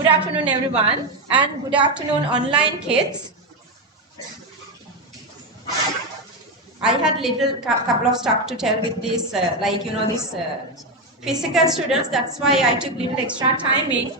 Good afternoon, everyone, and good afternoon, online kids. I had couple of stuff to tell with this, physical students. That's why I took little extra time in.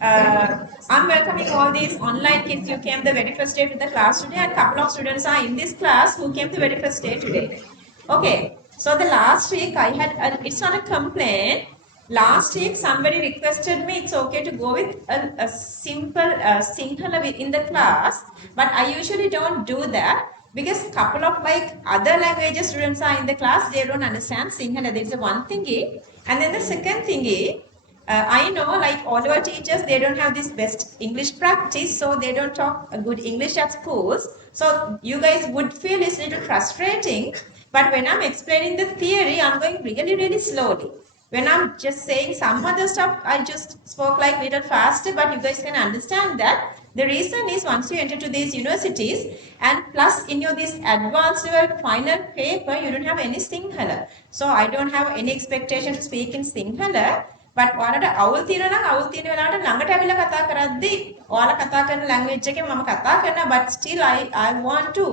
I'm welcoming all these online kids who came the very first day to the class today, and couple of students are in this class who came the very first day today. Okay, so the last week I had, it's not a complaint. Last week somebody requested me it's okay to go with a simple Sinhala in the class, but I usually don't do that because couple of like other languages students are in the class, they don't understand Sinhala. There is the one thingy, and then the second thingy. I know like all our teachers, they don't have this best English practice, so they don't talk a good English at schools. So you guys would feel it's a little frustrating, but when I'm explaining the theory, I'm going really, really slowly. When I'm just saying some other stuff, I just spoke like little faster, but you guys can understand that. The reason is once you enter to these universities and plus in your this advanced level final paper, you don't have any Sinhala. So I don't have any expectation to speak in Sinhala. but ඔයාලට අවුල් තියෙනවා නම් අවුල් තියෙන වෙලාවට ළඟට ඇවිල්ලා කතා කරද්දී ඔයාලා කතා කරන language එකේ මම කතා කරනවා but still I want to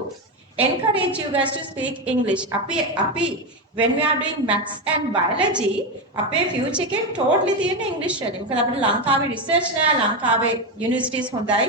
encourage you guys to speak English. අපි when we are doing maths and biology අපේ future එකේ totally තියෙන English වලින්. මොකද අපිට ලංකාවේ research නෑ, ලංකාවේ universities හොඳයි.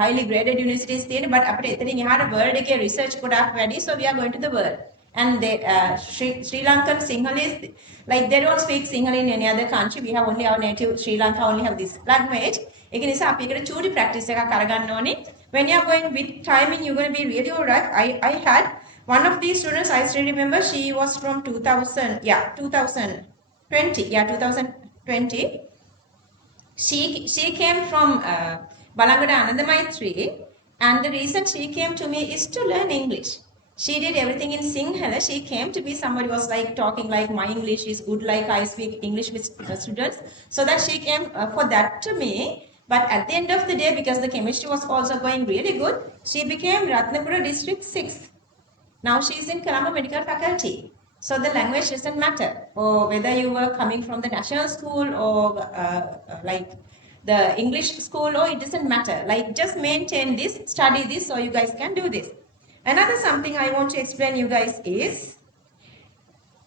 highly graded universities තියෙන but අපිට එතනින් එහාට world එකේ research ගොඩක් වැඩි, so we are going to the world. And they, Sri Lankan Sinhalese, like they don't speak Sinhala in any other country. We have only our native Sri Lanka only have this language. ඒක නිසා අපි ඒකට චූටි practice එකක් අරගන්න ඕනේ. When you are going with timing, you're going to be really alright. I had one of these students, I still remember, she was from 2020. Yeah, 2020. She came from Balangada Ananda Maitri, and the reason she came to me is to learn English. She did everything in Sinhala. She came to be somebody was like talking like my English is good, like I speak English with students. So that she came for that to me. But at the end of the day, because the chemistry was also going really good, she became Ratnapura District 6. Now she is in Colombo Medical Faculty. So the language doesn't matter. Or whether you were coming from the national school or like the English school, or it doesn't matter. Like just maintain this, study this, so you guys can do this. Another something I want to explain you guys is,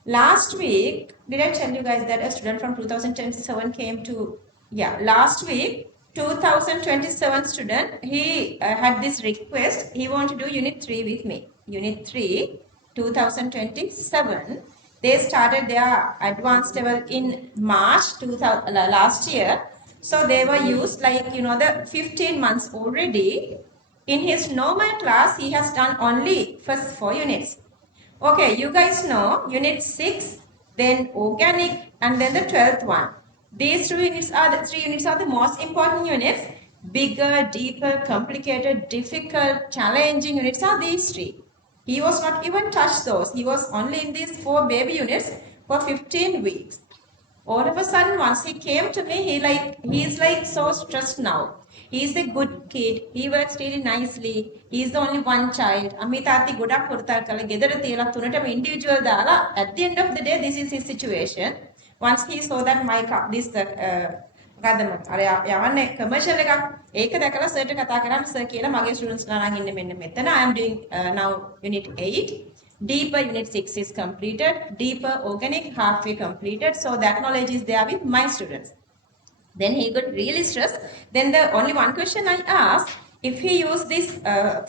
last week, did I tell you guys that a student from 2027 came to, yeah, last week, 2027 student, he had this request, he wanted to do Unit 3 with me. Unit 3, 2027, they started their advanced level in March last year. So they were used like, you know, the 15 months already. In his normal class, he has done only first 4 units. Okay, you guys know Unit 6, then Organic, and then the 12th one. These 3 units are the most important units. Bigger, deeper, complicated, difficult, challenging units are these 3. He was not even touched those. He was only in these 4 baby units for 15 weeks. All of a sudden, once he came to me, he's like so stressed now. He's a good kid. He works really nicely. He's the only one child. Amitati godak purtar kala gedara tiyala tunatam individual dala. At the end of the day, this is his situation. Once he saw that my this මොකද්ද අර යවන්නේ commercial එකක් ඒක දැකලා සර්ට කතා කරාම sir කියලා මගේ students ලා නම් ඉන්නේ මෙන්න මෙතන. I am doing now unit 8. Deeper unit 6 is completed. Deeper organic halfway completed. So that knowledge is there with my students. Then he got really stressed. Then the only one question I asked, if he used this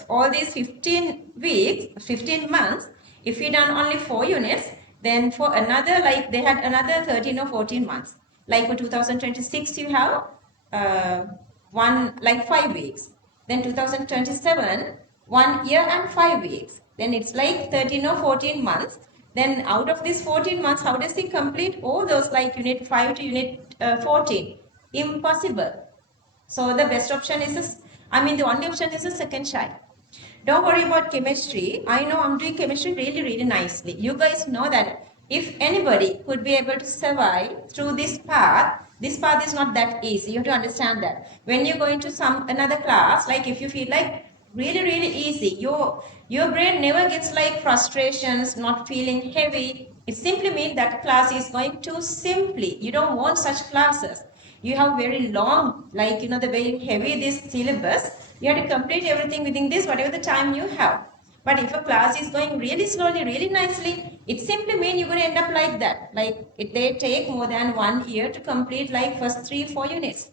all these 15 weeks, 15 months, if he done only 4 units, then for another, like they had another 13 or 14 months. Like for 2026, you have 5 weeks. Then 2027, 1 year and 5 weeks. Then it's like 13 or 14 months. Then out of these 14 months, how does he complete all those like unit 5 to unit 14? Impossible. So the best option is, the only option is a second child. Don't worry about chemistry. I know I'm doing chemistry really, really nicely. You guys know that if anybody could be able to survive through this path is not that easy. You have to understand that. When you go into another class, like if you feel like really, really easy, your brain never gets like frustrations, not feeling heavy. It simply means that class is going too simply. You don't want such classes. You have very long, like, you know, the very heavy this syllabus. You have to complete everything within this, whatever the time you have. But if a class is going really slowly, really nicely, it simply means you're going to end up like that. Like, they take more than 1 year to complete like first 3-4 units.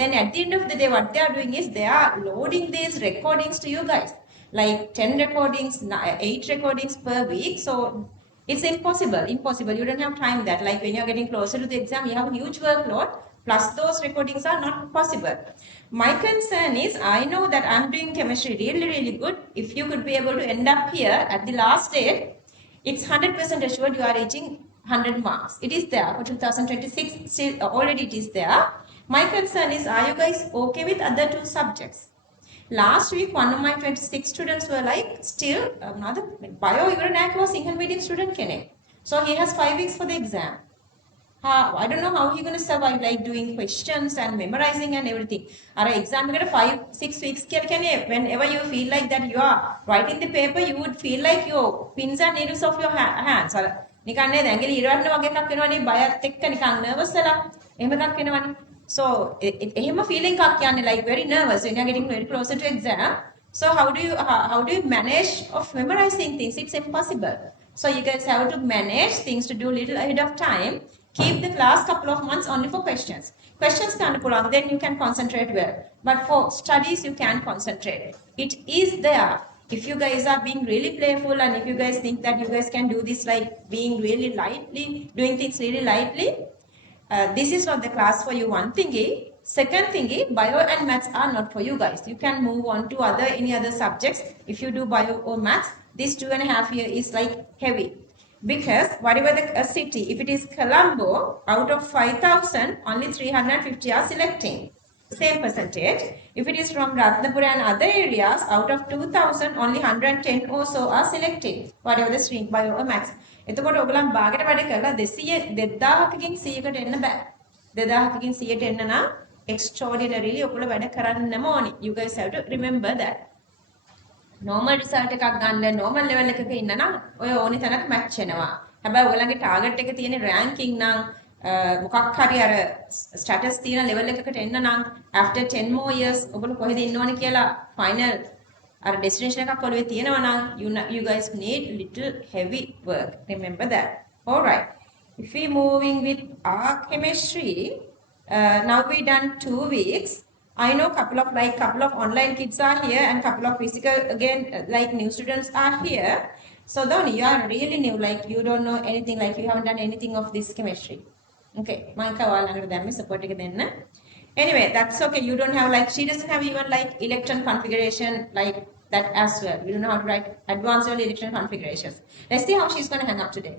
Then at the end of the day, what they are doing is they are loading these recordings to you guys. Like 10 recordings, 8 recordings per week. So it's impossible. You don't have time that. Like when you're getting closer to the exam, you have a huge workload. Plus those recordings are not possible. My concern is, I know that I'm doing chemistry really good. If you could be able to end up here at the last date, it's 100% assured you are reaching 100 marks. It is there for 2026, still already it is there. My concern is, are you guys okay with other 2 subjects? Last week, one of my 26 students were like, still, another bio, even was Sinhala medium student කෙනෙක්. So he has 5 weeks for the exam. I don't know how he's going to survive, like doing questions and memorizing and everything. Our exam, 5-6 weeks, whenever you feel like that you are writing the paper, you would feel like your pins and needles of your hands. නිකන් නේද ඇඟිලි ඉරවන්න වගේ එකක් වෙනවනේ බයත් එක්ක නිකන් nervous වෙලා එහෙම එකක් වෙනවනේ. So එහෙම feeling එකක් යන්නේ like very nervous when you are getting very closer to exam. So how do you manage of memorizing things? It's impossible. So you guys have to manage things to do little ahead of time. Keep the class couple of months only for questions. Questions can pull on, then you can concentrate well. But for studies, you can concentrate. It is there. If you guys are being really playful and if you guys think that you guys can do this like being really lightly, doing things really lightly, this is not the class for you, one thingy. Second thingy, bio and maths are not for you guys. You can move on to any other subjects. If you do bio or maths, this 2.5 years is like heavy. Because whatever the city, if it is Colombo, out of 5,000, only 350 are selecting. Same percentage. If it is from Ratnapura and other areas, out of 2,000, only 110 or so are selecting. Whatever the stream, bio or maths. එතකොට ඔයගොල්ලන් භාගයට වැඩ කරලා 2000කින් 100කට එන්න බෑ. 2000කින් 100ට එන්න නම් extraordinarily ඔයගොල්ලෝ වැඩ කරන්නම ඕනි. You guys have to remember that. normal result එකක් ගන්න normal level එකක ඉන්න නම් ඔය ඕනි තැනක match වෙනවා. හැබැයි ඔයගලගේ target එක තියෙන ranking නම් මොකක් හරි අර status තියෙන level එකකට එන්න නම් after 10 more years ඔයගොල්ලෝ කොහෙද ඉන්න ඕනි කියලා final අර destination එකක් ඔළුවේ තියෙනවා නම් you guys need little heavy work. Remember that. All right. If we moving with our chemistry, now we done 2 weeks. I know couple of online kids are here and couple of physical again like new students are here. So Dhoni, you are really new, like you don't know anything, like you haven't done anything of this chemistry. Okay, Manka walangata dammi support එක දෙන්න. Anyway, that's okay. You don't have like, she doesn't have even like electron configuration like that as well. You don't know how to write advanced level electron configurations. Let's see how she's going to hang up today.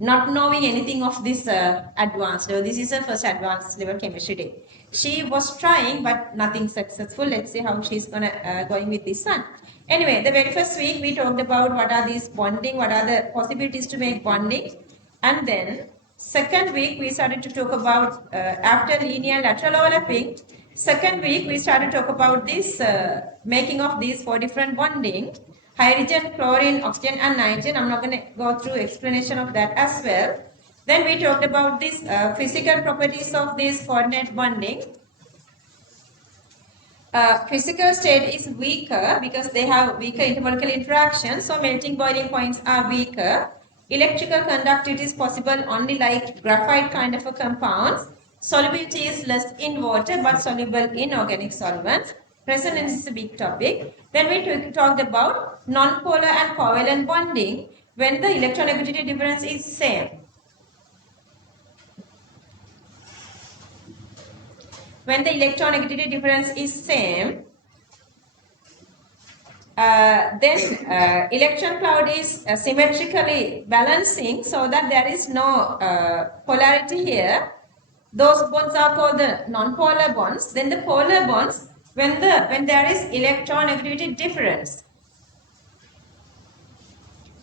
Not knowing anything of this advanced level. This is her first advanced level chemistry day. She was trying but nothing successful. Let's see how she's gonna going with this one. Anyway, the very first week we talked about what are these bonding, what are the possibilities to make bonding, and then second week we started to talk about after linear lateral overlapping. Second week we started to talk about this making of these 4 different bonding. Hydrogen, chlorine, oxygen and nitrogen. I'm not going to go through explanation of that as well. Then we talked about this physical properties of this coordinate bonding. Physical state is weaker because they have weaker intermolecular interaction. So melting boiling points are weaker. Electrical conductivity is possible only like graphite kind of a compounds. Solubility is less in water but soluble in organic solvents. Resonance is a big topic. Then we talked about non-polar and covalent bonding when the electronegativity difference is same. When the electronegativity difference is same, then electron cloud is symmetrically balancing so that there is no polarity here. Those bonds are called the non-polar bonds. Then the polar bonds, when there is electronegativity difference.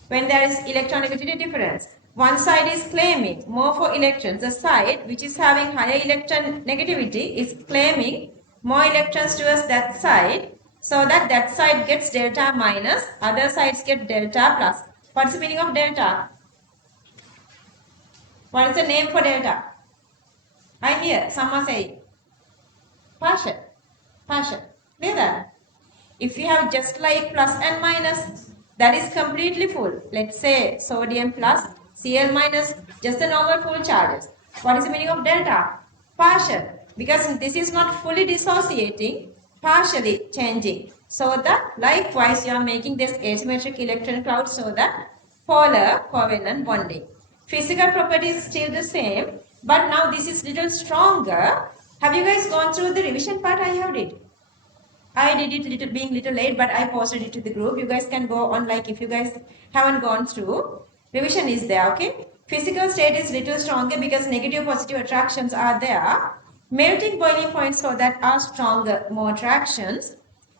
When there is electronegativity difference, one side is claiming more for electrons. The side which is having higher electron negativity is claiming more electrons towards that side, so that side gets delta minus, other sides get delta plus. What's the meaning of delta? What is the name for delta? I hear someone say partial. Partial. Clear that? If you have just like plus and minus, that is completely full. Let's say sodium plus Cl minus, just the normal full charges. What is the meaning of delta? Partial. Because this is not fully dissociating, partially changing. So that likewise you are making this asymmetric electron cloud, so that polar covalent bonding. Physical property is still the same, but now this is little stronger. Have you guys gone through the revision part I have did? I did it being little late, but I posted it to the group. You guys can go on, like if you guys haven't gone through. Revision is there, okay? Physical state is little stronger because negative positive attractions are there. Melting boiling points, so that are stronger, more attractions.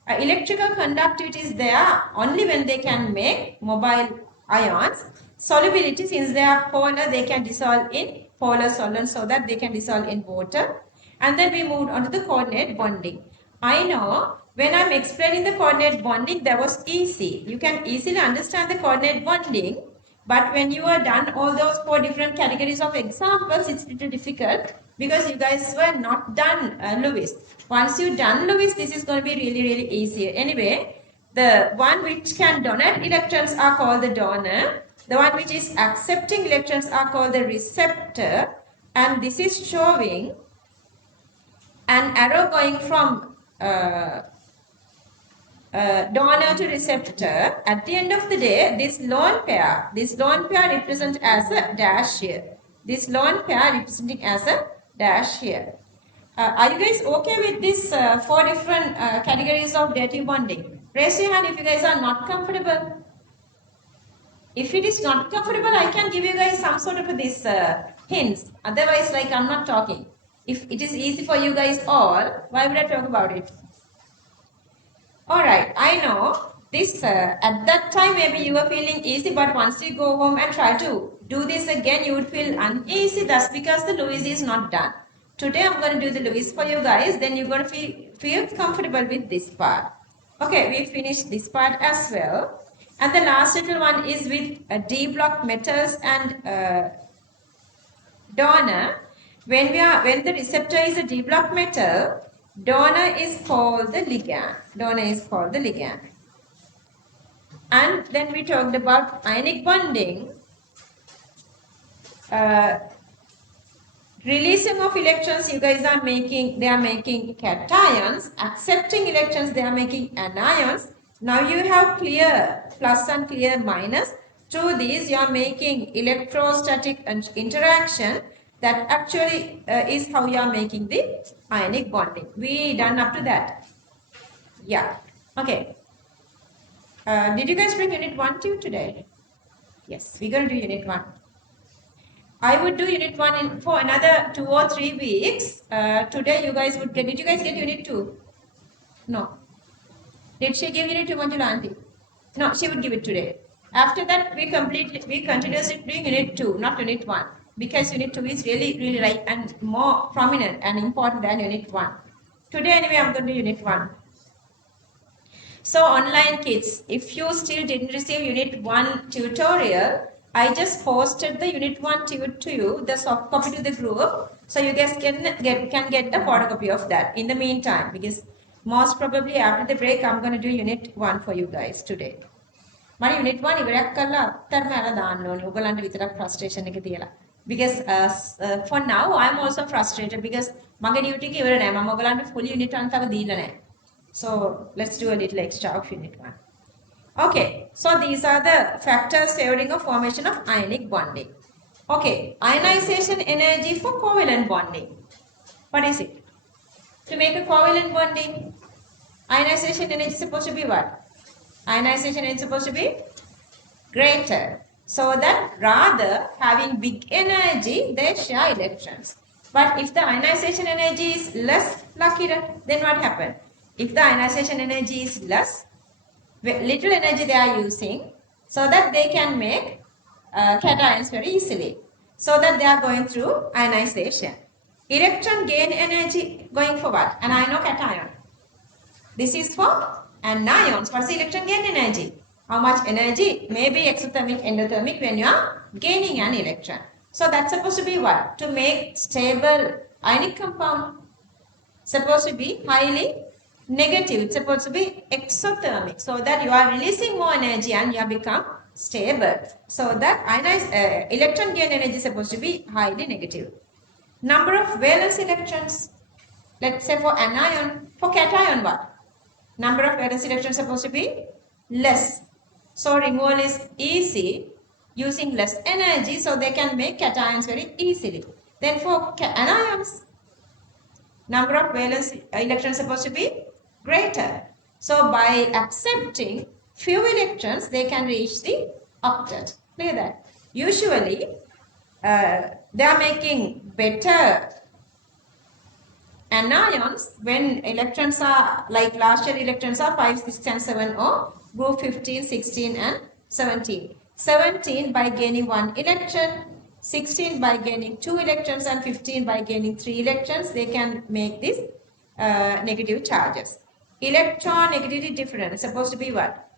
Electrical conductivity is there only when they can make mobile ions. Solubility, since they are polar, they can dissolve in polar solvents, so that they can dissolve in water. And then we moved on to the coordinate bonding. I know when I'm explaining the coordinate bonding, that was easy. You can easily understand the coordinate bonding. But when you are done all those 4 different categories of examples, it's a little difficult because you guys were not done Lewis. Once you're done Lewis, this is going to be really, really easy. Anyway, the one which can donate electrons are called the donor. The one which is accepting electrons are called the receptor. And this is showing an arrow going from donor to receptor. At the end of the day, this lone pair represents as a dash here. This lone pair representing as a dash here. Are you guys okay with this 4 different categories of dative bonding? Raise your hand if you guys are not comfortable. If it is not comfortable, I can give you guys some sort of this hints. Otherwise, like I'm not talking. If it is easy for you guys all, why would I talk about it? Alright, I know this at that time maybe you were feeling easy, but once you go home and try to do this again, you would feel uneasy. That's because the Lewis is not done. Today I'm going to do the Lewis for you guys, then you're going to feel comfortable with this part. Okay, we finished this part as well. And the last little one is with D-block metals and donor. When the receptor is a D-block metal, donor is called the ligand. Donor is called the ligand. And then we talked about ionic bonding. Releasing of electrons, you guys are making, they are making cations. Accepting electrons, they are making anions. Now you have clear plus and clear minus. Through these, you are making electrostatic interaction. That actually is how you are making the ionic bonding. We done up to that. Yeah. Okay. Did you guys bring unit 1 to today? Yes, we're going to do unit 1. I would do unit 1 for another 2 or 3 weeks. Today you guys would get, did you guys get unit 2? No. Did she give unit 2, Manjula auntie? No, she would give it today. After that, we continuously doing unit 2, not unit 1. Because unit 2 is really, really like and more prominent and important than unit 1. Today anyway, I'm going to do unit 1. So online kids, if you still didn't receive unit 1 tutorial, I just posted the unit 1 to you, the soft copy to the group. So you guys can get the photocopy of that in the meantime. Because most probably after the break, I'm going to do unit 1 for you guys today. My unit 1 ඉවරයක් කරලා අත්තරම අර දාන්න ඕනේ. ඔයගලන්ට විතරක් frustration එක තියලා. Because for now I'm also frustrated because මගේ duty එක ඉවර නෑ. මම ඔයගලන්ට full unit 1 තව දීලා නෑ. So let's do a little extra of unit 1. Okay, so these are the factors favoring a formation of ionic bonding. Okay, ionization energy for covalent bonding. What is it? To make a covalent bonding, ionization energy is supposed to be what? Ionization is supposed to be greater. So that rather having big energy, they share electrons. But if the ionization energy is less, then what happens? If the ionization energy is less, little energy they are using, so that they can make cations very easily. So that they are going through ionization. Electron gain energy going for what? An ion or cation. This is for anions. What's the electron gain energy? How much energy? Maybe exothermic, endothermic when you are gaining an electron. So that's supposed to be what? To make stable Ionic compound supposed to be highly negative. It's supposed to be exothermic, so that you are releasing more energy and you have become stable. So that electron gain energy is supposed to be highly negative. Number of valence electrons. Let's say for anion, for cation what? Number of valence electrons supposed to be less. So removal is easy using less energy, so they can make cations very easily. Then for anions, number of valence electrons supposed to be greater. So by accepting few electrons, they can reach the octet. Clear that? Usually, they are making better anions when electrons are like last year electrons are 5, 6 and 7 or group 15, 16 and 17. 17 by gaining 1 electron, 16 by gaining 2 electrons and 15 by gaining 3 electrons, they can make these negative charges. Electron negativity difference supposed to be what?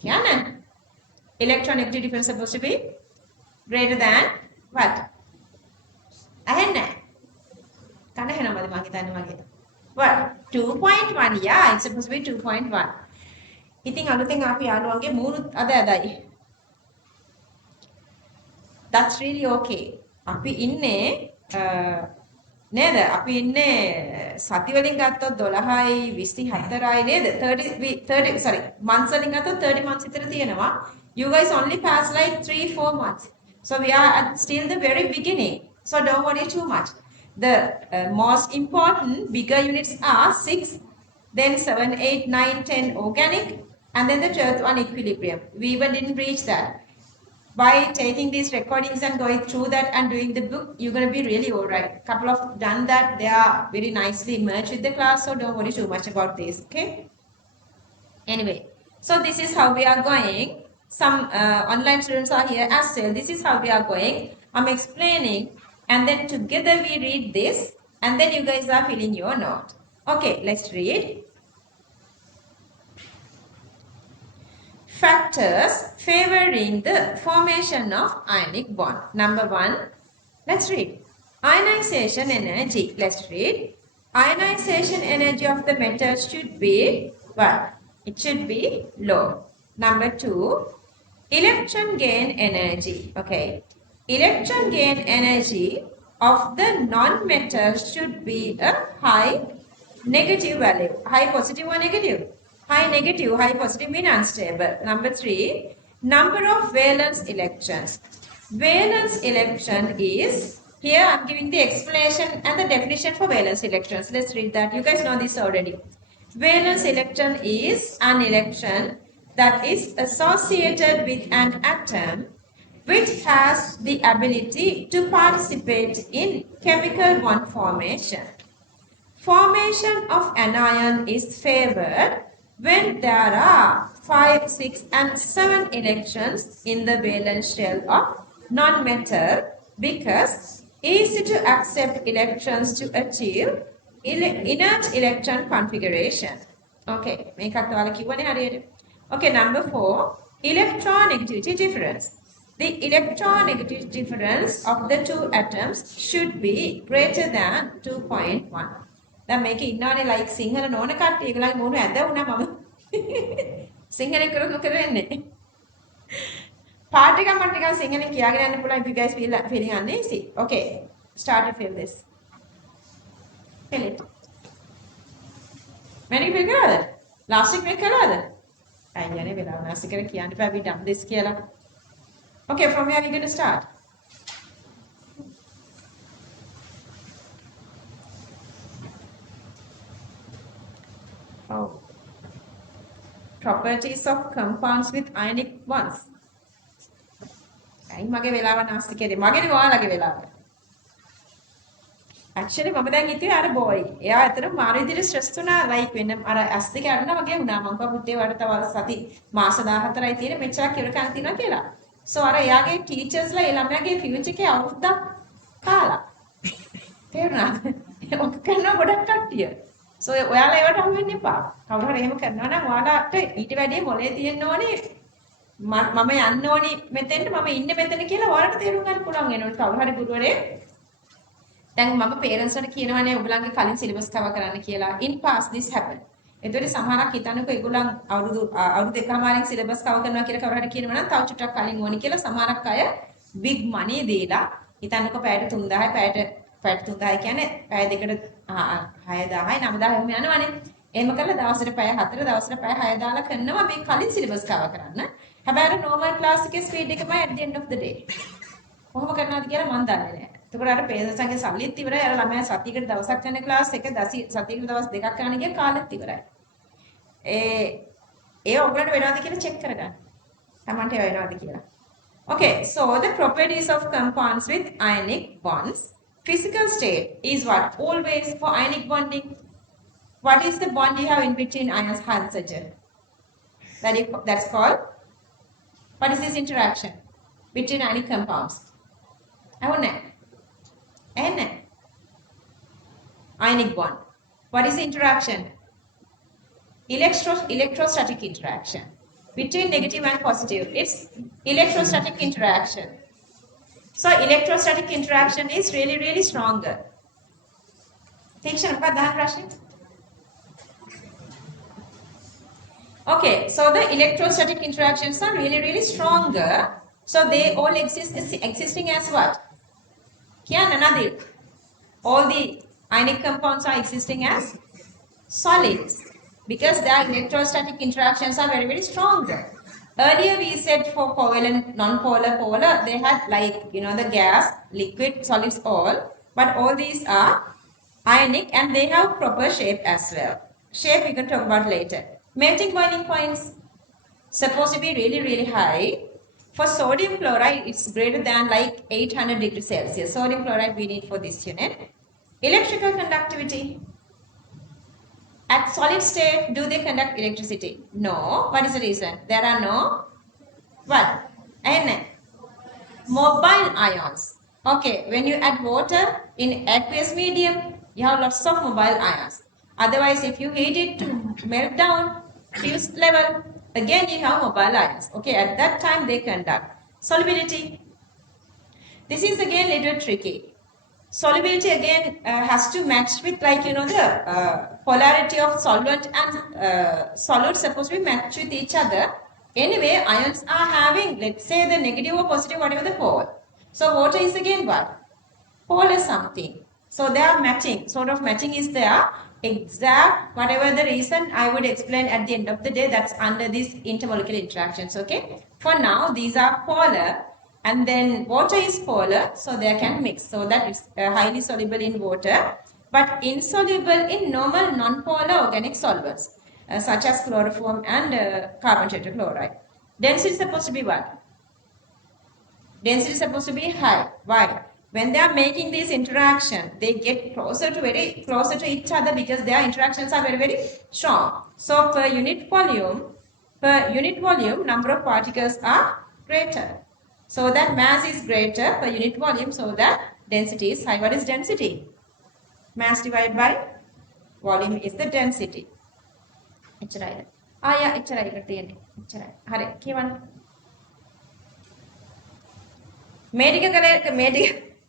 Yeah, electron negativity difference supposed to be greater than what? What? 2.1. Yeah, it's supposed to be 2.1. ඉතින් අලුතෙන් අපි යාළුවන්ගේ මූණුත් අද ඇදයි. That's really okay. අපි ඉන්නේ නේද? අපි ඉන්නේ සති වලින් ගත්තොත් 12යි 24යි නේද? 30 sorry months වලින් ගත්තොත් 30 months විතර තියෙනවා. You guys only pass like 3-4 months. So we are at still the very beginning. So don't worry too much. The most important bigger units are 6, then 7, 8, 9, 10 organic, and then the 12th one equilibrium. We even didn't reach that. By taking these recordings and going through that and doing the book, you're going to be really alright. Couple of done that, they are very nicely merged with the class, so don't worry too much about this, okay? Anyway, so this is how we are going. Some online students are here as well. This is how we are going. I'm explaining, and then together we read this, and then you guys are filling your note. Okay, let's read. Factors favoring the formation of ionic bond. Number 1, let's read. Ionization energy. Let's read. Ionization energy of the metal should be what? It should be low. Number 2, electron gain energy. Okay. Electron gain energy of the non-metal should be a high negative value. High positive or negative? High negative, high positive mean unstable. Number 3, number of valence electrons. Valence electron is, here I am giving the explanation and the definition for valence electrons. Let's read that. You guys know this already. Valence electron is an electron that is associated with an atom which has the ability to participate in chemical bond formation. Formation of anion is favored when there are 5, 6 and 7 electrons in the valence shell of non-metal because easy to accept electrons to achieve inert electron configuration. Okay, okay, number 4, electronegativity difference. The electronegativity difference of the two atoms should be greater than 2.1. දැන් මේක ඉන්නවනේ like Sinhala නෝන කට්ටිය ඒගොල්ලන්ගේ මොන ඇද වුණා මම සිංහලෙන් කරොත් මොකද වෙන්නේ පාට එක මට නිකන් සිංහලෙන් කියාගෙන යන්න පුළුවන් if you guys feeling uneasy. Okay, start to fill this. Fill it. Manika fill කරාද? last week මේක කරාද? අයියනේ වෙලාව නැස්ති කර කියන්න බෑ we done this කියලා. Okay, from where are we going to start? Oh. Properties of compounds with ionic bonds. මගේ වෙලාව නැස්ති කරේ. මගේනේ ඔයාලගේ වෙලාව. Actually මම දැන් හිතුවේ අර බෝයි. එයා ඇත්තටම මාර විදිහට ස්ට්‍රෙස් වුණා like වෙන අර ඇස් දෙක අරනවා වගේ වුණා. මම කිව්වා පුතේ වට තව සති මාස 14යි තියෙන්නේ මෙච්චර කිරකන් තියනවා කියලා. So අර එයාගේ ටීචර්ස්ලා ඒ ළමයාගේ ෆියුචර් එකේ අවුරුද්දක් කාලා. තේරුණාද? ඔක කරනවා ගොඩක් කට්ටිය. So ඔයාලා ඒවට අහු වෙන්න එපා. කවුරු හරි එහෙම කරනවා නම් ඔයාලට ඊට වැඩිය මොලේ තියෙන්න ඕනේ. මම යන්න ඕනි මෙතෙන්ට මම ඉන්නේ මෙතන කියලා ඔයාලට තේරුම් ගන්න පුළුවන් වෙනවා. කවුරු හරි ගුරුවරයෙක් දැන් මම parents වලට කියනවානේ ඔයගොල්ලන්ගේ කලින් syllabus cover කරන්න කියලා. In past this happened. එතකොට සමහරක් හිතන්නකෝ ඒගොල්ලන් අවුරුදු එකමාරින් syllabus cover කරනවා කියලා කවුරු හරි කියනවා නම් තව චුට්ටක් කලින් ඕනි කියලා සමහරක් අය big money දීලා හිතන්නකෝ පැයට 3000 පැයට 3000 කියන්නේ පැය දෙකට 6000යි 9000 එහෙම යනවනේ. එහෙම කළා දවසට පැය 4 දවසට පැය 6 දාලා කරනවා මේ කලින් syllabus cover කරන්න. හැබැයි normal class එකේ speed එකමයි at the end of the day. කොහොම කරනවද කියලා මම දන්නේ නැහැ. එතකොට අර පේරන්ට්ස්ගේ සල්ලිත් ඉවරයි. අර ළමයා සතියකට දවසක් යන ක්ලාස් එක සතියකට දවස් දෙකක් යන ගිය කාලෙත් ඉවරයි. ඒ ඔයගොල්ලන්ට වෙනවද කියලා check කරගන්න. Tamante වෙනවද කියලා. Okay, so the properties of compounds with ionic bonds. Physical state is what? Always for ionic bonding. What is the bond you have in between ions hydrogen? That's called. What is this interaction between ionic compounds? Ionic bond. What is the interaction? Electrostatic interaction. Between negative and positive, it's electrostatic interaction. So electrostatic interaction is really, really stronger. Okay, so the electrostatic interactions are really, really stronger. So they all existing as what? All the ionic compounds are existing as solids because their electrostatic interactions are very, very stronger. Earlier we said for covalent, non-polar, polar, they had like, the gas, liquid, solids all. But all these are ionic and they have proper shape as well. Shape we can talk about later. Melting boiling points supposed to be really, really high. For sodium chloride, it's greater than like 800 degrees Celsius. Sodium chloride we need for this unit. Electrical conductivity. At solid state, do they conduct electricity? No. What is the reason? There are no what? Mobile ions. Okay, when you add water in aqueous medium, you have lots of mobile ions. Otherwise, if you heat it to melt down, fuse level, again you have mobile ions. Okay, at that time they conduct. Solubility. This is again a little tricky. Solubility again has to match with like the polarity of solvent and solute supposed to be matched with each other. Anyway, ions are having, let's say, the negative or positive, whatever the pole. So water is again what? Polar something. So they are matching. Sort of matching is there. Exact, whatever the reason, I would explain at the end of the day. That's under these intermolecular interactions. Okay. For now, these are polar. And then water is polar, so they can mix. So that is highly soluble in water, but insoluble in normal non-polar organic solvents, such as chloroform and carbon tetrachloride. Density is supposed to be what? Density is supposed to be high. Why? When they are making this interaction, they get closer to each other because their interactions are very, very strong. So per unit volume, number of particles are greater. So that mass is greater per unit volume, so that density is high. What is density? Mass divided by volume is the density.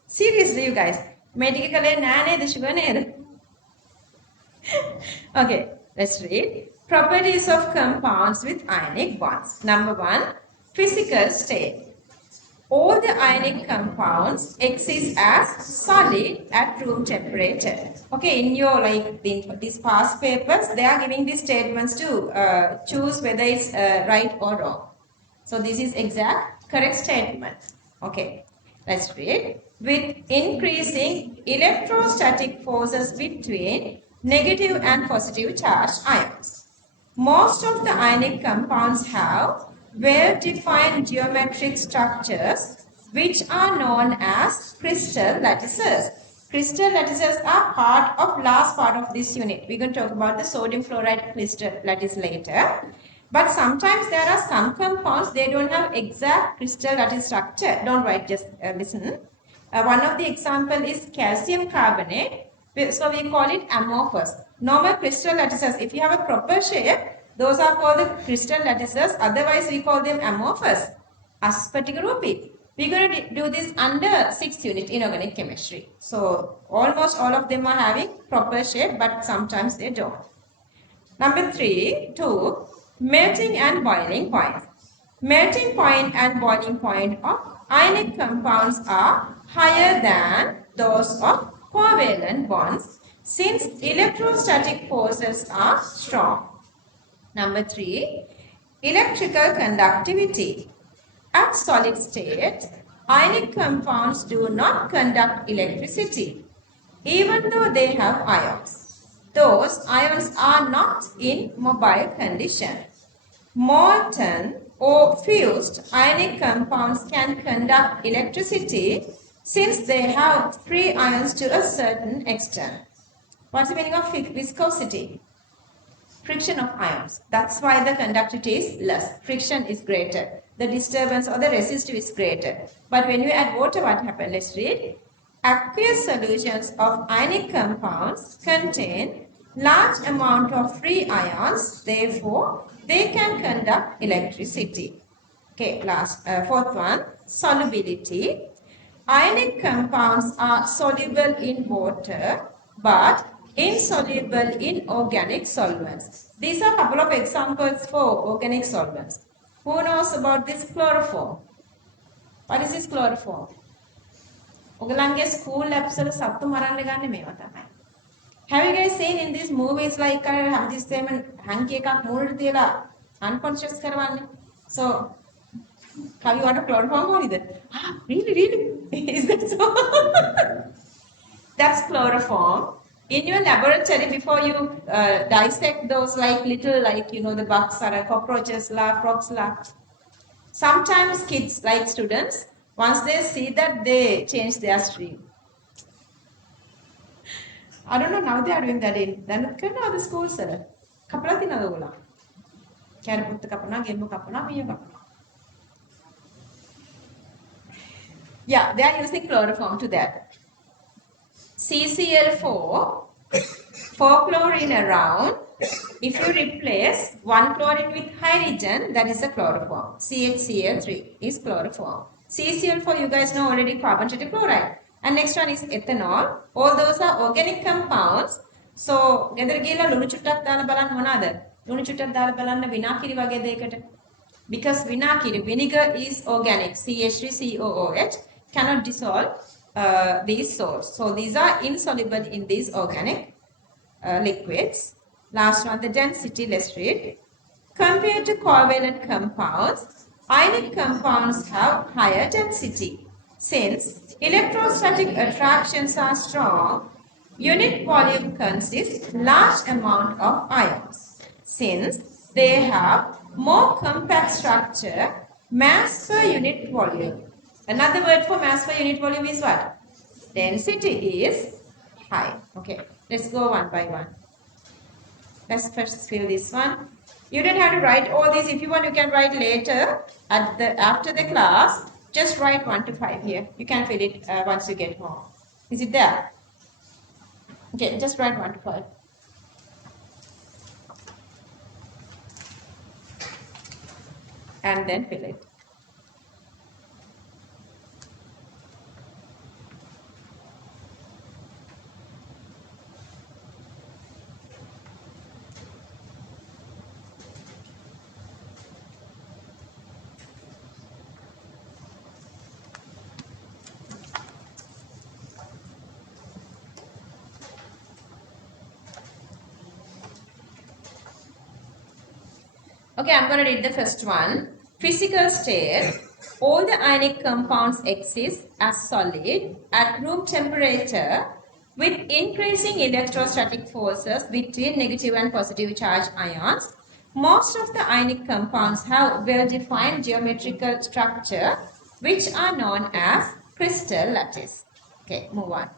Seriously, you guys. Okay, let's read. Properties of compounds with ionic bonds. Number 1, physical state. All the ionic compounds exist as solid at room temperature. Okay, in your these past papers, they are giving these statements to choose whether it's right or wrong. So this is exact correct statement. Okay, let's read. With increasing electrostatic forces between negative and positive charged ions, most of the ionic compounds have well-defined geometric structures which are known as crystal lattices. Crystal lattices are last part of this unit. We're going to talk about the sodium fluoride crystal lattice later. But sometimes there are some compounds, they don't have exact crystal lattice structure. Don't write, just listen. One of the example is calcium carbonate. So we call it amorphous. Normal crystal lattices, if you have a proper shape, those are called the crystal lattices. Otherwise, we call them amorphous. Aspatic rupi. We're going to do this under 6th unit in organic chemistry. So almost all of them are having proper shape, but sometimes they don't. Number 2, melting and boiling point. Melting point and boiling point of ionic compounds are higher than those of covalent bonds since electrostatic forces are strong. Number 3, electrical conductivity. At solid state, ionic compounds do not conduct electricity, even though they have ions. Those ions are not in mobile condition. Molten or fused ionic compounds can conduct electricity since they have free ions to a certain extent. What's the meaning of viscosity? Friction of ions. That's why the conductivity is less. Friction is greater. The disturbance or the resistive is greater. But when you add water, what happens? Let's read. Aqueous solutions of ionic compounds contain large amount of free ions. Therefore, they can conduct electricity. Okay, fourth one, solubility. Ionic compounds are soluble in water but insoluble in organic solvents. These are a couple of examples for organic solvents. Who knows about this chloroform? What is this chloroform? ඔගලන්ගේ school labs වල සත්තු මරන්න ගන්න මේවා තමයි. Have you guys seen in these movies like හැමතිස්සෙම hanky එකක් මූණට තියලා unconscious කරවන්නේ? So have you got a chloroform or either? Really? Is that so? That's chloroform. In your laboratory, before you dissect those the bugs or cockroaches, frogs, sometimes kids, like students, once they see that, they change their stream. I don't know, now they are doing that in the schools. Yeah, they are using chloroform to that. CCl4, 4 chlorine around. If you replace 1 chlorine with hydrogen, that is a chloroform. CHCl3 is chloroform. CCl4, you guys know already, carbon tetrachloride. And next one is ethanol. All those are organic compounds. So, ගෙදර ගිහලා ලුණු චුට්ටක් දාලා බලන්න මොනවාද? ලුණු චුට්ටක් දාලා බලන්න විනාකිරි වගේ දෙයකට. Because vinegar is organic, CH3COOH, cannot dissolve these salts. So these are insoluble in these organic liquids. Last one, the density, let's read. Compared to covalent compounds, ionic compounds have higher density. Since electrostatic attractions are strong, unit volume consists large amount of ions. Since they have more compact structure, mass per unit volume. Another word for mass per unit volume is what? Density is high. Okay, let's go one by one. Let's first fill this one. You don't have to write all these. If you want, you can write later after the class. Just write 1 to 5 here. You can fill it once you get home. Is it there? Okay, just write 1 to 5. And then fill it. Okay, I'm going to read the first one. Physical state. All the ionic compounds exist as solid at room temperature with increasing electrostatic forces between negative and positive charge ions. Most of the ionic compounds have well-defined geometrical structure which are known as crystal lattice. Okay, move on.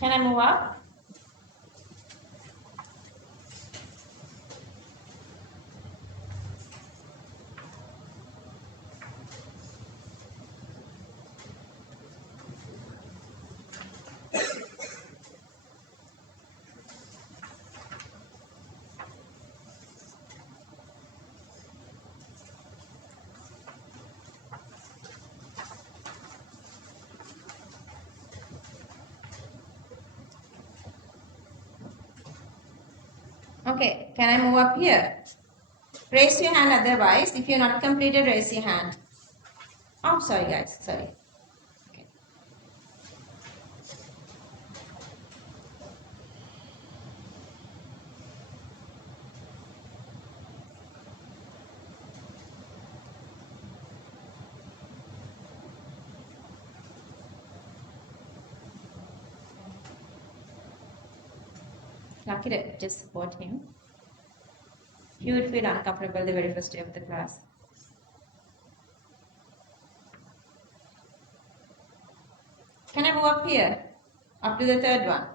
Can I move up? Okay, can I move up here? Raise your hand otherwise. If you're not completed, raise your hand. Oh, sorry guys, sorry. Okay. Lucky to just support him. He would feel uncomfortable the very first day of the class. Can I move up here? Up to the third one.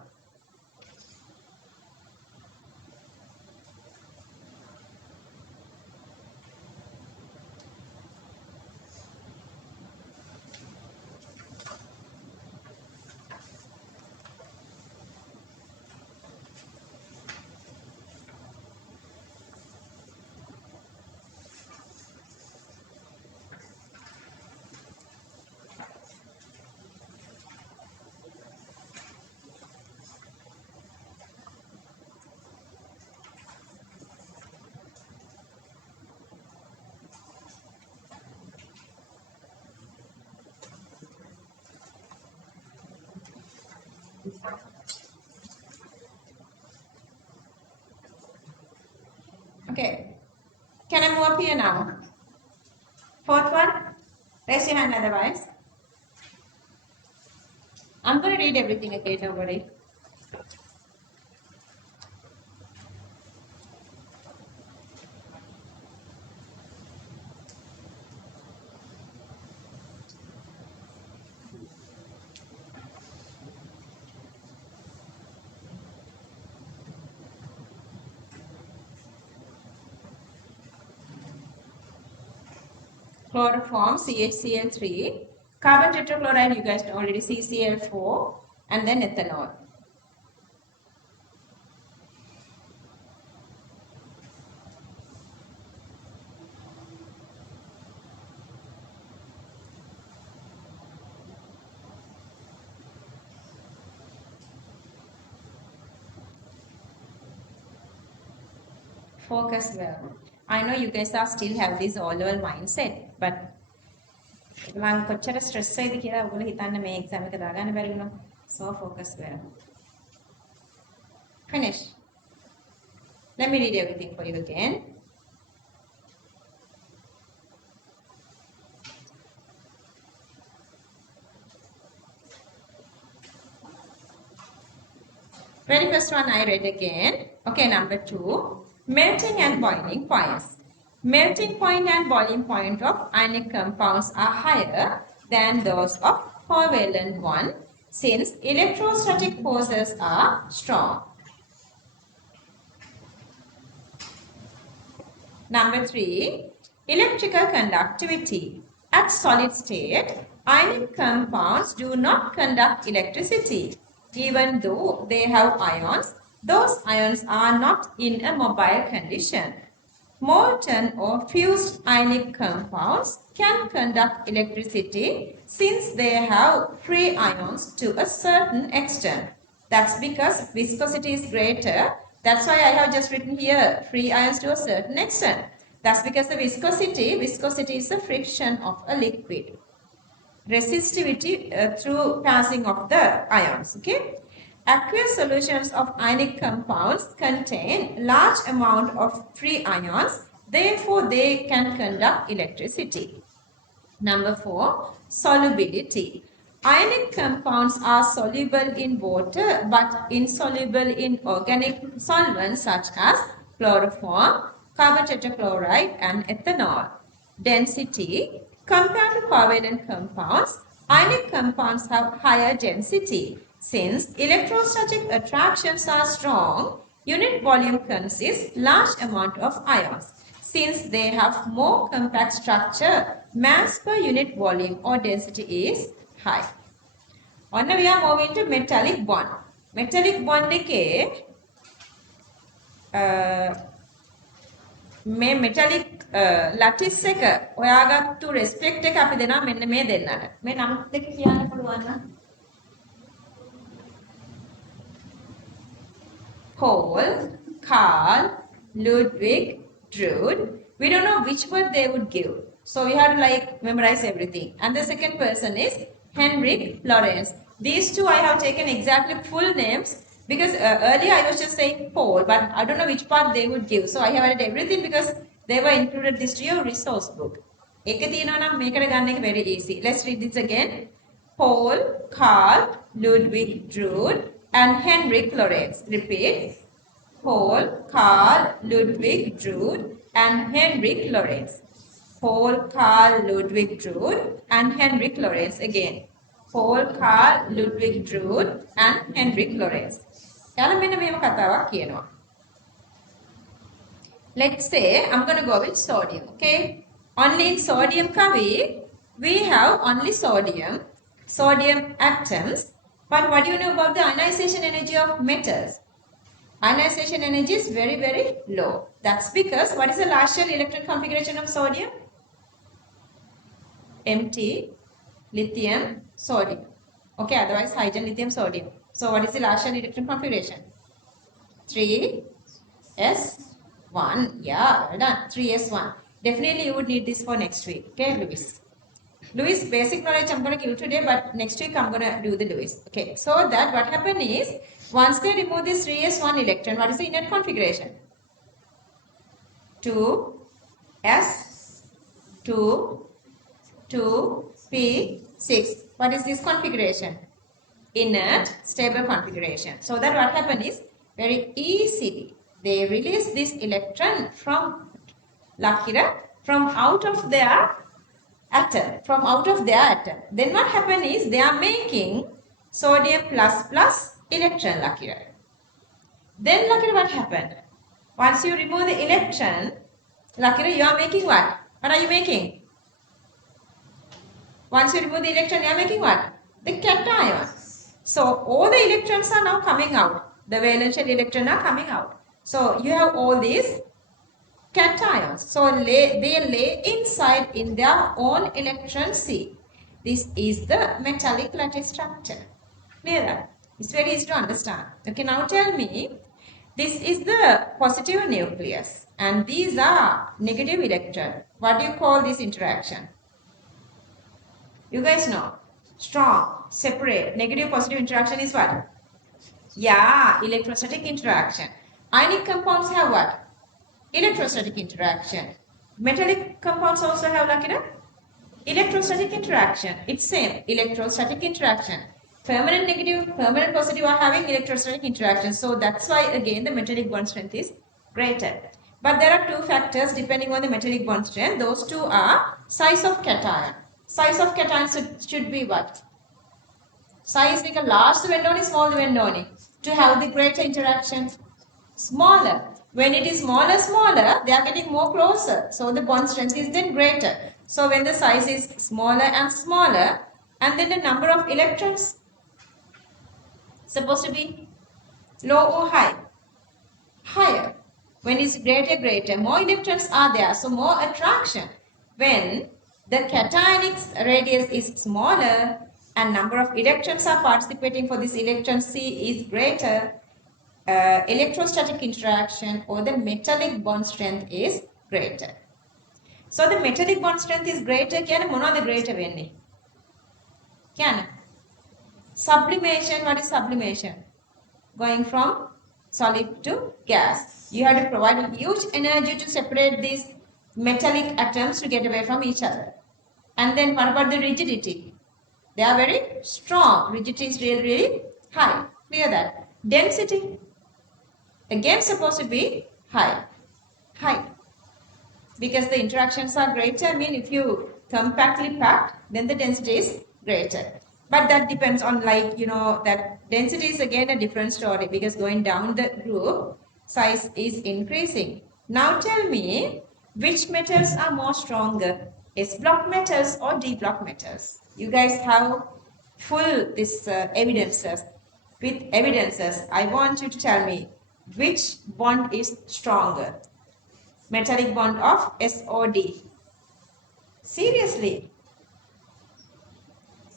Okay. Can I move up here now? Fourth one. Raise your hand otherwise. I'm going to read everything again, don't worry. Chloroform, CHCl3. Carbon tetrachloride, you guys know already, CCl4. And then ethanol. Focus well. I know you guys are still have this all-level mindset, but මම කොච්චර stress වෙයිද කියලා ඔයගොල්ලෝ හිතන්න මේ exam එක දාගන්න බැරි වුණා. So focus well. Finish. Let me read everything for you again. Very first one I read again. Okay, number 2. Melting and boiling points. Melting point and boiling point of ionic compounds are higher than those of covalent one since electrostatic forces are strong. Number 3. Electrical conductivity. At solid state, ionic compounds do not conduct electricity. Even though they have ions, those ions are not in a mobile condition. Molten or fused ionic compounds can conduct electricity since they have free ions to a certain extent. That's because viscosity is greater. That's why I have just written here free ions to a certain extent. That's because the viscosity is the friction of a liquid. Resistivity through passing of the ions. Okay. Aqueous solutions of ionic compounds contain large amount of free ions, therefore they can conduct electricity. Number 4, solubility. Ionic compounds are soluble in water but insoluble in organic solvents such as chloroform, carbon tetrachloride and ethanol. Density. Compared to covalent compounds, ionic compounds have higher density. Since electrostatic attractions are strong, unit volume consists large amount of ions. Since they have more compact structure, mass per unit volume or density is high. Now we are moving to metallic bond. Metallic bond එකේ මේ metallic lattice එක හොයාගත්තු respect එක අපි දෙනවා මෙන්න මේ දෙන්නට. මේ නම් දෙක කියන්න පුළුවන් නම් hole Karl, Ludwig, Drude. We don't know which word they would give. So we have to like memorize everything. And the second person is Henrik Lawrence. These two I have taken exactly full names because earlier I was just saying Paul, but I don't know which part they would give. So I have added everything because they were included this to your resource book. එක තියෙනවා නම් මේකට ගන්න එක very easy. Let's read this again. Paul, Karl, Ludwig, Drude, and Henrik Lawrence. Repeat. Paul, Karl, Ludwig, Drude, and Henrik Lawrence. Paul, Karl, Ludwig, Drude, and Henrik Lawrence. Again. Paul, Karl, Ludwig, Drude, and Henrik Lawrence. යාළුවා මෙන්න මෙහෙම කතාවක් කියනවා. Let's say I'm going to go with sodium, okay? Only in sodium kavi, we have only sodium atoms. But what do you know about the ionization energy of metals? Ionization energy is very, very low. That's because what is the last shell electron configuration of sodium? Empty, lithium, sodium. Okay, otherwise hydrogen, lithium, sodium. So what is the last shell electron configuration? 3s1. Yeah, well done. 3s1. Definitely you would need this for next week. Okay, Louis. Louis, basic knowledge I'm going to give today, but next week I'm going to do the Louis. Okay, so that what happened is, once they remove this 3s1 electron, what is the inert configuration? 2s, 2, 2p6. What is this configuration? Inert stable configuration. So that what happened is, very easily, they release this electron from from out of their atom. Then what happens is they are making sodium plus electron lakira. Then lakira what happened? Once you remove the electron, lakira you are making what? What are you making? Once you remove the electron, you are making what? The cation. So all the electrons are now coming out. The valence shell electrons are coming out. So you have all these cations. So they lay inside in their own electron sea. This is the metallic lattice structure. Clear? It's very easy to understand. Okay, now tell me, this is the positive nucleus and these are negative electrons. What do you call this interaction? You guys know. Strong, separate, negative, positive interaction is what? Yeah, electrostatic interaction. Ionic compounds have what? Electrostatic interaction. Metallic compounds also have like electrostatic interaction. It's same, electrostatic interaction. Permanent negative, permanent positive are having electrostatic interaction. So that's why again the metallic bond strength is greater. But there are two factors depending on the metallic bond strength. Those two are size of cation. Size of cation should be what? Size like a large vendoni, small vendoni. To have the greater interaction. Smaller. When it is smaller, they are getting more closer. So the bond strength is then greater. So when the size is smaller and smaller, and then the number of electrons supposed to be low or high? Higher. When it's greater, more electrons are there. So more attraction. When the cationic radius is smaller and number of electrons are participating for this electron sea is greater, electrostatic interaction or the metallic bond strength is greater. So the metallic bond strength is greater. Can මොනවද greater වෙන්නේ? Can sublimation. What is sublimation? Going from solid to gas. You have to provide a huge energy to separate these metallic atoms to get away from each other. And then what about the rigidity? They are very strong. Rigidity is really, really high. Clear that. Density. Again supposed to be high. Because the interactions are greater. I mean if you compactly packed, then the density is greater. But that depends on that density is again a different story because going down the group, size is increasing. Now tell me, which metals are more stronger? S block metals or D block metals? You guys have full this evidences. With evidences, I want you to tell me which bond is stronger. Metallic bond of S or D? Seriously?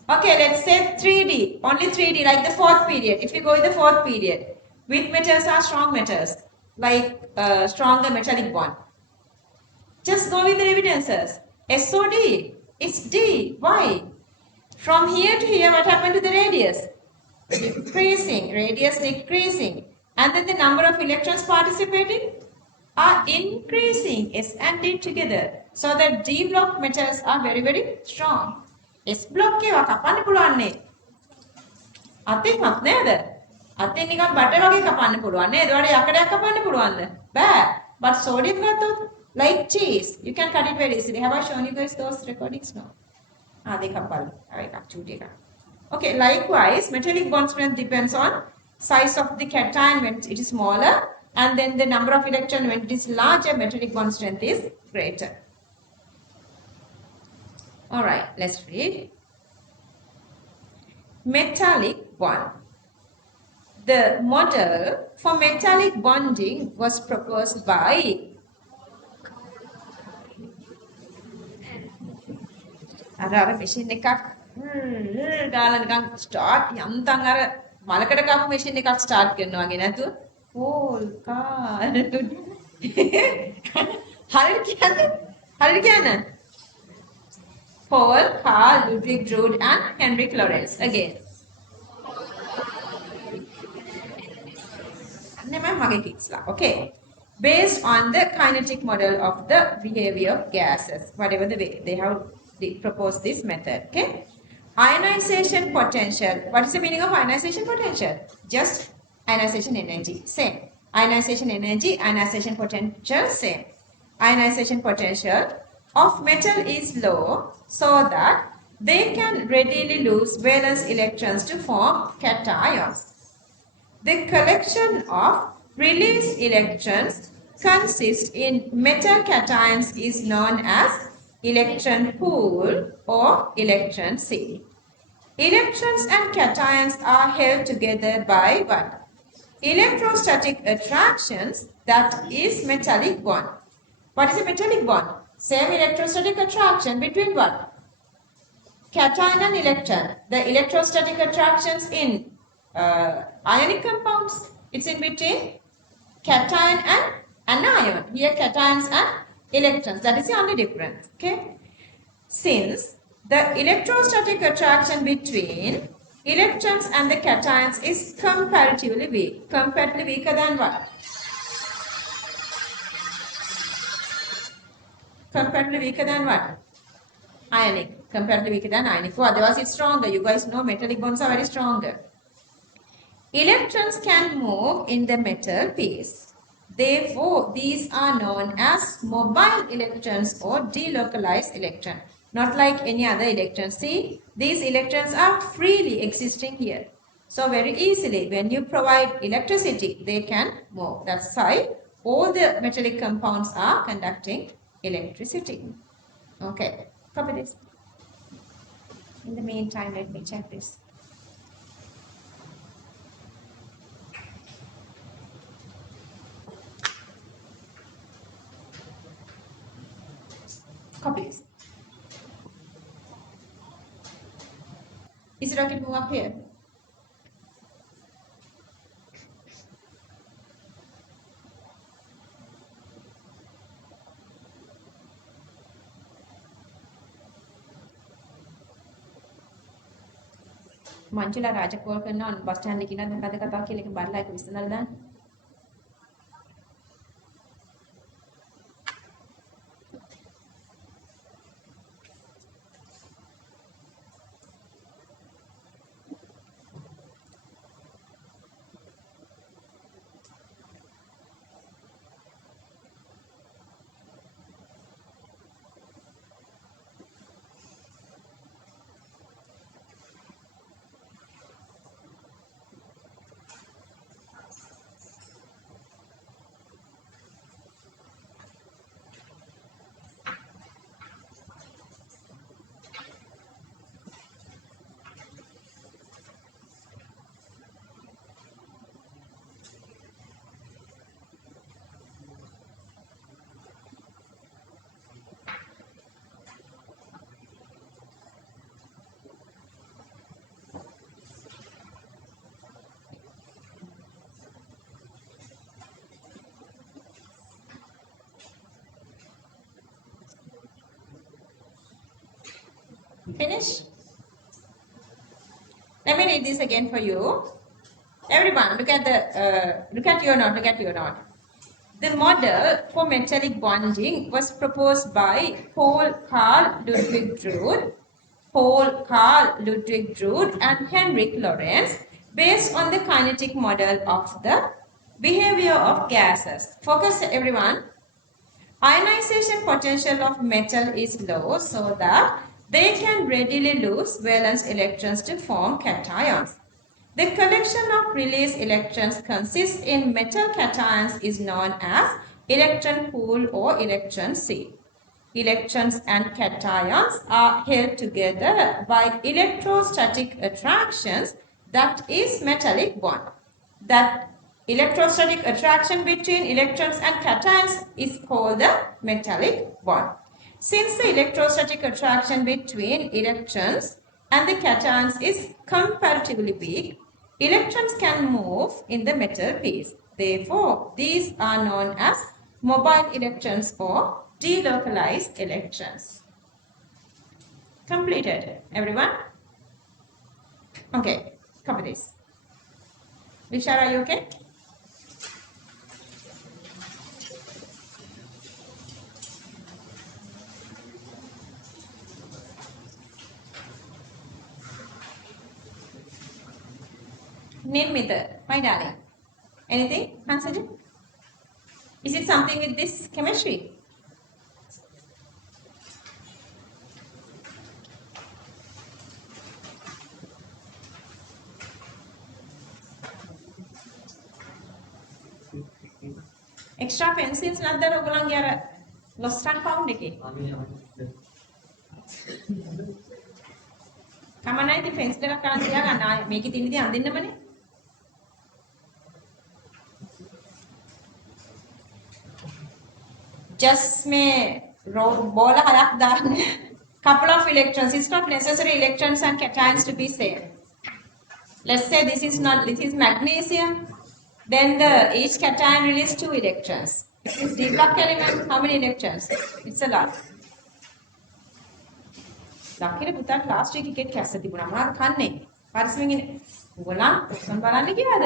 Okay, let's say 3D. Only 3D, like the fourth period. If you go in the fourth period, which metals are strong metals? like stronger metallic bond. Just go with the evidences. SOD, it's D. Why? From here to here, what happened to the radius? Decreasing, radius decreasing. And then the number of electrons participating are increasing. S and D together. So that D block metals are very, very strong. S block එක කපන්න පුළුවන් නේ. අතින්වත් නේද? අතින් නිකන් butter වගේ කපන්න පුළුවන් නේද? ඒවට යකඩයක් කපන්න පුළුවන්ද? බෑ. But sodium ගත්තොත් like cheese. You can cut it very easily. Have I shown you guys those recordings? No. They කපන්න. එකක් චූටි එකක්. Okay, likewise, metallic bond strength depends on size of the cation when it is smaller, and then the number of electrons when it is larger, metallic bond strength is greater. All right, let's read. Metallic bond. The model for metallic bonding was proposed by අර machine එකක් ගාලා නිකන් start යන්තම් අර මලකඩ කපු machine එකක් start කරනවා වගේ නේද? Whole car. හරියට කියන්න. Paul, Carl, Ludwig Drude and Henrik Lorentz again. Okay. Based on the kinetic model of the behavior of gases, whatever the way they have proposed this method. Okay. Ionization potential. What is the meaning of ionization potential? Just ionization energy. Same. Ionization energy, ionization potential, same. Ionization potential of metal is low so that they can readily lose valence electrons to form cations. The collection of released electrons consists in metal cations is known as electron pool or electron sea. Electrons and cations are held together by what? Electrostatic attractions, that is metallic bond. What is a metallic bond? Same electrostatic attraction between what? Cation and electron. The electrostatic attractions in ionic compounds, it's in between cation and anion. Here cations and electrons. That is the only difference. Okay. Since the electrostatic attraction between electrons and the cations is comparatively weak. Comparatively weaker than what? Comparatively weaker than what? Ionic. Comparatively weaker than ionic. So otherwise it's stronger. You guys know metallic bonds are very stronger. Electrons can move in the metal piece. Therefore, these are known as mobile electrons or delocalized electrons. Not like any other electrons. See, these electrons are freely existing here. So very easily, when you provide electricity, they can move. That's why all the metallic compounds are conducting electricity. Okay, copy this. In the meantime, let me check this. Copy this. Is it okay to move up here? Manchula Rajakol කරනවා bus stand එකේ ඉඳන් මොකද කතාව කියලා එක බලලා ඒක විසඳලා දාන්න. Finish? Let me read this again for you. Everyone, look at your note. Look at your note. The model for metallic bonding was proposed by Paul Carl Ludwig Drude and Henrik Lorentz based on the kinetic model of the behavior of gases. Focus everyone. Ionization potential of metal is low so that they can readily lose valence electrons to form cations. The collection of released electrons consists in metal cations is known as electron pool or electron sea. Electrons and cations are held together by electrostatic attractions, that is metallic bond. That electrostatic attraction between electrons and cations is called the metallic bond. Since the electrostatic attraction between electrons and the cations is comparatively weak, electrons can move in the metal piece. Therefore, these are known as mobile electrons or delocalized electrons. Completed, everyone? Okay, copy this. Vishal, are you okay? Name method, my darling. Anything, Hansajan? Is it something with this chemistry? Extra pencils නැද්ද ඔයගොල්ලන්ගේ අර lost and found එකේ? කමන්නයි ඉතින් pencil එකක් ගන්න තියාගන්න. ආයේ මේකේ තියෙන ඉතින් අඳින්නමනේ. Just මේ බෝල හයක් දාන්න. Couple of electrons. It's not necessary electrons and cations to be same. Let's say this is magnesium. Then each cation releases 2 electrons. If it's D block element, how many electrons? It's a lot. ලක්කේ පුතාට last week එකේ කැස්ස තිබුණා. මොනවද කන්නේ? පරිස්සමෙන් ඉන්න. උගලන් ඔක්කොම බලන්න ගියාද?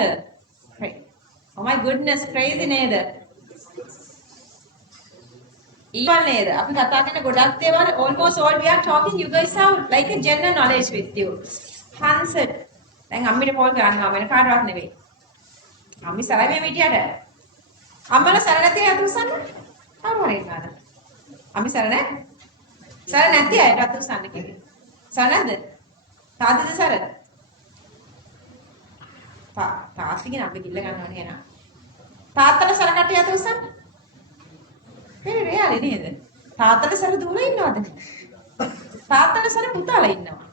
Oh my goodness, crazy නේද? Equal නේද? අපි කතා කරන ගොඩක් දේවල් almost all we are talking, you guys have like a general knowledge with you. Hansard. දැන් අම්මිට කෝල් කරනවා වෙන කාටවත් නෙවෙයි. අම්මි සරයි මේ විදියට. අම්මලා සර නැති අත උස්සන්න. කවුරු හරි ඉන්නවද? අම්මි සර නැහැ. සර නැති අයට අත උස්සන්න කිව්වේ. සර නැද්ද? තාත්තද සර? තාත්තිගෙන අපි කිල්ල ගන්නවනේ එහෙනම්. තාත්තලා සර කට්ටිය අත උස්සන්න. මේ රෙයාලි නේද? තාත්තලා සර දුවලා ඉන්නවද? තාත්තලා සර පුතාලා ඉන්නවා.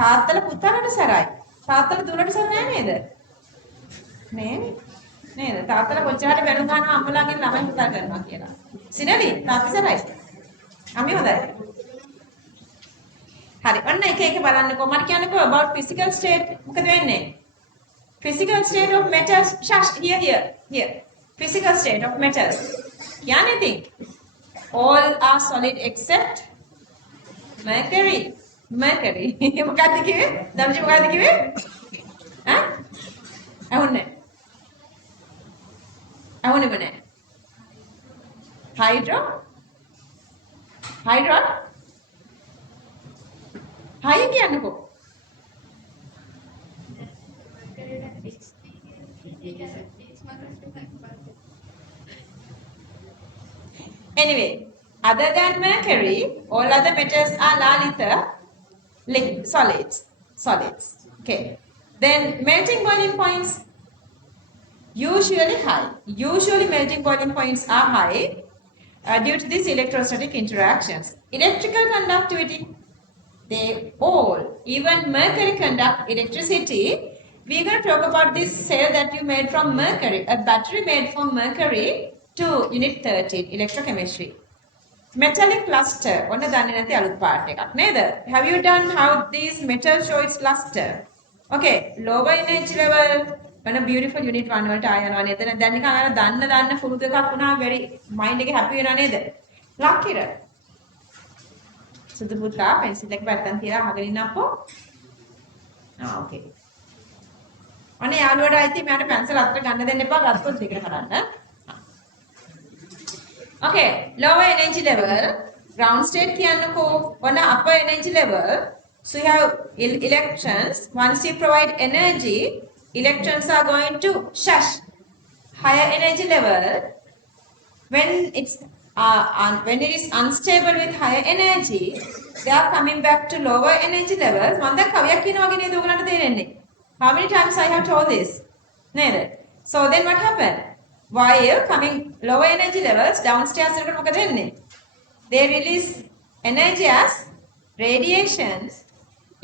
තාත්තලා පුතාලට සරයි. තාත්තලා දුවලට සර නෑ නේද? නේද? නේද? තාත්තලා කොච්චර හරි බැනුම් ගන්නවා අම්මලාගෙන් ළමයි පුතා කරනවා කියලා. සිනලි තාත්තා සරයි. අම්මි හොඳයි. හරි. ඔන්න එක එක බලන්නකෝ. මට කියන්නකෝ about physical state මොකද වෙන්නේ? Physical state of metals. Here. Physical state of metals. Anything. All are solid except mercury. මොකක්ද කිව්වේ? දරුජි මොකක්ද කිව්වේ? ඈ? අහුන්නේ. අහුන්නේම නැහැ. Hydron. හය කියන්නකෝ. Anyway, other than mercury, all other metals are lalita solids. Okay. Then melting boiling points usually high. Usually melting boiling points are high due to these electrostatic interactions. Electrical conductivity, they all, even mercury conduct electricity. We're going to talk about this cell that you made from mercury, a battery made from mercury to unit 13, electrochemistry. Metallic cluster, ඔන්න දන්නේ නැති අලුත් part එකක් නේද? Have you done how these metals show its cluster? Okay, lower energy level, when a beautiful unit 1 වලට ආය යනවා නේද? දැන් නිකන් අර දන්න පුරුදු එකක් වුණා very mind එක happy වෙනවා නේද? ලක්කිර. So සුදු පුතා පෙන්සිල් එක පැත්තෙන් තියලා අහගෙන ඉන්නම්කෝ. okay. අනේ යාළුවට අයිති මට පැන්සල් අතට ගන්න දෙන්න එපා ගත්තොත් දෙකට කරන්න. okay, lower energy level, ground state කියන්නකෝ. on upper energy level, so you have electrons. Once you provide energy, electrons are going to shush. Higher energy level, when it is unstable with higher energy, they are coming back to lower energy levels. මම දැන් කවියක් කියනවා වගේ නේද ඔයගලන්ට තේරෙන්නේ? How many times I have told this? නේද? So then what happened? While coming lower energy levels, downstairs එකට මොකද වෙන්නේ? They release energy as radiations.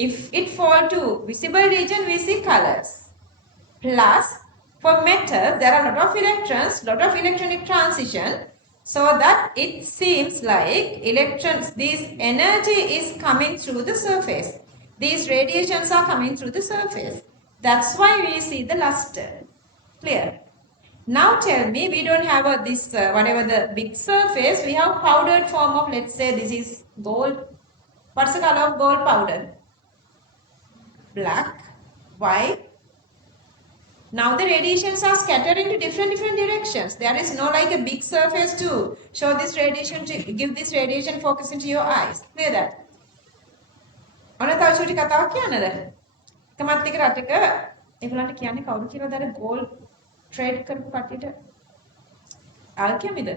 If it fall to visible region, we see colors. Plus, for metal, there are a lot of electrons, lot of electronic transition, so that it seems like electrons, this energy is coming through the surface. These radiations are coming through the surface. That's why we see the luster. Clear? Now tell me, we don't have this, whatever the big surface, we have powdered form of, let's say this is gold. What's the color of gold powder? Black, white. Now the radiations are scattered into different directions. There is no like a big surface to show this radiation, to give this radiation focus into your eyes. Clear that? ඔන්න තව චූටි කතාවක් කියන්නද? කමත් එක රටක ඒගොල්ලන්ට කියන්නේ කවුරු කියලාද අර ගෝල්ඩ් ට්‍රේඩ් කරපු කට්ටියට? ආල්කෙමිද?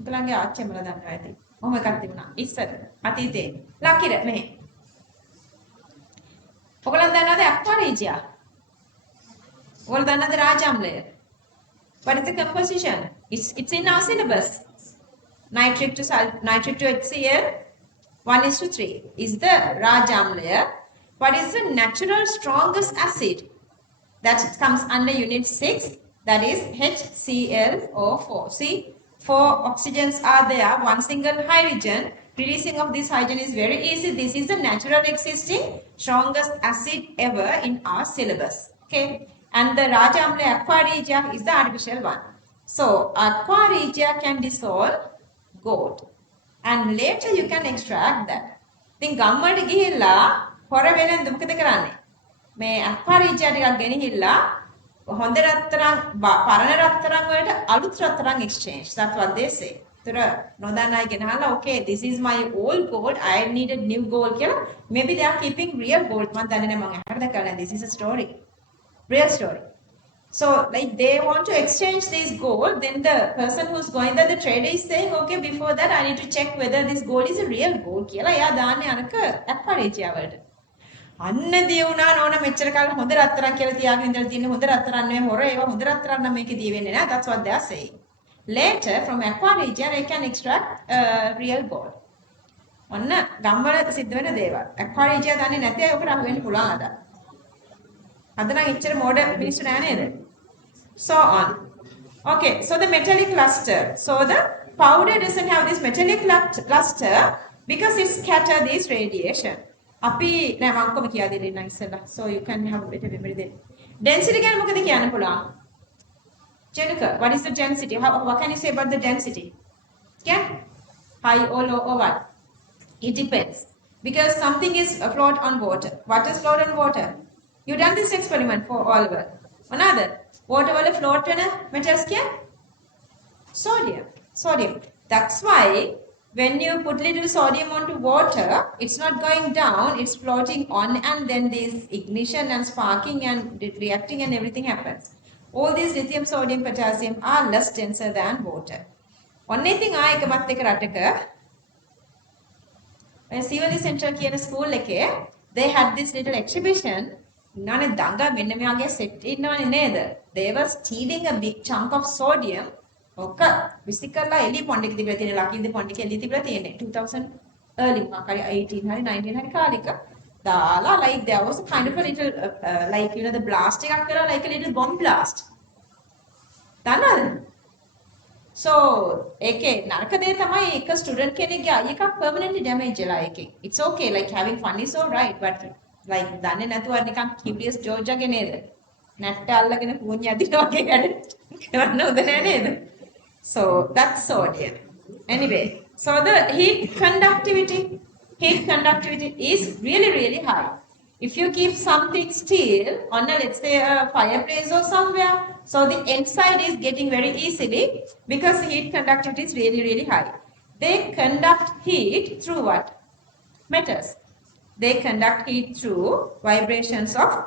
ඒගොල්ලන්ගේ ආච්චිමලා දන්නවා ඇති. ඔහොම එකක් තිබුණා. ඉස්සර අතීතේ. ලක්කිර මෙහෙ. ඔයගොල්ලන් දන්නවද ඇක්වාරීජියා? ඔයගොල්ලෝ දන්නවද රාජාම්ලය? What is the composition? It's in our syllabus. Nitric to HCl 1:3 is the Rajamlaya. What is the natural strongest acid? That comes under unit 6. That is HClO4. See, 4 oxygens are there. One single hydrogen. Releasing of this hydrogen is very easy. This is the natural existing strongest acid ever in our syllabus. Okay. And the Rajamlaya aqua regia is the artificial one. So, aqua regia can dissolve gold. And later you can extract that. ඉතින් ගම්මට ගිහිල්ලා හොර වෙලෙන්ද මොකද කරන්නේ? මේ aqua regia ටිකක් ගෙනහිල්ලා හොඳ රත්තරන් පරණ රත්තරන් වලට අලුත් රත්තරන් exchange. That's what they say. ඒතර නොදන්න අය ගෙනහලා okay, this is my old gold, I needed new gold කියලා. Maybe they are keeping real gold. මම දන්නේ නැහැ මම අහකට දැක්කා. This is a story. Real story. So, like they want to exchange this gold, then the person who's going there, the trader is saying, okay, before that I need to check whether this gold is a real gold. කියලා එයා දාන්නේ අරක ඇක්වාරීජියා වලට. අන්න දියුණා නෝන මෙච්චර කාලෙ හොඳ රත්තරන් කියලා තියාගෙන ඉඳලා තියෙන හොඳ රත්තරන් නෙවෙයි හොර ඒවා හොඳ රත්තරන් නම් මේකේ දී වෙන්නේ නැහැ. That's what they are saying. Later from aquaregia they can extract real gold. ඔන්න ගම්වල සිද්ධ වෙන දේවල්. aquaregia දන්නේ නැති අය ඔකට අහු වෙන්න පුළුවන් අද. අද නම් එච්චර මෝඩ මිනිස්සු නෑ නේද? So on. Okay, so the metallic luster. So the powder doesn't have this metallic luster because it scatters this radiation. අපි නෑ මම කොහොම කියා දෙන්නේ නැහැ ඉස්සෙල්ලා. So you can have a better memory then. Density ගැන මොකද කියන්න පුළුවන්? Jenica, what is the density? What can you say about the density? Yeah? High or low or what? It depends. Because something is afloat on water. What is float on water? You done this experiment for all of us. Another. Water will float in a metals क्या? Sodium. Sodium. That's why when you put little sodium onto water, it's not going down, it's floating on, and then this ignition and sparking and reacting and everything happens. All these lithium, sodium, potassium are less denser than water. Only thing I come at the Civil Central කියන school එකේ they had this little exhibition. None danga මෙන්න මෙයාගේ set ඉන්නවනේ නේද? They were stealing a big chunk of sodium. ඔක විසිකලා එලි පොන්ඩ් එක තිබිලා තියෙන ලකින්ද පොන්ඩ් එක එලි තිබිලා තියෙන්නේ 2000 early මාකරි 18 hari 19 hari කාලෙක දාලා like there was a kind of a little like you know the blast එකක් කරලා like a little bomb blast. දන්නවද? So ඒකේ නරක දේ තමයි එක ස්ටුඩන්ට් කෙනෙක්ගේ අය එකක් permanently damage වෙලා ඒකෙන්. It's okay like having fun is all right but like දන්නේ නැතුව නිකන් curious Georgia ගේ නේද? නැට්ට අල්ලගෙන කූණි අදිනවා වගේ වැඩ කරන්න හොඳ නෑ නේද? So that's sodium. Anyway, So the heat conductivity is really high. If you keep something steel on a, let's say, a fireplace or somewhere, so the inside is getting very easily because heat conductivity is really high. They conduct heat through what? Metals. They conduct heat through vibrations of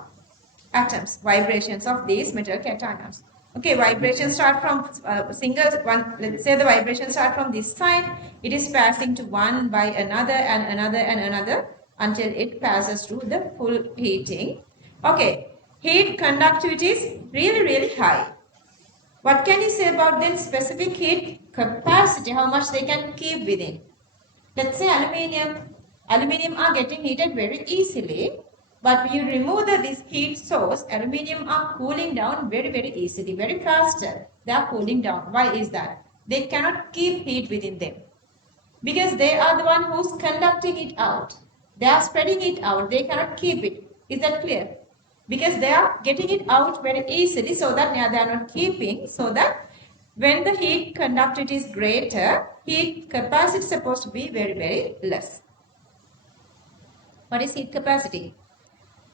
atoms, vibrations of these metal cations. Okay, vibrations start from single one. Let's say the vibrations start from this side. It is passing to one by another and another and another until it passes through the full heating. Okay, heat conductivity is really high. What can you say about then specific heat capacity? How much they can keep within? Let's say aluminium. Aluminium are getting heated very easily. But when you remove this heat source, aluminium are cooling down very easily, very faster. They are cooling down. Why is that? They cannot keep heat within them. Because they are the one who's conducting it out. They are spreading it out. They cannot keep it. Is that clear? Because they are getting it out very easily so that they are not keeping, so that when the heat conductivity is greater, heat capacity is supposed to be very less. What is heat capacity?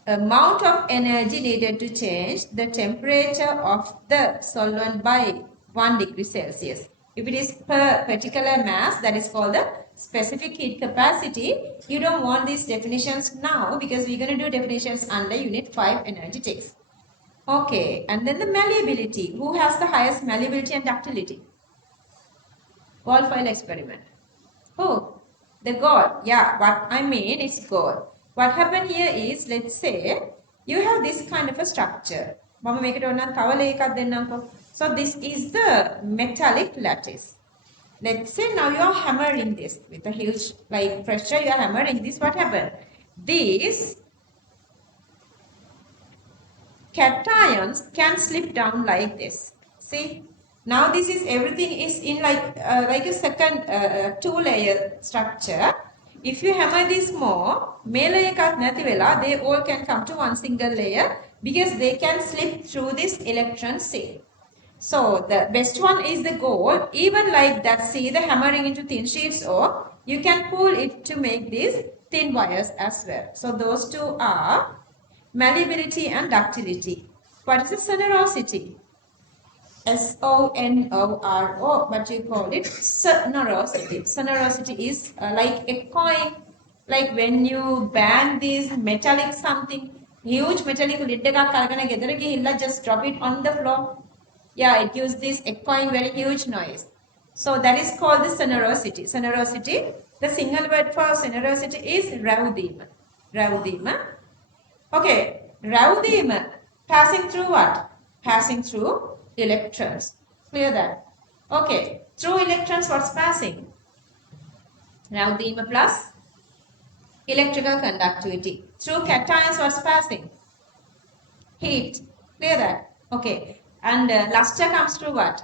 Amount of energy needed to change the temperature of the solvent by 1 degree Celsius. If it is per particular mass, that is called the specific heat capacity. You don't want these definitions now because we're going to do definitions under Unit 5 energetics. Okay, and then the malleability. Who has the highest malleability and ductility? Ball foil experiment. Who? The gold. Yeah, what I mean is gold. What happened here is, let's say, you have this kind of a structure. So this is the metallic lattice. Let's say now you are hammering this with a huge pressure. You are hammering this. What happened? These cations can slip down like this. See? Now this is everything is in like a second two-layer structure. If you hammer this more, they all can come to one single layer because they can slip through this electron seal. So the best one is the gold. Even like that, see the hammering into thin sheets, or you can pull it to make these thin wires as well. So those two are malleability and ductility. What is the sonorosity? S-O-N-O-R-O, but you call it sonorosity. Sonorosity is like echoing, like when you bang this metallic something, huge metallic lid just drop it on the floor. Yeah, it gives this echoing very huge noise. So that is called the sonorosity. Sonorosity, the Sinhala word for sonorosity is ravudima. Ravudima. Okay, ravudima passing through what? Passing through electrons. Clear that? Okay, through electrons what's passing? Ravudima plus electrical conductivity. Through cations what's passing? Heat. Clear that? Okay. And luster comes through what?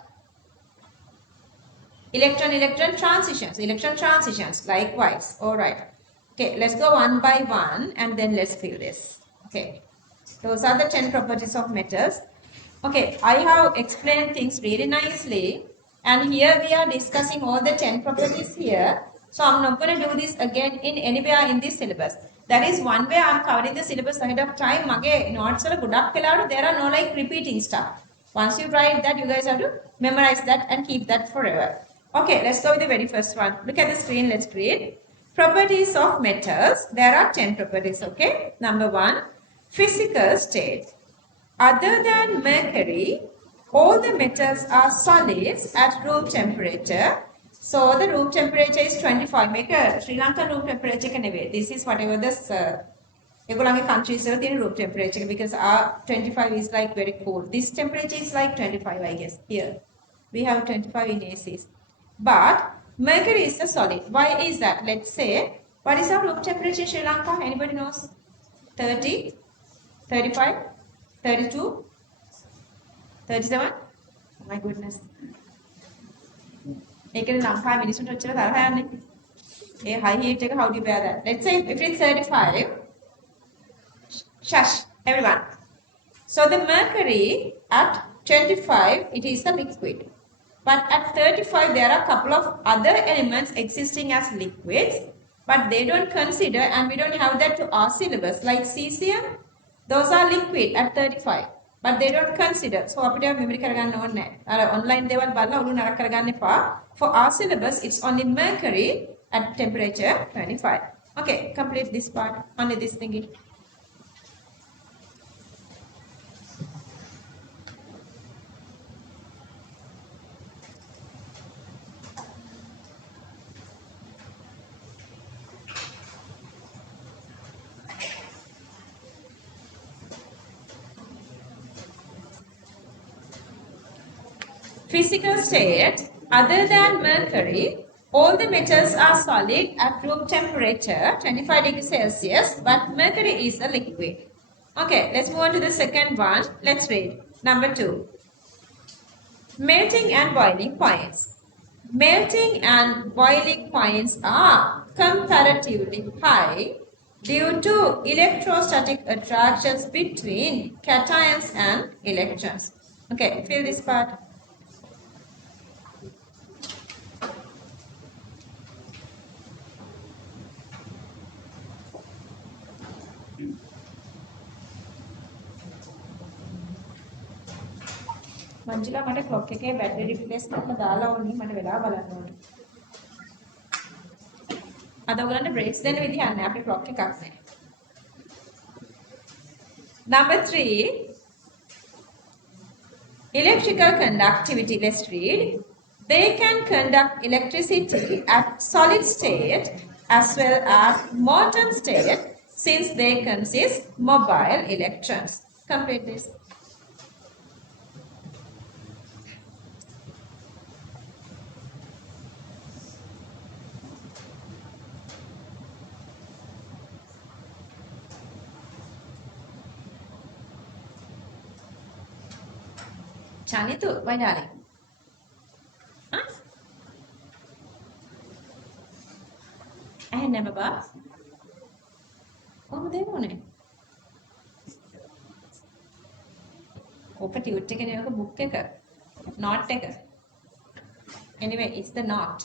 Electron transitions. Electron transitions. Likewise. Alright. Okay, let's go one by one and then let's fill this. Okay. Those are the 10 properties of metals. Okay, I have explained things really nicely. And here we are discussing all the 10 properties here. So I'm not going to do this again in anywhere in this syllabus. That is one way I'm covering the syllabus ahead of time. Notes there are no like repeating stuff. Once you write that, you guys have to memorize that and keep that forever. Okay, let's go with the very first one. Look at the screen, let's read. Properties of metals. There are 10 properties, okay? Number 1, physical state. Other than mercury, all the metals are solids at room temperature. So the room temperature is 25. Make a Sri Lanka room temperature anyway. This is whatever this countries room temperature, because our 25 is like very cold. This temperature is like 25, I guess. Here we have 25 in ACs. But mercury is a solid. Why is that? Let's say, what is our room temperature in Sri Lanka? Anybody knows? 30, 35, 32, 37? Oh my goodness. Make it long 5 minutes. High heat, how do you bear that? Let's say if it's 35, shush, everyone. So the mercury at 25, it is a liquid. But at 35, there are a couple of other elements existing as liquids, but they don't consider, and we don't have that to our syllabus, like cesium. Those are liquid at 35, but they don't consider. So අපිට memory කරගන්න ඕනේ නැහැ. අර online දේවල් බලලා ඔළුව නරක කරගන්න එපා. For our syllabus, it's only mercury at temperature 25. Okay, complete this part. Only this thingy. Physical state, other than mercury, all the metals are solid at room temperature, 25 degrees Celsius, but mercury is a liquid. Okay, let's move on to the second one. Let's read. Number 2. Melting and boiling points. Melting and boiling points are comparatively high due to electrostatic attractions between cations and electrons. Okay, fill this part. Manjula මට clock එකේ battery replace කරලා දාලා ඕනි මට වෙලා බලන්න ඕනේ. අද ඔයගලන්ට බ්‍රේක්ස් දෙන්න විදිහක් නැහැ අපේ ක්ලොක් එකක් නැහැ. Number 3. Electrical conductivity. Let's read. They can conduct electricity at solid state as well as molten state since they consist mobile electrons. Complete this. Chanitu, why darling? Huh? I had never bought. Oh, they want it. Open to take a book taker. Not taker. Anyway, it's the knot.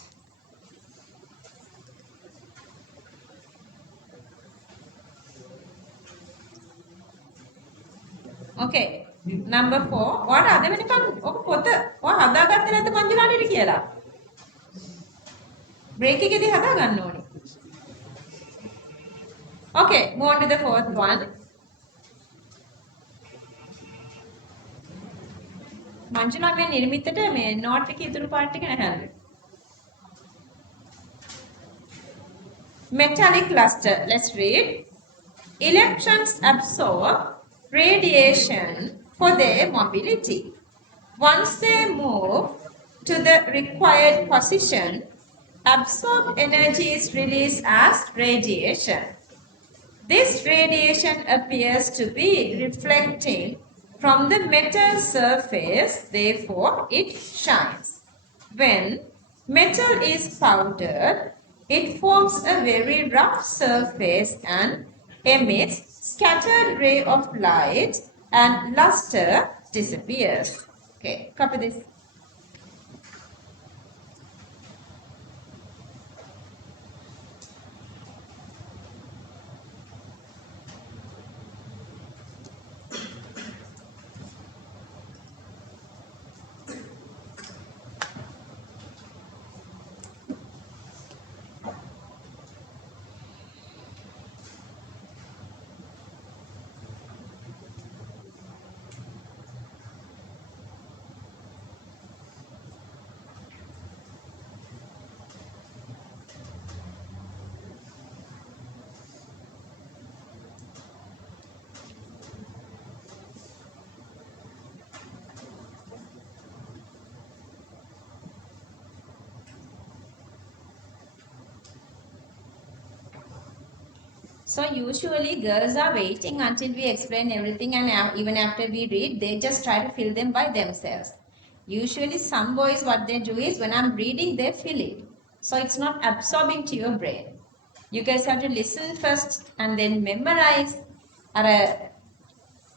Okay. Number 4. What are they? ඔක පොත ඔය හදාගත්තේ නැද්ද මංජුලාට කියලා? Break එකේදී හදා ගන්න ඕනේ. Okay, move on to the fourth one. Manjula මේ නිර්මිතට මේ නෝට් එකේ ඉතුරු පාර්ට් එක නැහැලු. Metallic cluster. Let's read. Electrons absorb radiation for their mobility. Once they move to the required position, absorbed energy is released as radiation. This radiation appears to be reflecting from the metal surface, therefore it shines. When metal is powdered, it forms a very rough surface and emits scattered ray of light and luster disappears. Okay, copy this. So usually girls are waiting until we explain everything, and even after we read, they just try to fill them by themselves. Usually some boys, what they do is when I'm reading, they fill it. So it's not absorbing to your brain. You guys have to listen first and then memorize.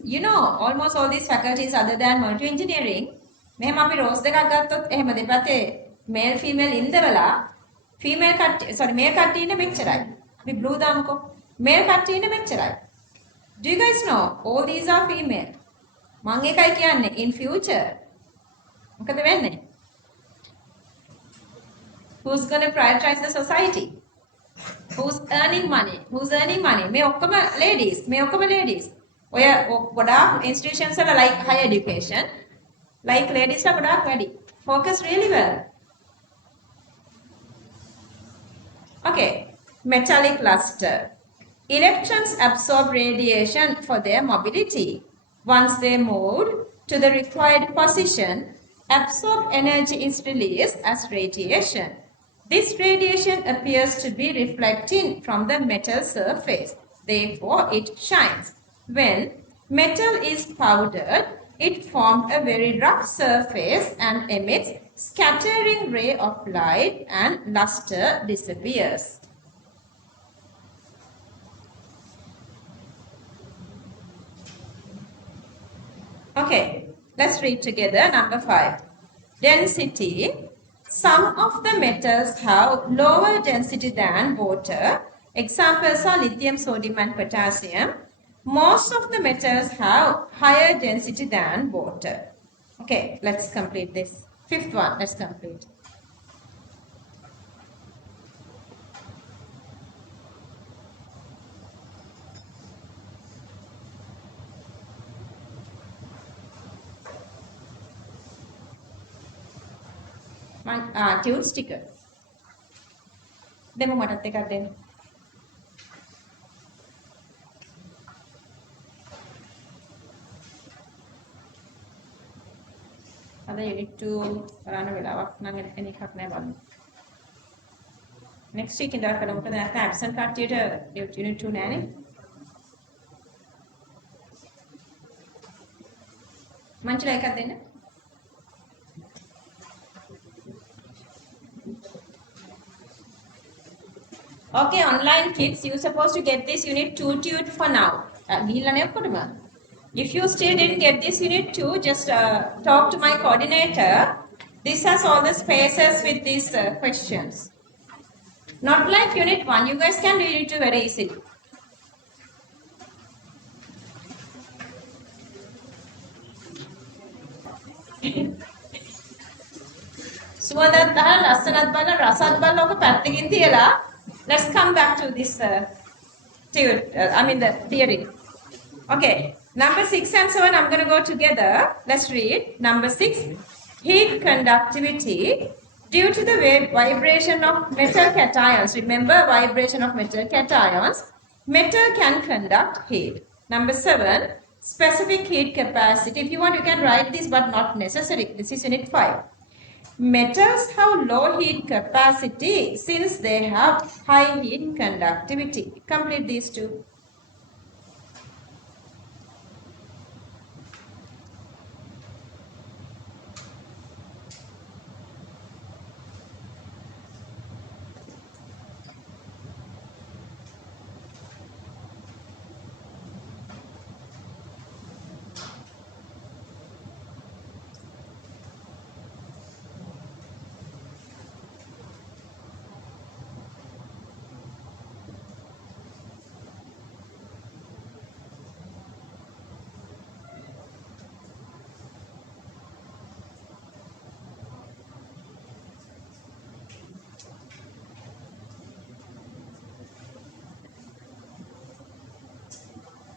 You know, almost all these faculties other than motor engineering, මෙහෙම අපි rose දෙකක් ගත්තොත් එහෙම දෙපැත්තේ mail female ඉඳවලා female කට්ටිය sorry mail කට්ටිය ඉන්නේ මෙච්චරයි. අපි බ්ලූ දාමුකෝ. මේල් කට්ටිය ඉන්නේ මෙච්චරයි. Do you guys know all these are female? මම එකයි කියන්නේ in future මොකද වෙන්නේ? Who's going to prioritize the society? Who's earning money? මේ ඔක්කොම ladies. ඔය ගොඩාක් institutions වල like higher education like ladies ලා ගොඩාක් වැඩි. Focus really well. Okay, metallic luster. Electrons absorb radiation for their mobility. Once they move to the required position, absorbed energy is released as radiation. This radiation appears to be reflecting from the metal surface. Therefore, it shines. When metal is powdered, it forms a very rough surface and emits scattering ray of light and luster disappears. Okay, let's read together number 5. Density. Some of the metals have lower density than water. Examples are lithium, sodium and potassium. Most of the metals have higher density than water. Okay, let's complete this. 5th one, let's complete. Tune sticker. Demo මටත් එකක් දෙන්න. අද unit 2 කරන්න වෙලාවක් නම් එන එකක් නෑ බලන්න. next week ඉඳලා කරමු. මොකද නැත්නම් absent කට්ටියට unit 2 නෑනේ. මංචලා එකක් දෙන්න. Okay, online kids, you're supposed to get this unit 2 tutored for now. If you still didn't get this unit 2, just talk to my coordinator. This has all the spaces with these questions. Not like unit 1, you guys can do unit 2 very easily. සුවඳත් අහලා ලස්සනත් බලලා රසත් බලලා ඔක පැත්තකින් තියලා let's come back to this the theory. Okay, number 6 and 7 I'm going to go together. Let's read. Number 6, heat conductivity. Due to the vibration of metal cations, remember vibration of metal cations, metal can conduct heat. Number 7, specific heat capacity. If you want, you can write this, but not necessary. This is unit 5. Metals have low heat capacity since they have high heat conductivity. Complete these two.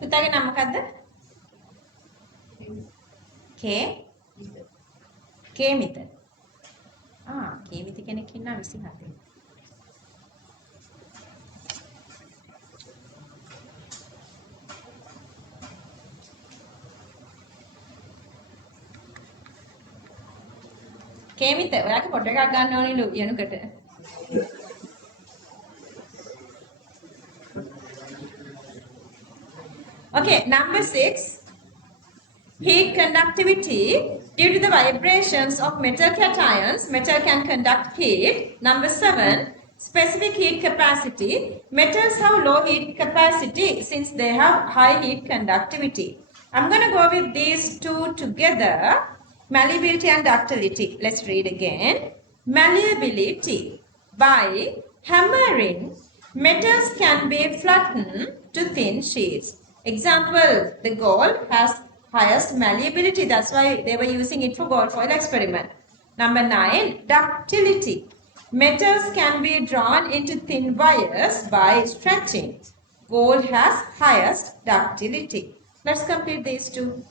පුතාගේ නම මොකද්ද? කේමිත. කේමිත කෙනෙක් ඉන්නා 27. කේමිත ඔයාගේ photo එකක් ගන්න ඕනිලු යනුකට. Okay, number 6, heat conductivity. Due to the vibrations of metal cations, metal can conduct heat. Number 7, specific heat capacity. Metals have low heat capacity since they have high heat conductivity. I'm going to go with these two together. Malleability and ductility. Let's read again. Malleability. By hammering, metals can be flattened to thin sheets. Example, the gold has highest malleability. That's why they were using it for gold foil experiment. Number 9, ductility. Metals can be drawn into thin wires by stretching. Gold has highest ductility. Let's complete these two.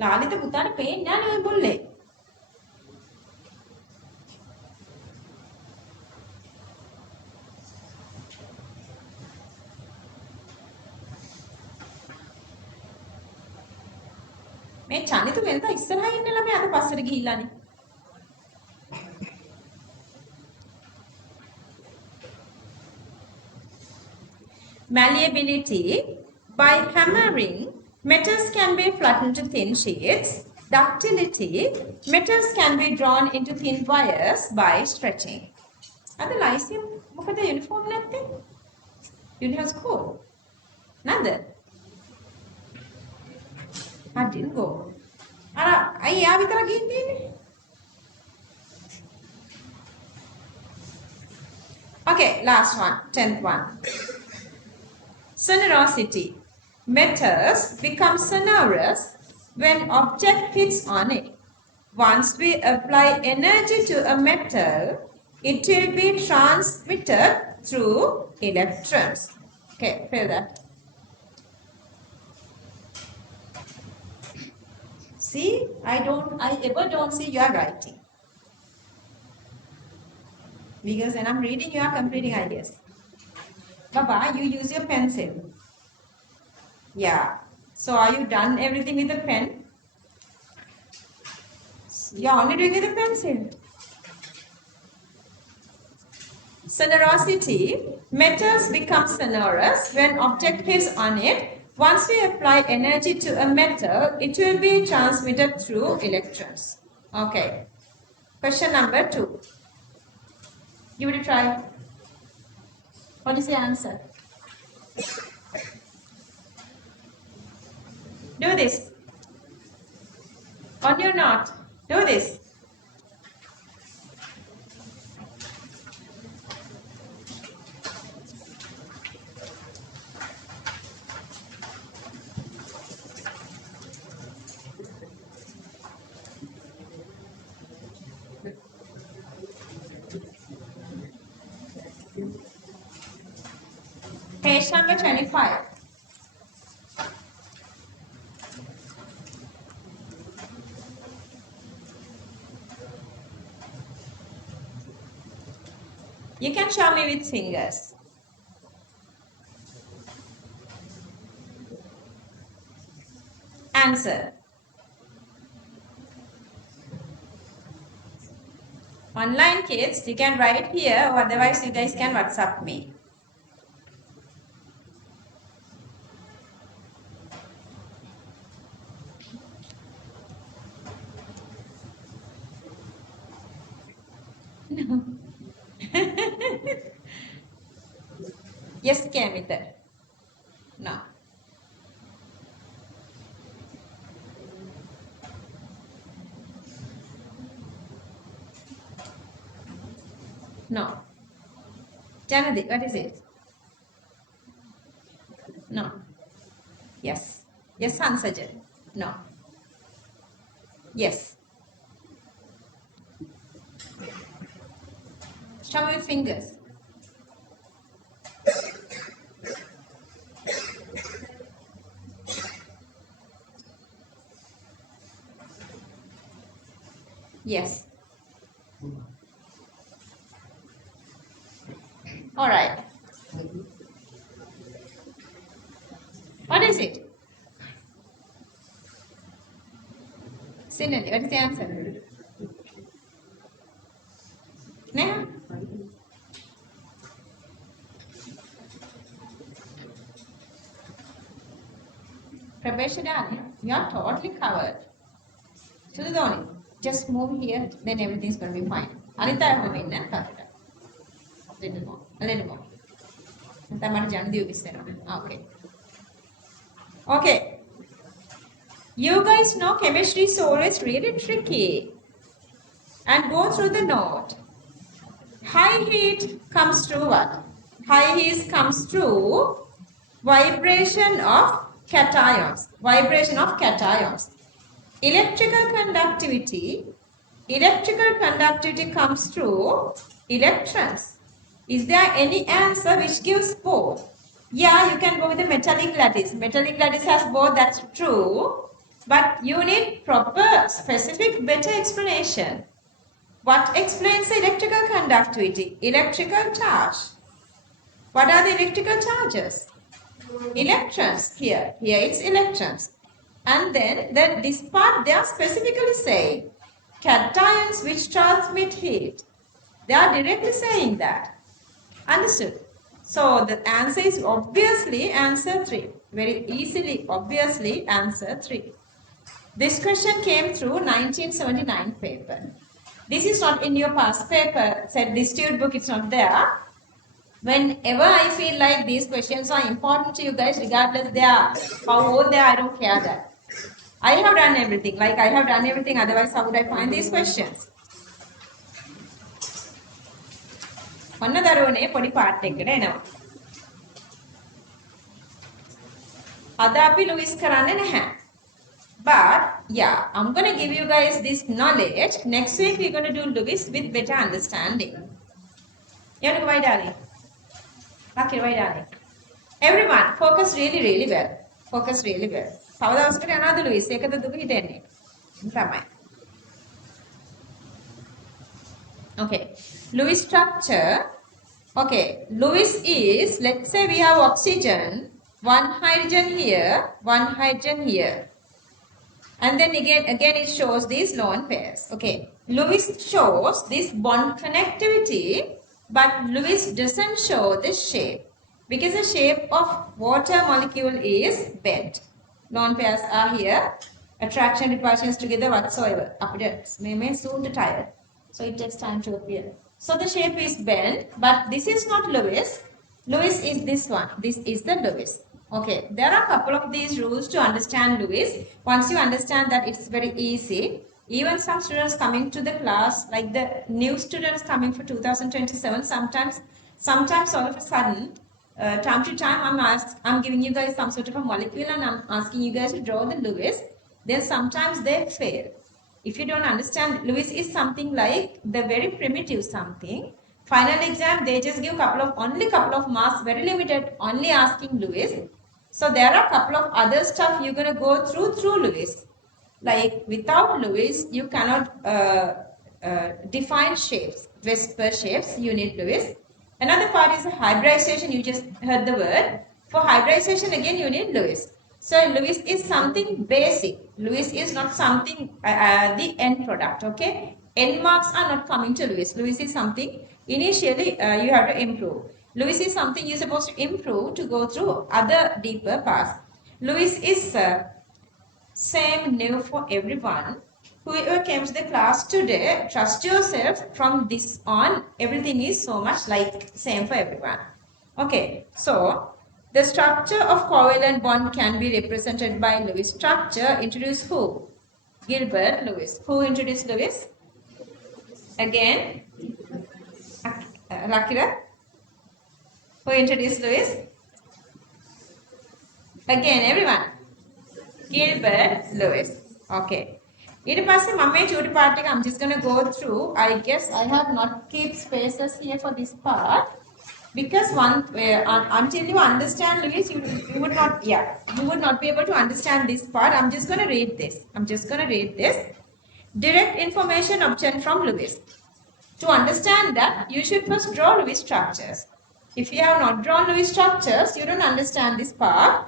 ලාලිත පුතාට පේන්නේ නැහැ නේ ඔය බොල්ලේ. මේ චනිත වෙනත ඉස්සරහා ඉන්න ළමයා අද පස්සට ගිහිල්ලානේ. Malleability. By hammering, metals can be flattened to thin sheets. Ductility. Metals can be drawn into thin wires by stretching. අද ලයිසියම් මොකද යුනිෆෝම් නැත්තේ? Uniform school. නේද? I didn't go. අයියා යා විතර ගිහින් තියෙන්නේ. Okay, last one, 10th one. Sonorosity. Metals become sonorous when object hits on it. Once we apply energy to a metal, it will be transmitted through electrons. Okay, feel that. See, I ever don't see you are writing. Because when I'm reading, you are completing ideas. Baba, you use your pencil. Yeah. So are you done everything with the pen? You're only doing with the pencil. Sonorosity. Metals become sonorous when object hits on it. Once we apply energy to a metal, it will be transmitted through electrons. Okay. Question number 2. You will try. What is the answer? Do this. On your note, do this. Page number 25. You can show me with fingers. Answer. Online kids, you can write here, or otherwise you guys can WhatsApp me. No. Yes, Kamita. No. No. Janadi, what is it? No. Yes. Yes, Hansajan. No. Yes. Show me with fingers. Yes. All right. What is it? Sinhala, what is the answer? Neha? Prabheshadani, you are totally covered. Sudhoni, just move here, then everything's going to be fine. Anita, I have been a little more. A little more. Okay. Okay. You guys know chemistry is always really tricky. And go through the note. High heat comes through what? High heat comes through vibration of cations. Vibration of cations. Electrical conductivity. Electrical conductivity comes through electrons. Is there any answer which gives both? Yeah, you can go with the metallic lattice. Metallic lattice has both, that's true. But you need proper, specific, better explanation. What explains the electrical conductivity? Electrical charge. What are the electrical charges? Electrons. Here it's electrons. And then this part they are specifically saying cations which transmit heat. They are directly saying that. Understood? So the answer is obviously answer 3. Very easily, obviously answer 3. This question came through 1979 paper. This is not in your past paper, said this student book, it's not there. Whenever I feel like these questions are important to you guys, regardless they are how old they are, I don't care that. I have done everything, like I have done everything, otherwise how would I find these questions? ඔන්න දරුවනේ පොඩි part එකකට එනවා. අද අපි Lewis කරන්නේ නැහැ. But yeah, I'm going to give you guys this knowledge. Next week we're going to do Lewis with better understanding. Ionic, why darling? Lucky, why darling? Everyone, focus really, really well. Focus really well. තව දවසකට යනවාද Lewis? ඒකද දුක හිතෙන්නේ? තමයි. Okay, Lewis structure. Okay, Lewis is, let's say we have oxygen, one hydrogen here, one hydrogen here. And then again it shows these lone pairs. Okay, Lewis shows this bond connectivity, but Lewis doesn't show the shape because the shape of water molecule is bent. Lone pairs are here, attraction repulsions together whatsoever. May soon to tired. So it takes time to appear. So the shape is bent, but this is not Lewis. Lewis is this one. This is the Lewis. Okay, there are a couple of these rules to understand Lewis. Once you understand that, it's very easy. Even some students coming to the class, like the new students coming for 2027, sometimes all of a sudden, time to time, I'm giving you guys some sort of a molecule and I'm asking you guys to draw the Lewis. Then sometimes they fail. If you don't understand, Lewis is something like the very primitive something. Final exam, they just give only couple of marks, very limited, only asking Lewis. So there are a couple of other stuff you're going to go through Lewis. Like without Lewis, you cannot define shapes, Vesper shapes, you need Lewis. Another part is hybridization, you just heard the word. For hybridization, again, you need Lewis. So Lewis is something basic. Lewis is not something, the end product, okay? End marks are not coming to Lewis. Lewis is something, initially you have to improve. Lewis is something you're supposed to improve to go through other deeper paths. Lewis is same new for everyone. Whoever came to the class today, trust yourself, from this on, everything is so much like same for everyone. Okay, so the structure of covalent bond can be represented by Lewis structure. Introduce who? Gilbert Lewis. Who introduced Lewis? Again, Rakira. Who introduced Lewis? Again, everyone. Gilbert Lewis. Okay. ඊට පස්සේ මම මේ tutor part එක I'm just going to go through. I guess I have not kept spaces here for this part. Because until you understand Lewis, you would not be able to understand this part. I'm just going to read this. Direct information obtained from Lewis. To understand that, you should first draw Lewis structures. If you have not drawn Lewis structures, you don't understand this part.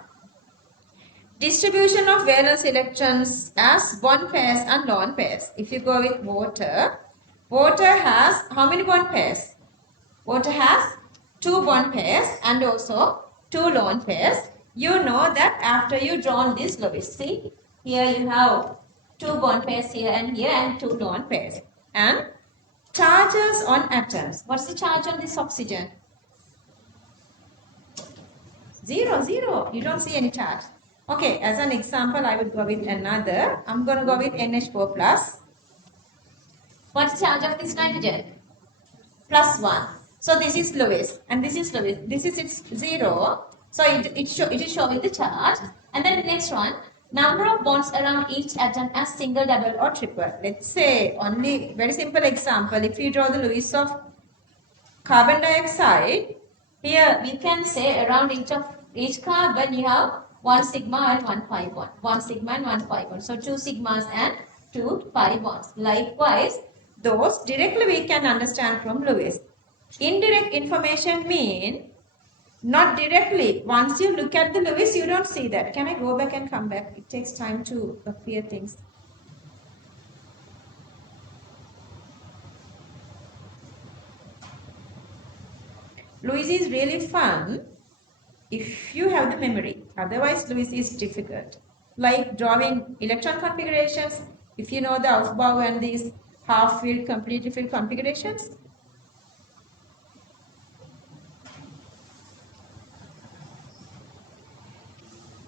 Distribution of valence electrons as bond pairs and lone pairs. If you go with water has how many bond pairs? Water has 2 bond pairs and also 2 lone pairs. You know that after you drawn this Lewis, see here you have 2 bond pairs here and 2 lone pairs. And charges on atoms. What's the charge on this oxygen? 0. You don't see any charge. Okay, as an example, I would go with another. I'm going to go with NH4 plus. What's the charge of this nitrogen? Plus 1. So this is Lewis and this is Lewis. This is its 0. So it is showing the charge. And then the next one, number of bonds around each atom as single, double or triple. Let's say only very simple example. If you draw the Lewis of carbon dioxide, here we can say around each carbon you have 1 sigma and 1 pi bond. 1 sigma and 1 pi bond. So 2 sigmas and 2 pi bonds. Likewise, those directly we can understand from Lewis. Indirect information mean not directly. Once you look at the Lewis, you don't see that. Can I go back and come back? It takes time to clear things. Lewis is really fun if you have the memory. Otherwise, Lewis is difficult. Like drawing electron configurations, if you know the Aufbau and these half field, complete field configurations.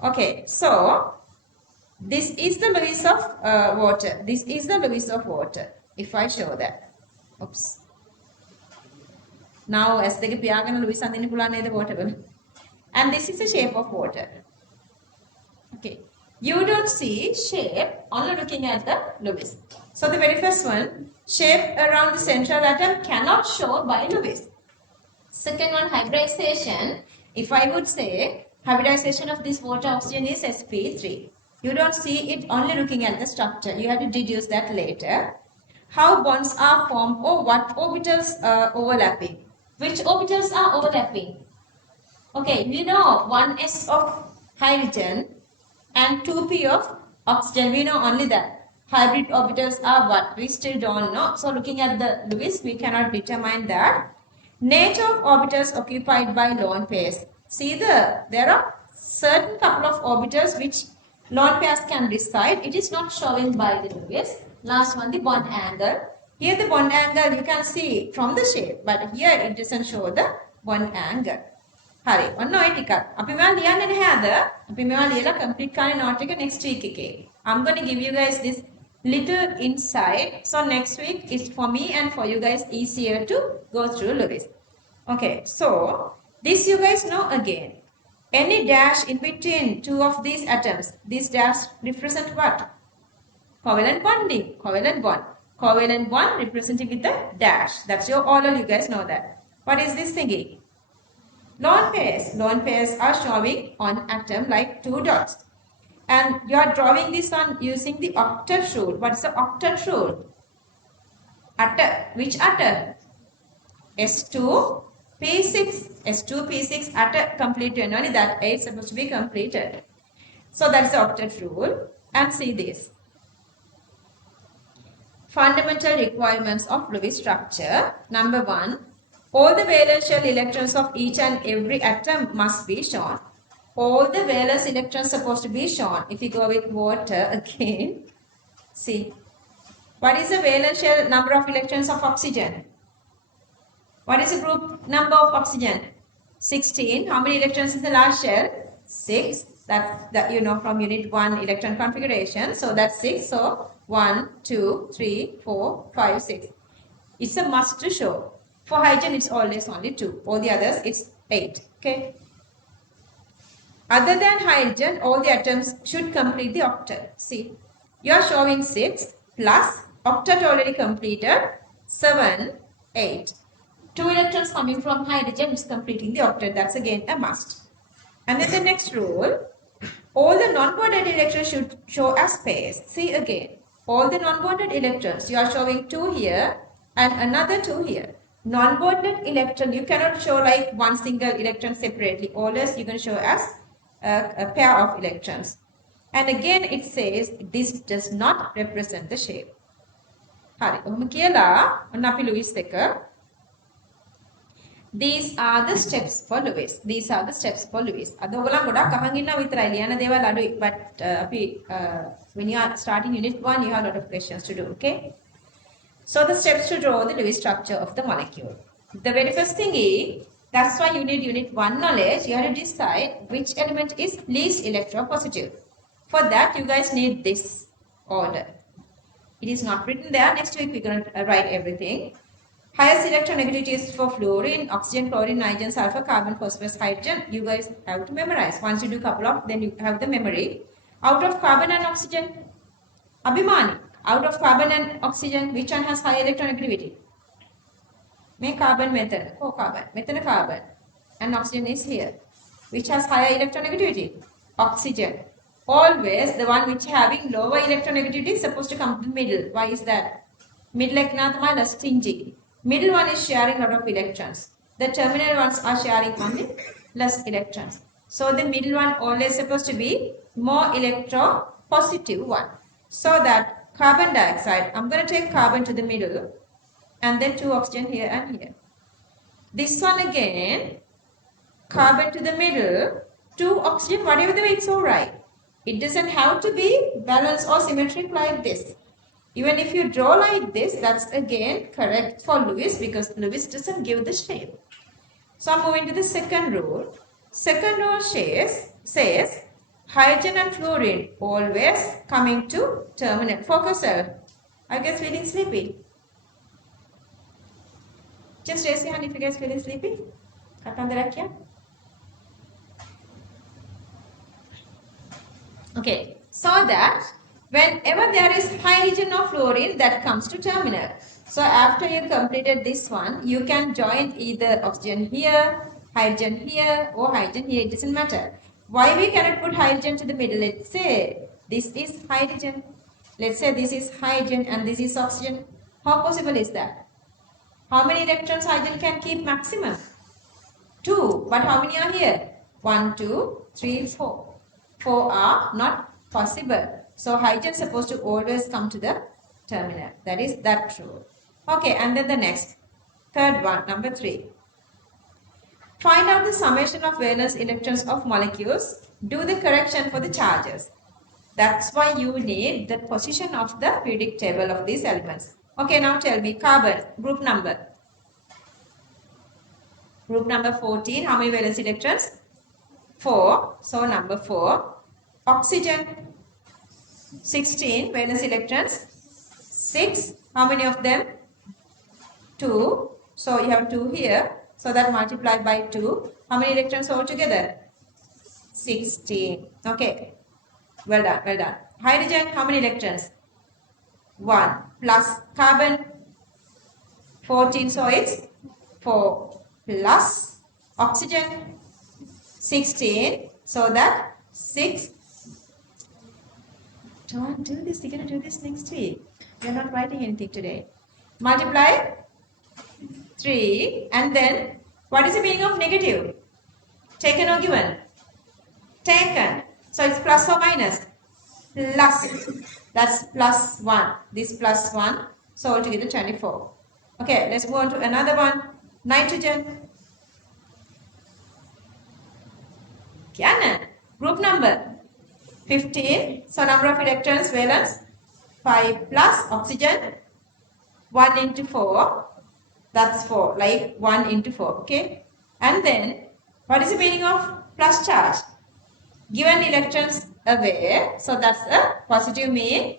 Okay, so this is the Lewis of water. This is the Lewis of water. If I show that. Oops. Now, as the Piagan Lewis and the water. And this is the shape of water. Okay. You don't see shape only looking at the Lewis. So the very first one, shape around the central atom cannot show by Lewis. Second one, hybridization. If I would say hybridization of this water oxygen is sp3. You don't see it only looking at the structure. You have to deduce that later. How bonds are formed or what orbitals are overlapping. Which orbitals are overlapping? Okay, we know 1s of hydrogen and 2p of oxygen. We know only that. Hybrid orbitals are what? We still don't know. So looking at the Lewis, we cannot determine that. Nature of orbitals occupied by lone pairs. See there are certain couple of orbitals which lone pairs can reside. It is not showing by the Lewis. Last one, the bond angle. Here the bond angle you can see from the shape, but here it doesn't show the bond angle. හරි ඔන්න ඔය ටිකක් අපි මේවා ලියන්නේ නැහැද අපි මේවා ලියලා complete කරන්නේ note එක next week එකේ I'm going to give you guys this little insight so next week is for me and for you guys easier to go through Lewis. Okay, so this you guys know again. Any dash in between two of these atoms, this dash represent what? Covalent bonding, covalent bond. Covalent bond representing with the dash. That's your all you guys know that. What is this thingy? Lone pairs. Lone pairs are showing on atom like two dots. And you are drawing this one using the octet rule. What is the octet rule? Atom. Which atom? S2P6. S2P6 atom completed. Only that A is supposed to be completed. So that is the octet rule. And see this. Fundamental requirements of Lewis structure. Number 1. All the valence shell electrons of each and every atom must be shown. All the valence electrons supposed to be shown. If you go with water again, see. What is the valence shell number of electrons of oxygen? What is the group number of oxygen? 16. How many electrons in the last shell? 6. That you know from unit 1 electron configuration. So that's 6. So 1, 2, 3, 4, 5, 6. It's a must to show. For hydrogen, it's always only 2. All the others, it's 8. Okay. Other than hydrogen, all the atoms should complete the octet. See, you are showing 6 plus octet already completed 7, 8. 2 electrons coming from hydrogen is completing the octet. That's again a must. And then the next rule, all the non-bonded electrons should show as pairs. See again, all the non-bonded electrons, you are showing 2 here and another 2 here. Non-bonded electron, you cannot show like one single electron separately. Always you're going to show as a pair of electrons. And again it says this does not represent the shape. හරි. ඔහොම කියලා ඔන්න අපි Lewis එක These are the steps for Lewis. These are the steps for Lewis. අද ඔයගොල්ලන් ගොඩක් අහන් ඉන්නවා විතරයි ලියන දේවල් අඩුයි. But අපි when you are starting unit 1 you have a lot of questions to do, okay? So the steps to draw the Lewis structure of the molecule. The very first thing is That's why you need unit 1 knowledge. You have to decide which element is least electropositive. For that, you guys need this order. It is not written there. Next week, we're going to write everything. Highest electronegativity is for fluorine, oxygen, chlorine, nitrogen, sulfur, carbon, phosphorus, hydrogen. You guys have to memorize. Once you do couple of, then you have the memory. Out of carbon and oxygen, Abhimani, out of carbon and oxygen, which one has high electronegativity? May carbon method, co-carbon, method carbon, and oxygen is here. Which has higher electronegativity? Oxygen. Always the one which having lower electronegativity is supposed to come to the middle. Why is that? Middle eknathama less stingy. Middle one is sharing a lot of electrons. The terminal ones are sharing only less electrons. So the middle one always supposed to be more electropositive one. So that carbon dioxide, I'm going to take carbon to the middle and then 2 oxygen here and here. This one again, carbon to the middle, 2 oxygen, whatever the way, it's alright. It doesn't have to be balanced or symmetric like this. Even if you draw like this, that's again correct for Lewis because Lewis doesn't give the shape. So I'm moving to the second rule. Second rule says hydrogen and fluorine always coming to terminal. Focus cell. Are you guys feeling sleepy? Just raise your hand if you guys feeling sleepy. Mathotaarachchi. Okay, so that whenever there is hydrogen or fluorine, that comes to terminal. So after you completed this one, you can join either oxygen here, hydrogen here, or hydrogen here. It doesn't matter. Why we cannot put hydrogen to the middle? Let's say this is hydrogen. Let's say this is hydrogen and this is oxygen. How possible is that? How many electrons hydrogen can keep maximum? 2. But how many are here? 1, 2, 3, 4. 4 are not possible. So hydrogen is supposed to always come to the terminal. That is that rule. Okay, and then the next. Third one, number 3. Find out the summation of valence electrons of molecules. Do the correction for the charges. That's why you need the position of the periodic table of these elements. Okay, now tell me, carbon, group number. Group number 14, how many valence electrons? 4, so number 4. Oxygen, 16 valence electrons. 6, how many of them? 2, so you have 2 here, so that multiplied by 2. How many electrons altogether? 16. Okay, well done, well done. Hydrogen, how many electrons? 1 plus carbon, 14, so it's 4 plus oxygen, 16, so that 6. Don't do this, you're going to do this next week. We're not writing anything today. Multiply 3, and then what is the meaning of negative? Taken or given? Taken. So it's plus or minus? Plus. That's plus 1. This plus 1. So altogether 24. Okay, let's move on to another one. Nitrogen. Cannon. Group number 15. So number of electrons valence 5 plus oxygen 1 into 4. That's 4. Like 1 into 4. Okay. And then what is the meaning of plus charge? Given electrons away. So that's a positive mean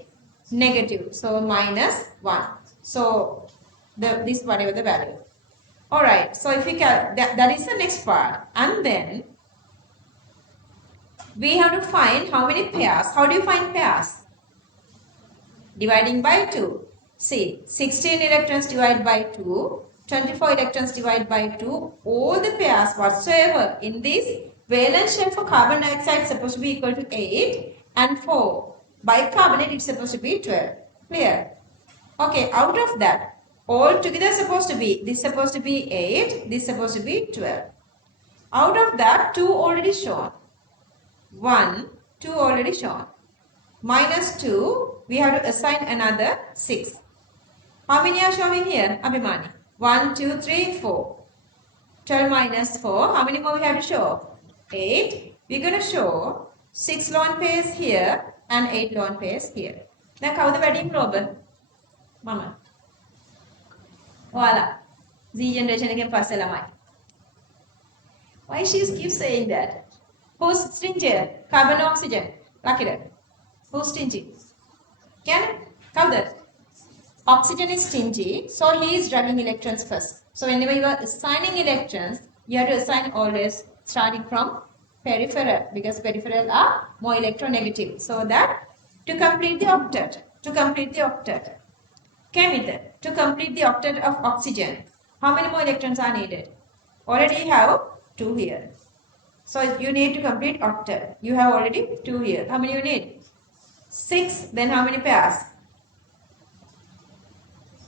negative. So minus 1. So this whatever the value. Alright. So if we can, that is the next part. And then we have to find how many pairs. How do you find pairs? Dividing by 2. See, 16 electrons divided by 2, 24 electrons divided by 2, all the pairs whatsoever in this valence shell for carbon dioxide is supposed to be equal to 8 and for bicarbonate it's supposed to be 12. Clear? Okay, out of that, all together supposed to be, this supposed to be 8, this supposed to be 12. Out of that, 2 already shown. 1, 2 already shown. Minus 2, we have to assign another 6. How many are showing here, Abhimani? 1, 2, 3, 4. 12 minus 4, how many more we have to show? 8. We're going to show 6 lone pairs here and 8 lone pairs here. Now, how the wedding global? Mama. Voila. Z generation again pass lamai. Why she keeps saying that? Who's stingy? Carbon, oxygen. Lucky. Who's stingy? Can come there. Oxygen is stingy, so he is dragging electrons first. So whenever you are assigning electrons, you have to assign always starting from peripheral, because peripheral are more electronegative. So that to complete the octet, chemical, to complete the octet of oxygen, how many more electrons are needed? Already have 2 here. So you need to complete octet. You have already 2 here. How many you need? 6. Then how many pairs?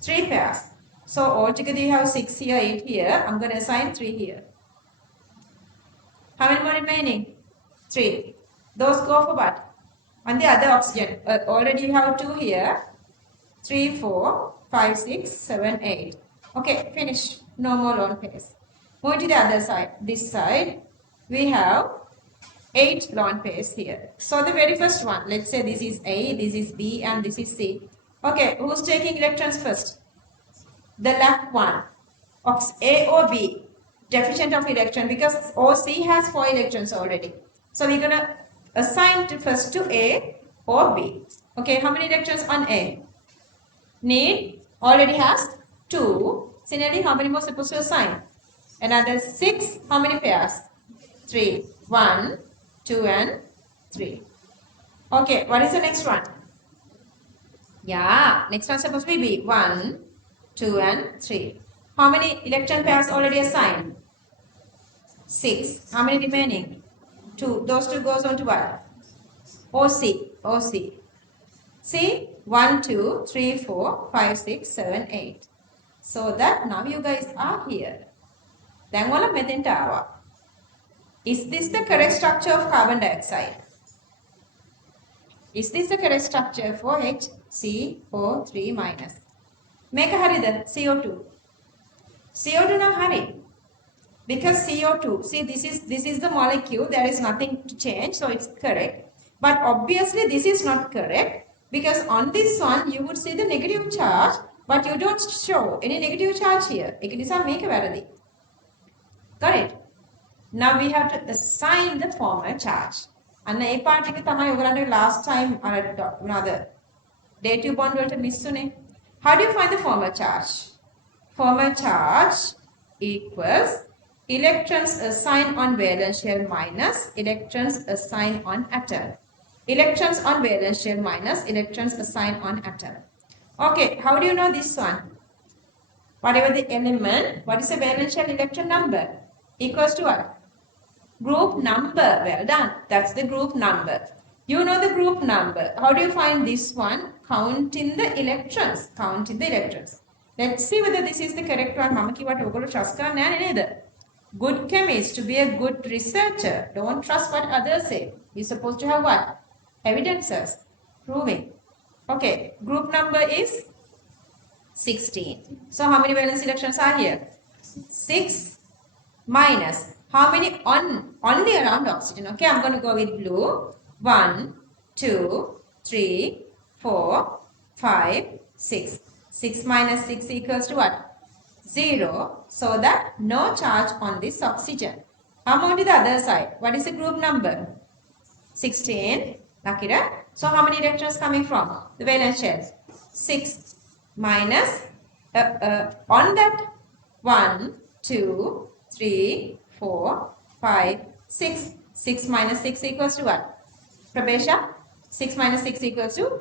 3 pairs. So altogether you have 6 here, 8 here. I'm going to assign 3 here. How many more remaining? 3. Those go for what? On the other oxygen. Already you have 2 here. 3, 4, 5, 6, 7, 8. Okay, finish. No more lone pairs. Move to the other side. This side, we have 8 lone pairs here. So the very first one, let's say this is A, this is B, and this is C. Okay, who's taking electrons first? The left one. A or B, deficient of electron, because OC has 4 electrons already. So we're going to assign first to A or B. Okay, how many electrons on A? Need already has 2. Similarly, how many more supposed to assign? Another 6. How many pairs? 3. 1, 2 and 3. Okay, what is the next one? Yeah, next one supposed to be B. 1, 2 and 3. How many electron pairs already assigned? 6. How many remaining? 2. Those 2 goes on to what? OC. See? 1, 2, 3, 4, 5, 6, 7, 8. So that now you guys are here. Then wala metenta awa. Is this the correct structure of carbon dioxide? Is this the correct structure for HCO3 minus? Make a hari then CO2. CO2 na hari. Because CO2, see this is the molecule, there is nothing to change, so it's correct. But obviously this is not correct, because on this one you would see the negative charge, but you don't show any negative charge here. It is a make a වැරදි. Got it? Now we have to assign the former charge. And a part එක තමයි ඔයගලන්ට last time another dative bond වලට miss උනේ. How do you find the former charge? Former charge equals electrons assigned on valence shell minus electrons assigned on atom. Electrons on valence shell minus electrons assigned on atom. Okay, how do you know this one? Whatever the element, what is the valence shell electron number? Equals to what? Group number. Well done. That's the group number. You know the group number. How do you find this one? Counting the electrons. Let's see whether this is the correct one. Mama kiwata ogolo trust karන්න යන්නේ නේද? Good chemist, to be a good researcher, don't trust what others say. You're supposed to have what? Evidences. Proving. Okay, group number is 16. So how many valence electrons are here? 6 minus. How many only around oxygen? Okay, I'm going to go with blue. 1, 2, 3, 4, 5, 6. 6 minus 6 equals to what? 0. So that no charge on this oxygen. Come on to the other side. What is the group number? 16. Nakira. So how many electrons coming from the valence shells? 6 minus on that 1, 2, 3, 4, 5, 6. 6 minus 6 equals to what? Prabesha? 6 minus 6 equals to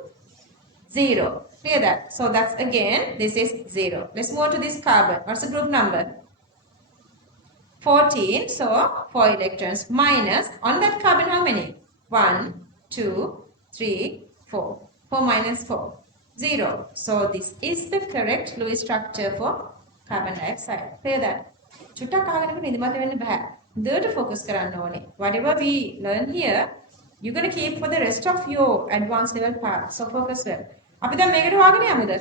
0. Clear that? So that's again, this is 0. Let's move to this carbon. What's the group number? 14. So 4 electrons minus on that carbon how many? 1, 2, 3, 4. 4 minus 4. 0. So this is the correct Lewis structure for carbon dioxide. Clear that? චුට්ටක් අහගෙනක නිදිමත වෙන්න බෑ. හොඳට focus කරන්න ඕනේ. Whatever we learn here, you're going to keep for the rest of your advanced level part. So focus well. අපි දැන් මේකට හොයාගෙන යමුද?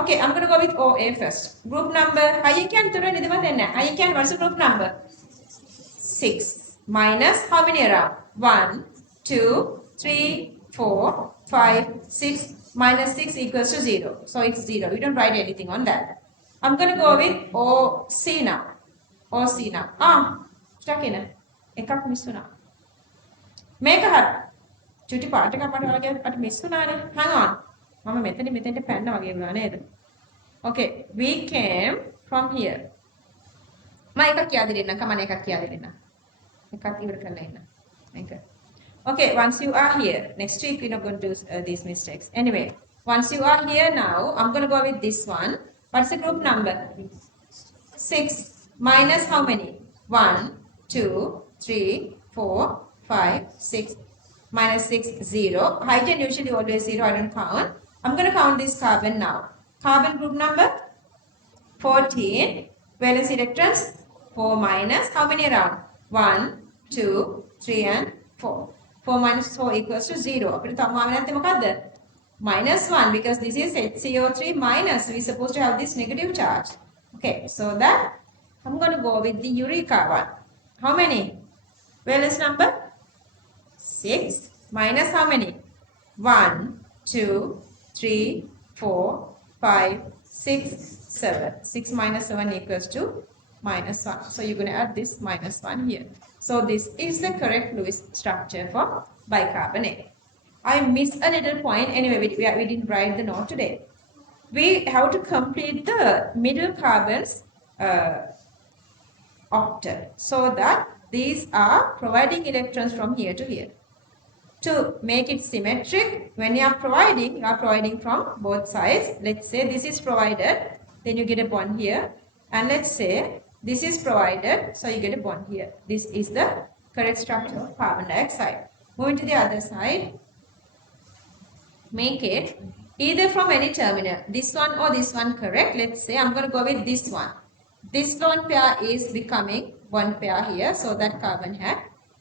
Okay, I'm going to go with OA first. Group number, I can throw නිදිමත වෙන්නේ නැහැ. I can, what's the group number? 6 minus how many around? 1, 2, 3, 4, 5, 6 minus 6 equals to 0. So it's 0. We don't write anything on that. I'm going to go with OC now. OC now. stuck in එකක් miss වුණා. මේක හරි. චුටි පාට එකක් මට වගේ අට miss වුණානේ. hang on. මම මෙතනට පැන්න වගේ වුණා නේද? Okay, we came from here. මම එකක් කියා දෙන්න. කමන එකක් කියා දෙන්න. එකක් ඉවර කරලා ඉන්න. මේක. Okay, once you are here, next week we're not going to do these mistakes. Anyway, once you are here now, I'm going to go with this one. What's the group number? 6 minus how many? 1, 2, 3, 4, 5, 6. Minus 6, 0. Hydrogen usually always 0, I don't count. I'm going to count this carbon now. Carbon group number? 14. Valence electrons? 4 minus. How many around? 1, 2, 3 and 4. 4 minus 4 equals to 0. Minus 1 because this is HCO3 minus. We're supposed to have this negative charge. Okay, so that I'm going to go with the Eureka one. How many? Valence number? 6 minus how many? 1, 2, 3, 4, 5, 6, 7. 6 minus 7 equals to minus 1. So you're going to add this minus 1 here. So this is the correct Lewis structure for bicarbonate. I missed a little point. Anyway, we didn't write the note today. We have to complete the middle carbons octet so that these are providing electrons from here to here. To make it symmetric, when you are providing from both sides. Let's say this is provided, then you get a bond here. And let's say this is provided, so you get a bond here. This is the correct structure of carbon dioxide. Moving to the other side, make it either from any terminal, this one or this one correct. Let's say I'm going to go with this one. This lone pair is becoming one pair here, so that carbon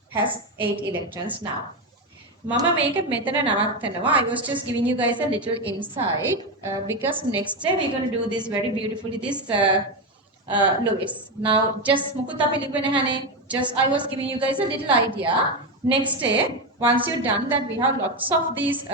has 8 electrons now. Mama make it methana navattanawa. I was just giving you guys a little insight because next day we're going to do this very beautifully, this Lewis. Now just I was giving you guys a little idea. Next day, once you're done that, we have lots of these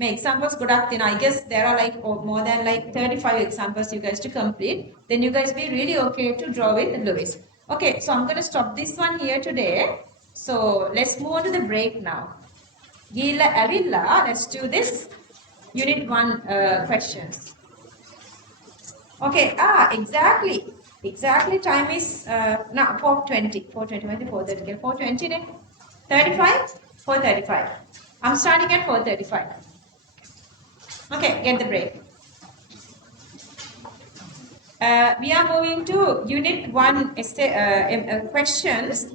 examples. I guess there are like more than like 35 examples you guys to complete. Then you guys be really okay to draw with Lewis. Okay, so I'm going to stop this one here today. So let's move on to the break now. Gila Avilla, let's do this unit 1 questions. Okay, exactly time is now 4:20. 4:20, 35, 4:35. I'm starting at 4:35. Okay, get the break. We are moving to unit 1 questions.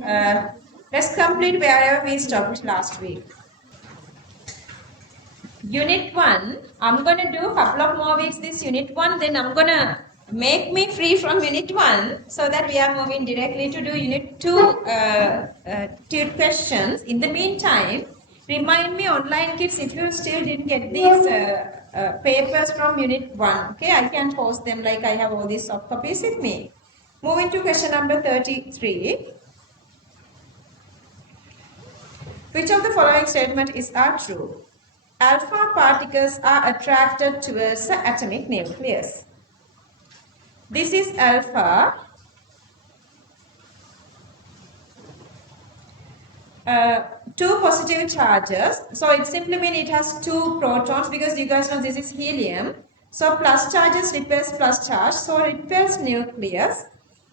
Let's complete wherever we stopped last week. Unit 1, I'm going to do a couple of more weeks this unit 1, then I'm going to make me free from unit 1 so that we are moving directly to do unit 2 questions. In the meantime, remind me online kids if you still didn't get these papers from unit 1. Okay, I can post them like I have all these soft copies with me. Moving to question number 33. Which of the following statements are true? Alpha particles are attracted towards the atomic nucleus. This is alpha. Two positive charges. So it simply means it has 2 protons because you guys know this is helium. So plus charges repels plus charge. So repels nucleus.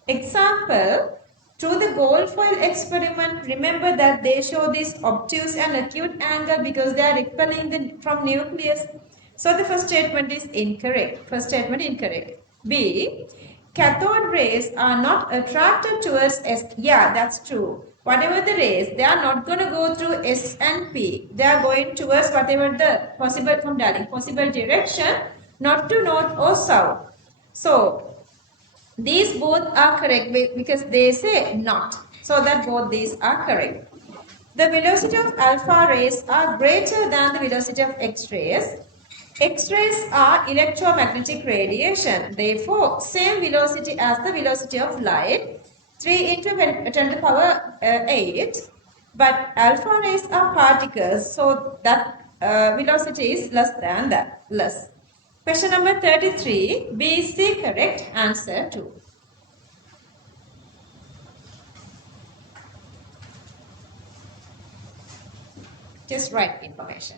Example. Through the gold foil experiment, remember that they show this obtuse and acute angle because they are repelling from nucleus. So the first statement is incorrect. B. Cathode rays are not attracted towards S. Yeah, that's true. Whatever the rays, they are not going to go through S and P. They are going towards whatever the possible direction, not to north or south. So these both are correct because they say not. So that both these are correct. The velocity of alpha rays are greater than the velocity of X-rays. X-rays are electromagnetic radiation. Therefore, same velocity as the velocity of light. 3 into 10 to the power 8. But alpha rays are particles. So that velocity is less than that. Question number 33. B is the correct answer too. Just write information.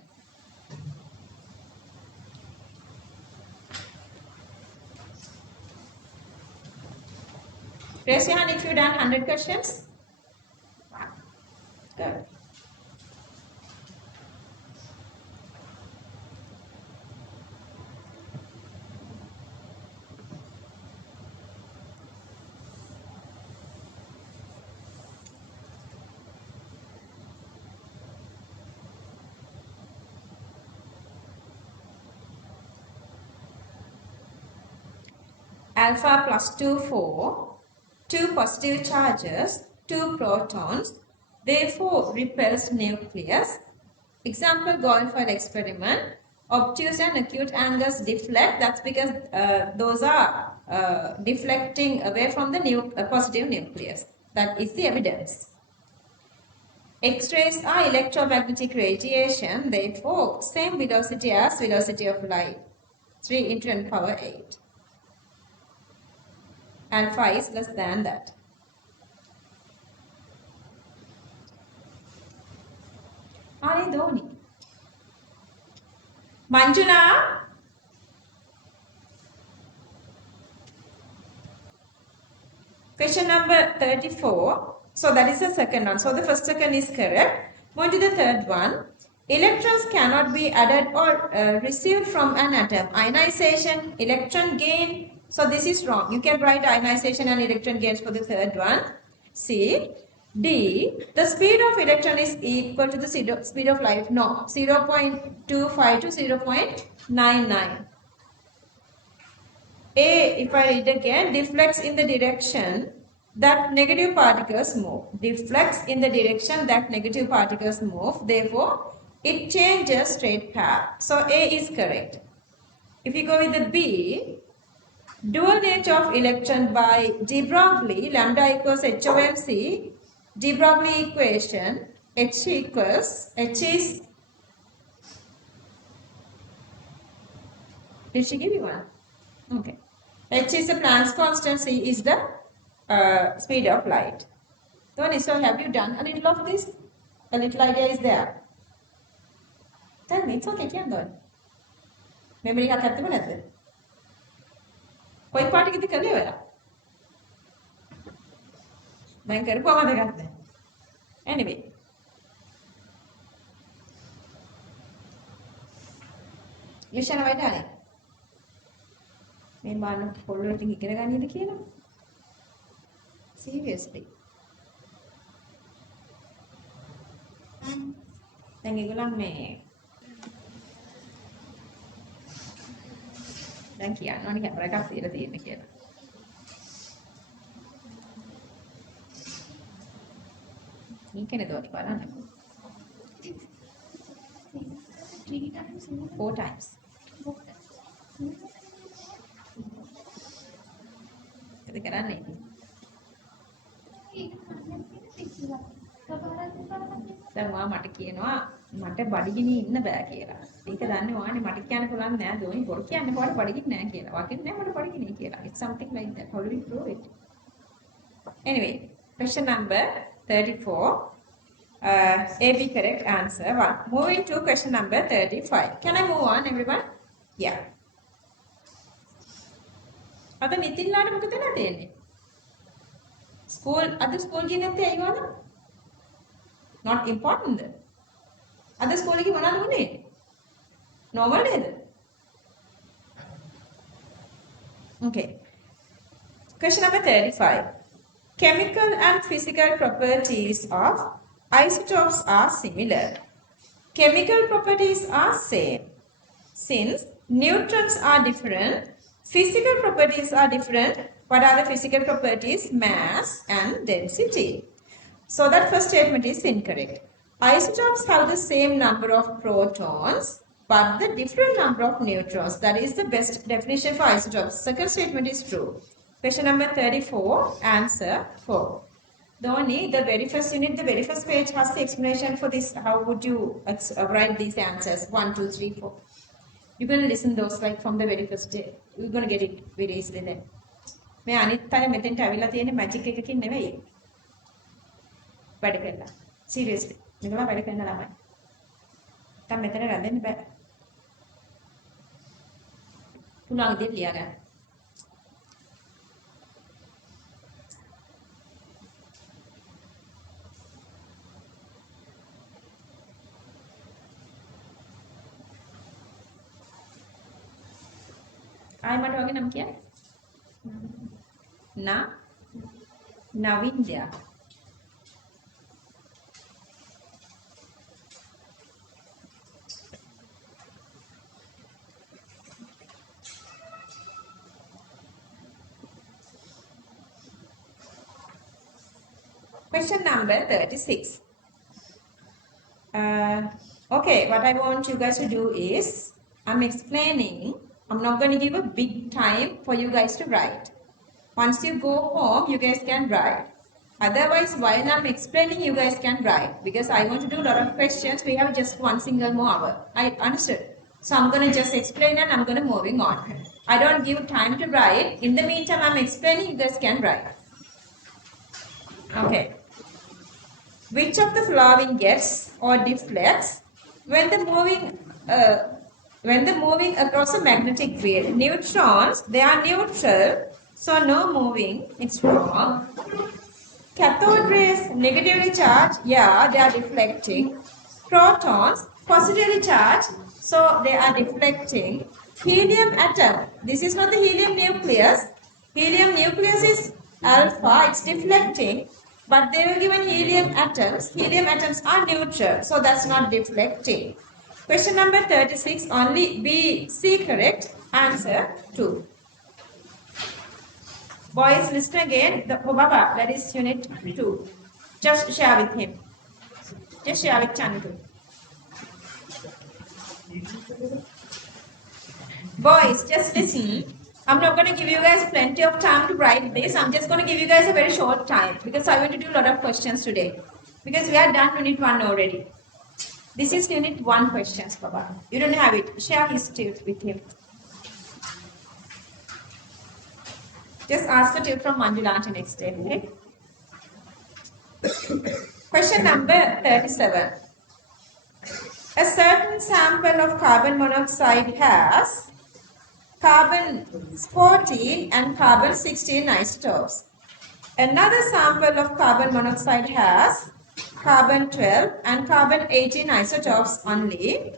Raise your hand if you've done 100 questions. Wow. Good. Alpha plus 2, 4, 2 positive charges, 2 protons, therefore repels nucleus. Example, going for an experiment. Obtuse and acute angles deflect. That's because those are deflecting away from the positive nucleus. That is the evidence. X-rays are electromagnetic radiation, therefore same velocity as velocity of light, 3 into 10 power 8. Alpha is less than that. Are you Dhoni? Manjula? Question number 34. So that is the second one. So the first second is correct. Going to the third one. Electrons cannot be added or received from an atom. Ionization, electron gain. So this is wrong. You can write ionization and electron gains for the third one. C. D. The speed of electron is equal to the speed of light. No. 0.25 to 0.99. A, if I read again, deflects in the direction that negative particles move. Deflects in the direction that negative particles move. Therefore, it changes straight path. So, A is correct. If you go with the B, dual nature of electron by de Broglie, lambda equals H over MC, de Broglie equation, H is, did she give you one? Okay. H is the Planck's constant, C is the speed of light. So have you done a little of this? A little idea is there. Tell me, it's okay, can't do it. Memory එකක් ඇත්තම නැද්ද? කොයි පාටිකද කළේ ඔයාලා? මම කරපුවා මතක නැහැ. Anyway. Listen away darling. මේ මාන පොළොවට ඉගෙන ගන්නද කියලා? Seriously. දැන් ඒගොල්ලන් මේ දැන් කියන්න ඕනේ කැමරා එකක් තියලා තියෙන්න කියලා. මේකනේ දොටි බලන්න. 4 times. Kita කරන්නේ. දැන් ඔයා මට කියනවා මට බඩගිනි ඉන්න බෑ කියලා. ඒක දන්නේ ඔයානේ මට කියන්න පුළුවන් නෑ දෝනි පොර කියන්නේ කොහොමද බඩගිනි නෑ කියලා. වාක්‍යෙත් නෑ මට බඩගිනි කියලා. It's something like that. How do we prove it? Anyway, question number 34. A be correct answer 1. Moving to question number 35. Can I move on everyone? Yeah. අද නිතින්ලාට මොකද නැතේන්නේ? අද ස්කූල් ගියේ නැත්තේ ඇයි වද? Not important. අද ස්කූල් එකේ මොනවද වුනේ? Normal නේද? Okay. Question number 35. Chemical and physical properties of isotopes are similar. Chemical properties are same. Since neutrons are different, physical properties are different. What are the physical properties? Mass and density. So that first statement is incorrect. Isotopes have the same number of protons but the different number of neutrons. That is the best definition for isotopes. Second statement is true. Question number 34, answer 4. Dhoni, the very first unit, the very first page has the explanation for this. How would you write these answers? 1, 2, 3, 4. You're going to listen those like from the very first day. You're going to get it very easily then. මේ අනිත් අය මෙතෙන්ට ඇවිල්ලා තියෙන්නේ magic එකකින් නෙවෙයි. වැඩ කරලා. Seriously. මේගොල්ලෝ වැඩ කරන ළමයි. දැන් මෙතන රැඳෙන්න බෑ. පුළුවන් විදිහට ලියා ගන්න. ආයෙ මට වගේ නම් කියන්නේ. Navindya. Question number 36. Okay, what I want you guys to do is, I'm explaining. I'm not going to give a big time for you guys to write. Once you go home, you guys can write. Otherwise, while I'm explaining, you guys can write. Because I want to do a lot of questions. We have just one single more hour. I understood. So I'm going to just explain and I'm going to moving on. I don't give time to write. In the meantime, I'm explaining, you guys can write. Okay. Which of the following gets or deflects when the moving across a magnetic field? Neutrons, they are neutral, so no moving. It's wrong. Cathode rays, negatively charged, yeah, they are deflecting. Protons, positively charged, so they are deflecting. Helium atom, this is not the helium nucleus. Helium nucleus is alpha, it's deflecting. But they were given helium atoms. Helium atoms are neutral, so that's not deflecting. Question number 36, only B, C correct. Answer 2. Boys, listen again. The Baba, that is unit 2. Just share with him. Just share with Chandu. Boys, just listen. I'm not going to give you guys plenty of time to write this. I'm just going to give you guys a very short time because I want to do a lot of questions today. Because we are done unit 1 already. This is unit 1 questions, Baba. You don't have it. Share his tip with him. Just ask the tip from Manjula next day, okay? Question number 37. A certain sample of carbon monoxide has carbon 14 and carbon 16 isotopes. Another sample of carbon monoxide has carbon 12 and carbon 18 isotopes only.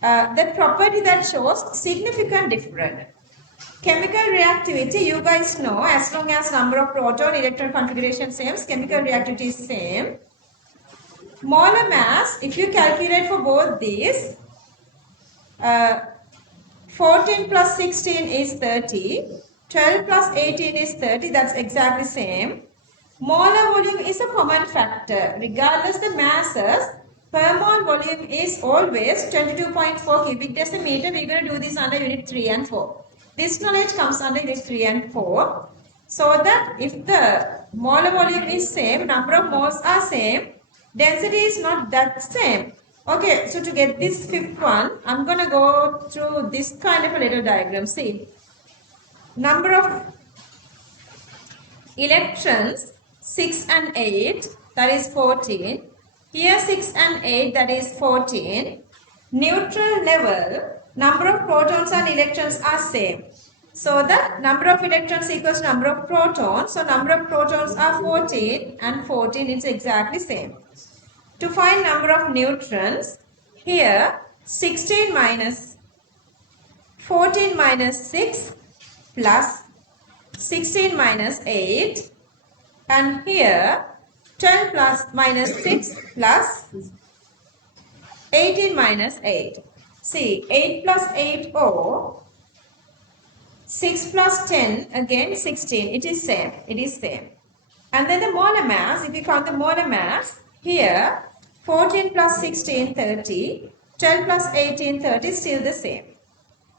The property that shows significant difference. Chemical reactivity, you guys know, as long as number of proton, electron configuration same, chemical reactivity is same. Molar mass, if you calculate for both these, 14 plus 16 is 30. 12 plus 18 is 30. That's exactly same. Molar volume is a common factor. Regardless the masses, per mole volume is always 22.4 cubic decimeter. We're going to do this under unit 3 and 4. This knowledge comes under unit 3 and 4. So that if the molar volume is same, number of moles are same, density is not that same. Okay, so to get this fifth one, I'm going to go through this kind of a little diagram. See, number of electrons, 6 and 8, that is 14. Here 6 and 8, that is 14. Neutral level, number of protons and electrons are same. So the number of electrons equals number of protons. So number of protons are 14 and 14 is exactly same. To find number of neutrons, here 16 minus 14 minus 6 plus 16 minus 8, and here 12 plus minus 6 plus 18 minus 8. See, 8 plus 8 or 6 plus 10 again 16. It is same. It is same. And then the molar mass, if you count the molar mass, here 14 plus 16, 30. 12 plus 18, 30, still the same.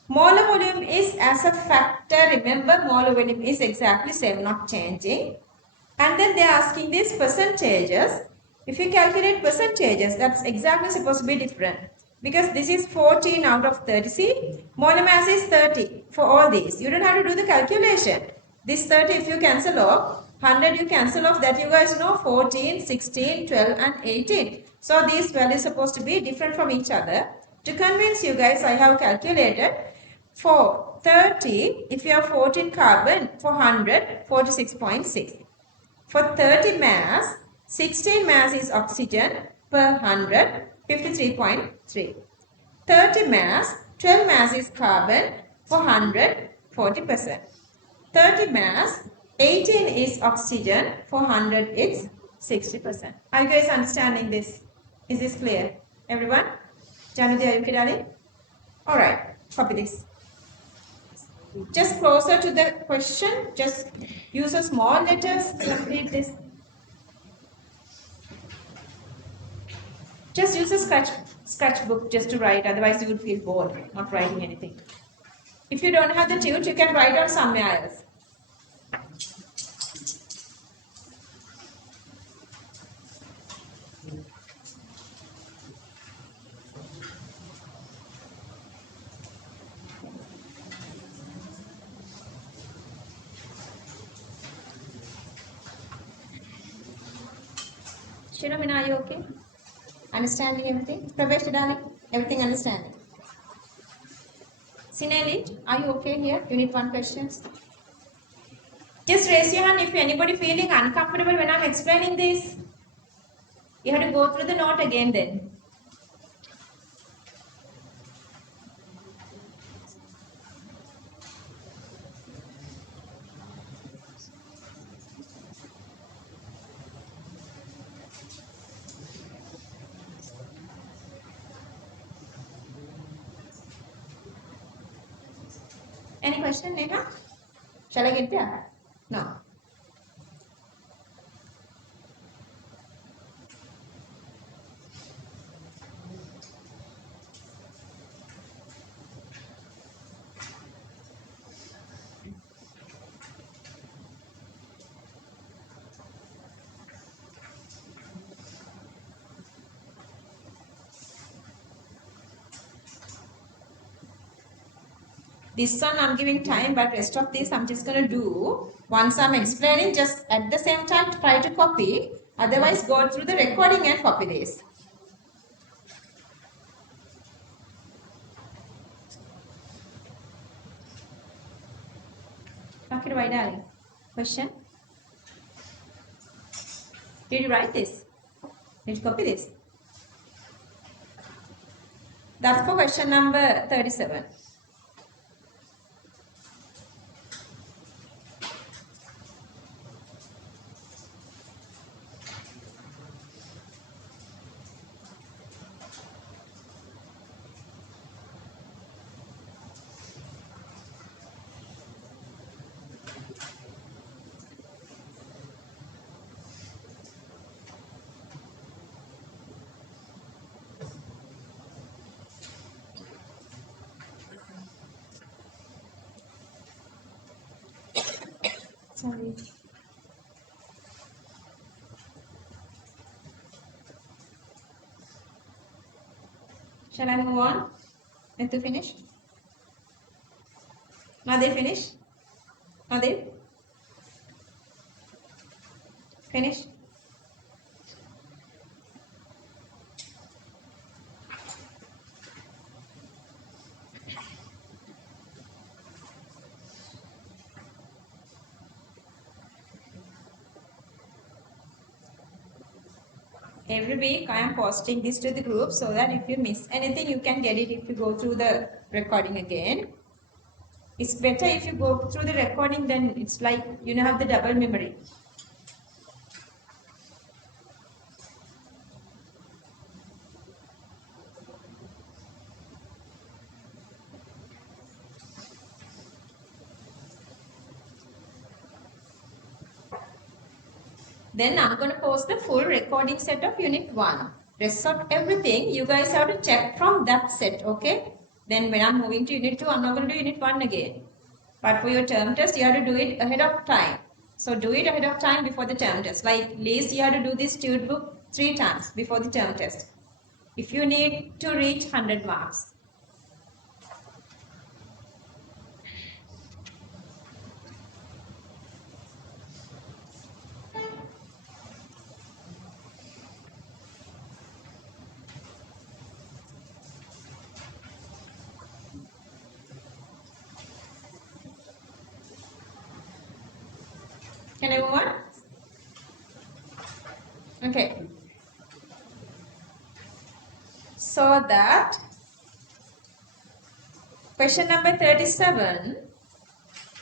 Molar volume is as a factor. Remember, molar volume is exactly same, not changing. And then they are asking these percentages. If you calculate percentages, that's exactly supposed to be different. Because this is 14 out of 30. See, molar mass is 30 for all these. You don't have to do the calculation. This 30, if you cancel off, 100 you cancel off, that you guys know, 14, 16, 12 and 18. So these values supposed to be different from each other. To convince you guys, I have calculated for 30, if you have 14 carbon, for 100, 46.6. For 30 mass, 16 mass is oxygen per 100, 53.3. 30 mass, 12 mass is carbon for 100, 40%. 30 mass, 18 is oxygen, for 100 it's 60%. Are you guys understanding this? Is this clear? Everyone? Janudi, are you okay, darling? Alright, copy this. Just closer to the question, just use a small letters, just read this. Just use a sketchbook just to write, otherwise you would feel bored not writing anything. If you don't have the tune, you can write on somewhere else. Shiromina, are you okay? Understanding everything? Pravesh, darling, everything understanding? Sinhala, are you okay here? Unit 1 questions. Just raise your hand if anybody feeling uncomfortable when I'm explaining this. You have to go through the note again then. Any question, Neha? Shall I get there? No. This one I'm giving time, but rest of this I'm just going to do. Once I'm explaining, just at the same time try to copy. Otherwise, go through the recording and copy this. Okay, right, darling. Question? Did you write this? Did you copy this? That's for question number 37. Sorry. Shall I move on? Need to finish? Nadir, finish? Nadir? Finish? Every week I am posting this to the group so that if you miss anything, you can get it if you go through the recording again. It's better if you go through the recording, then it's like you have the double memory. Then I'm going to post the full recording set of Unit 1. Rest of everything you guys have to check from that set, okay? Then when I'm moving to Unit 2, I'm not going to do Unit 1 again. But for your term test, you have to do it ahead of time. So do it ahead of time before the term test. Like at least you have to do this student book 3 times before the term test. If you need to reach 100 marks. Can I move on? Okay. So that question number 37,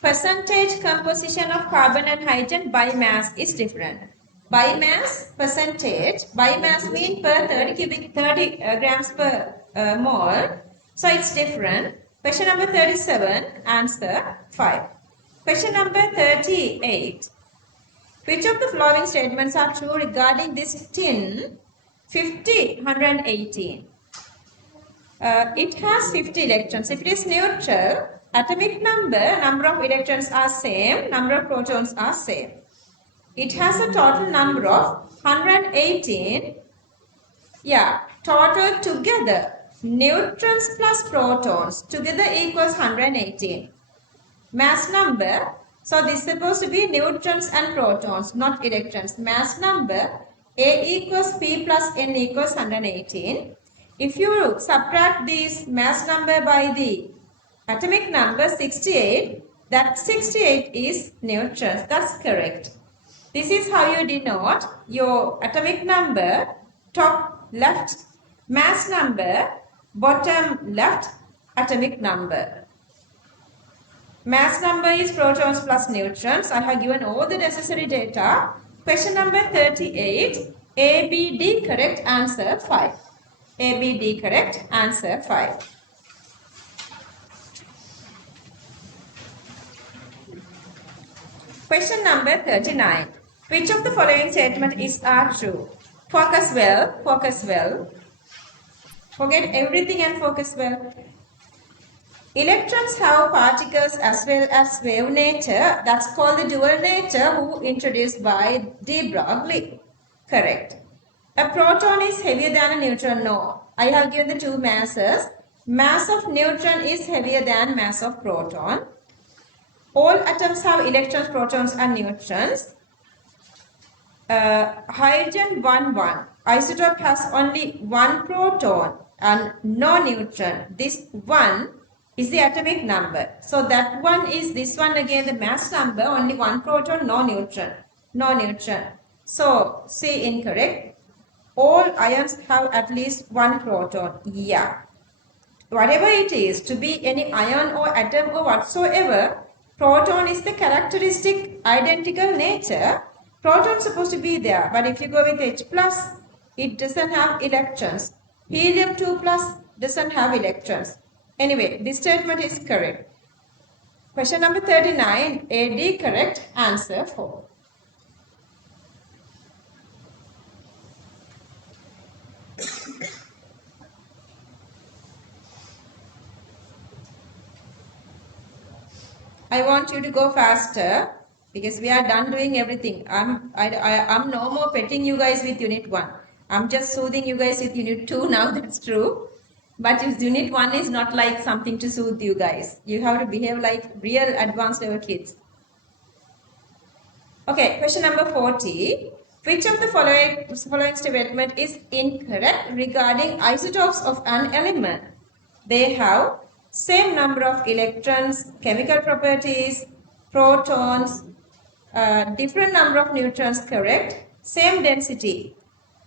percentage composition of carbon and hydrogen by mass is different. By mass, percentage, by mass mean per 30 grams per mole. So it's different. Question number 37, answer 5. Question number 38. Which of the following statements are true regarding this tin 50, 118? It has 50 electrons. If it is neutral, atomic number of electrons are same, number of protons are same. It has a total number of 118. Yeah, total together, neutrons plus protons together equals 118. Mass number, so this is supposed to be neutrons and protons, not electrons. Mass number, A equals P plus N equals 118. If you subtract this mass number by the atomic number 68, that 68 is neutrons. That's correct. This is how you denote your atomic number, top left, mass number, bottom left, atomic number. Mass number is protons plus neutrons. I have given all the necessary data. Question number 38, A, B, D, correct, answer 5. A, B, D, correct, answer 5. Question number 39. Which of the following statement is true? Focus well, focus well. Forget everything and focus well. Electrons have particles as well as wave nature. That's called the dual nature, who introduced by de Broglie. Correct. A proton is heavier than a neutron. No. I have given the two masses. Mass of neutron is heavier than mass of proton. All atoms have electrons, protons and neutrons. Hydrogen 1,1. Isotope has only one proton and no neutron. This 1 is the atomic number. So that one is this one again, the mass number, only one proton, no neutron. No neutron. So C incorrect. All ions have at least one proton. Yeah. Whatever it is, to be any ion or atom or whatsoever, proton is the characteristic identical nature. Proton is supposed to be there, but if you go with H plus, it doesn't have electrons. Helium 2 plus doesn't have electrons. Anyway, this statement is correct. Question number 39, AD correct, answer 4. I want you to go faster because we are done doing everything. I'm no more petting you guys with unit 1. I'm just soothing you guys with unit 2 now, that's true. But unit 1 is not like something to soothe you guys. You have to behave like real advanced level kids. Okay, question number 40. Which of the following statement is incorrect regarding isotopes of an element? They have same number of electrons, chemical properties, protons, different number of neutrons, correct. Same density.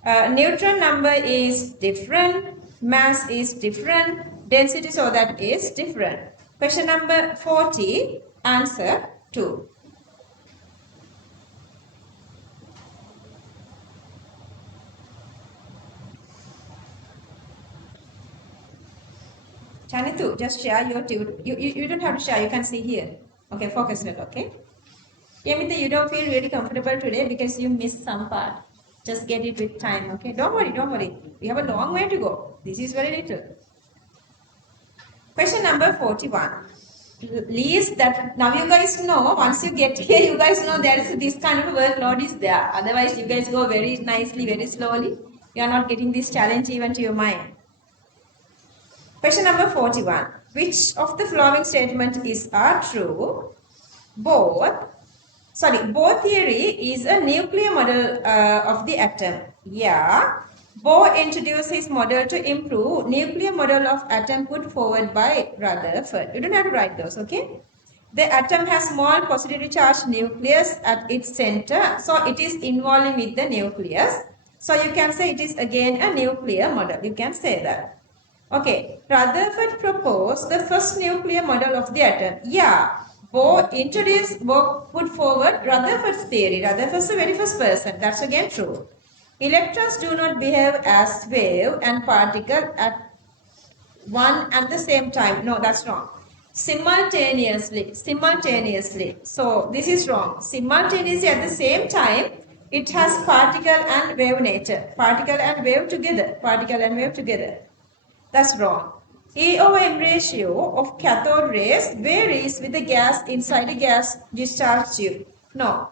Neutron number is different, mass is different, density, so that is different. Question number 40, answer 2. Chanitu, just share your tutor. You don't have to share, you can see here. Okay, focus it, okay? Yamita, you don't feel really comfortable today because you missed some part. Just get it with time, okay? Don't worry, don't worry. We have a long way to go. This is very little. Question number 41. Least that now you guys know, once you get here, you guys know there is this kind of a workload is there. Otherwise, you guys go very nicely, very slowly. You are not getting this challenge even to your mind. Question number 41. Which of the following statement is true? Both theory is a nuclear model of the atom. Yeah. Bohr introduced his model to improve nuclear model of atom put forward by Rutherford. You don't have to write those, okay? The atom has small positively charged nucleus at its center. So it is involving with the nucleus. So you can say it is again a nuclear model. You can say that. Okay. Rutherford proposed the first nuclear model of the atom. Yeah. Bohr put forward Rutherford's theory. Rutherford's the very first person. That's again true. Electrons do not behave as wave and particle at one and the same time. No, that's wrong. Simultaneously. So this is wrong. Simultaneously at the same time, it has particle and wave nature. Particle and wave together. That's wrong. E/M ratio of cathode rays varies with the gas inside a gas discharge tube. No.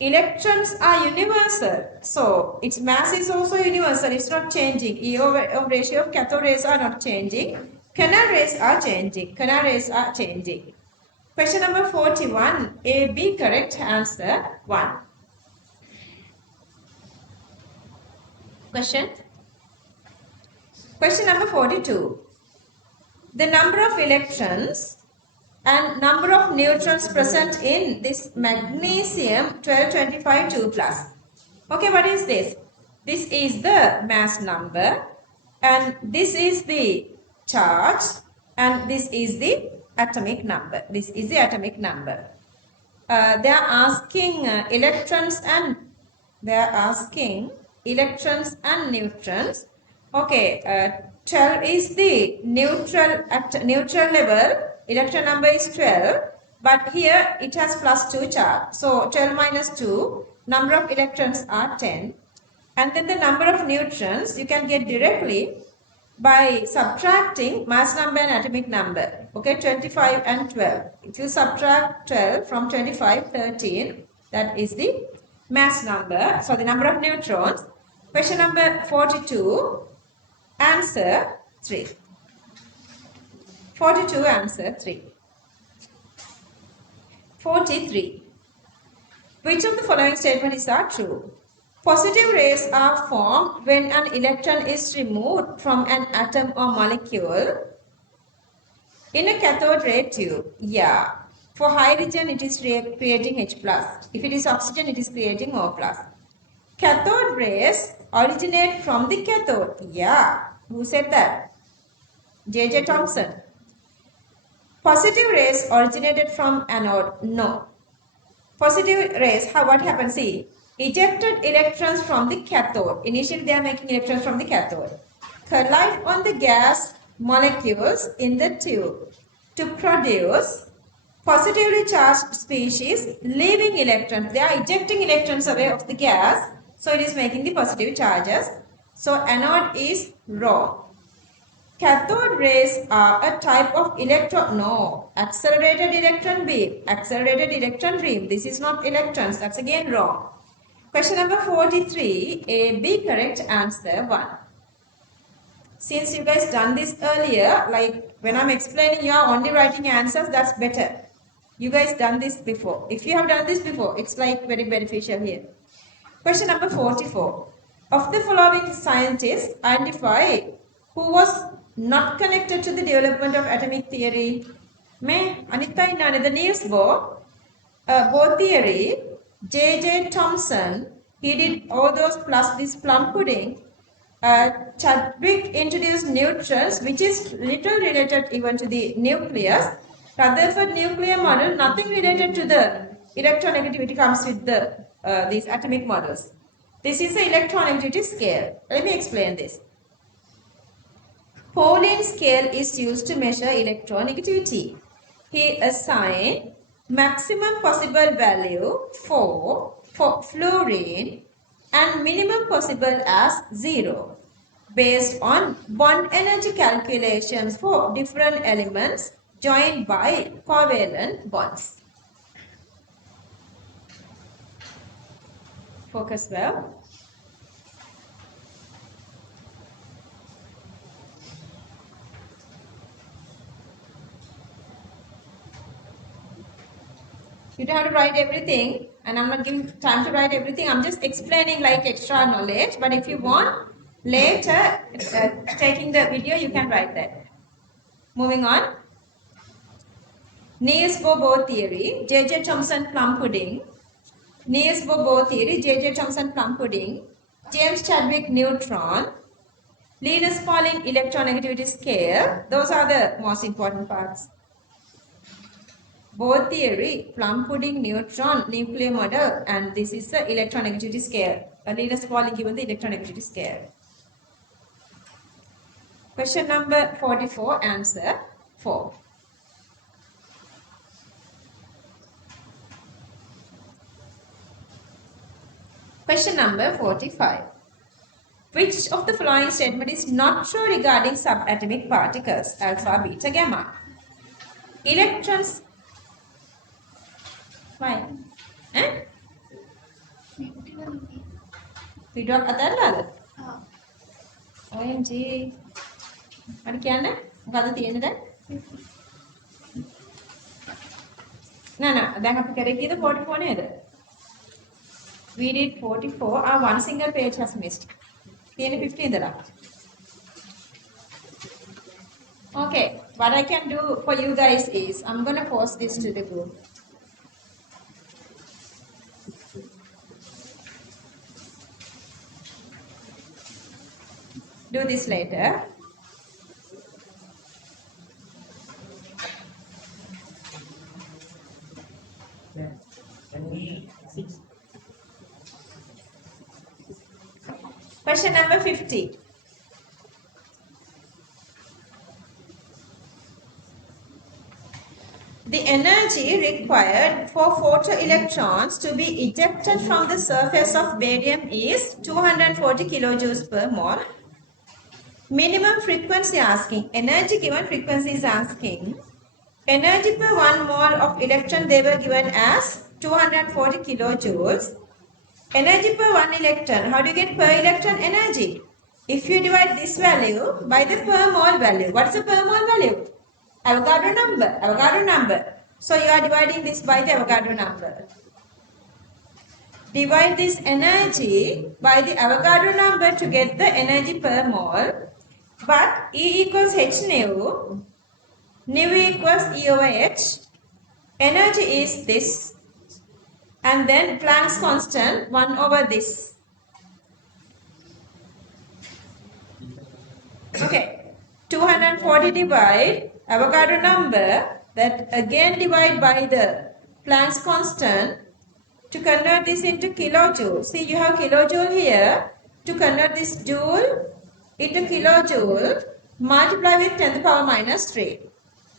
Electrons are universal. So its mass is also universal. It's not changing. E/M ratio of cathode rays are not changing. Canal rays are changing. Question number 41. A, B correct. Answer 1. Question number 42. The number of electrons and number of neutrons present in this magnesium 1225 2 plus. Okay, what is this? This is the mass number and this is the charge and this is the atomic number. They are asking electrons and neutrons. Okay, 12 is the neutral level. Electron number is 12, but here it has plus 2 charge. So 12 minus 2, number of electrons are 10. And then the number of neutrons you can get directly by subtracting mass number and atomic number. Okay, 25 and 12. If you subtract 12 from 25, 13, that is the mass number. So the number of neutrons. Question number 42, answer 3. 42, answer 3. 43. Which of the following statements are true? Positive rays are formed when an electron is removed from an atom or molecule in a cathode ray tube. Yeah. For hydrogen, it is creating H+. If it is oxygen, it is creating O+. Cathode rays originate from the cathode. Yeah. Who said that? J.J. Thomson. Positive rays originated from anode. No. Positive rays, what happens? See, ejected electrons from the cathode. Initially, they are making electrons from the cathode. Collide on the gas molecules in the tube to produce positively charged species leaving electrons. They are ejecting electrons away of the gas. So, it is making the positive charges. So, anode is wrong. Cathode rays are a type of accelerated electron beam. This is not electrons. That's again wrong. Question number 43. A, B correct. Answer 1. Since you guys done this earlier, like when I'm explaining, you are only writing answers. That's better. You guys done this before. If you have done this before, it's like very beneficial here. Question number 44. Of the following scientists, identify who was not connected to the development of atomic theory. The Niels Bohr theory, J.J. Thomson, he did all those plus this plum pudding. Chadwick introduced neutrons, which is little related even to the nucleus. Rutherford nuclear model, nothing related to the electronegativity comes with the these atomic models. This is the electronegativity scale. Let me explain this. Pauling scale is used to measure electronegativity. He assigned maximum possible value for fluorine and minimum possible as 0 based on bond energy calculations for different elements joined by covalent bonds. Focus well. You don't have to write everything, and I'm not giving time to write everything. I'm just explaining like extra knowledge. But if you want later, taking the video, you can write that. Moving on. Niels-Bohr theory, J.J. Thomson plum pudding. Niels-Bohr theory, J.J. Thomson plum pudding. James Chadwick neutron. Linus-Pauling electronegativity scale. Those are the most important parts. Bohr theory, plum pudding, neutron, nuclear model, and this is the electronegativity scale. Linus-Pauling given the electronegativity scale. Question number 44, answer 4. Question number 45. Which of the following statement is not true regarding subatomic particles, alpha, beta, gamma? Electrons. Why? Feedback අතල්ලාද? OMG. මට කියන්න මොකද්ද තියෙන්නේ දැන්? නෑ දැන් අපි කරේ කීයද 44 නේද? We did 44. One single page has missed. තියෙන්නේ 50 ඉඳලා. Okay, what I can do for you guys is I'm going to post this to the group. Do this later. Question number 50. The energy required for photoelectrons to be ejected from the surface of barium is 240 kilojoules per mole. Minimum frequency asking. Energy given frequency is asking. Energy per 1 mole of electron they were given as 240 kilojoules. Energy per 1 electron. How do you get per electron energy? If you divide this value by the per mole value. What's the per mole value? Avogadro number. So you are dividing this by the Avogadro number. Divide this energy by the Avogadro number to get the energy per mole. But E equals h nu. Nu equals E over h. Energy is this. And then Planck's constant 1 over this. Okay. 240 divide Avogadro number, that again divide by the Planck's constant to convert this into kilojoule. See, you have kilojoule here. To convert this joule into kilojoule, multiply with 10 to the power minus 3.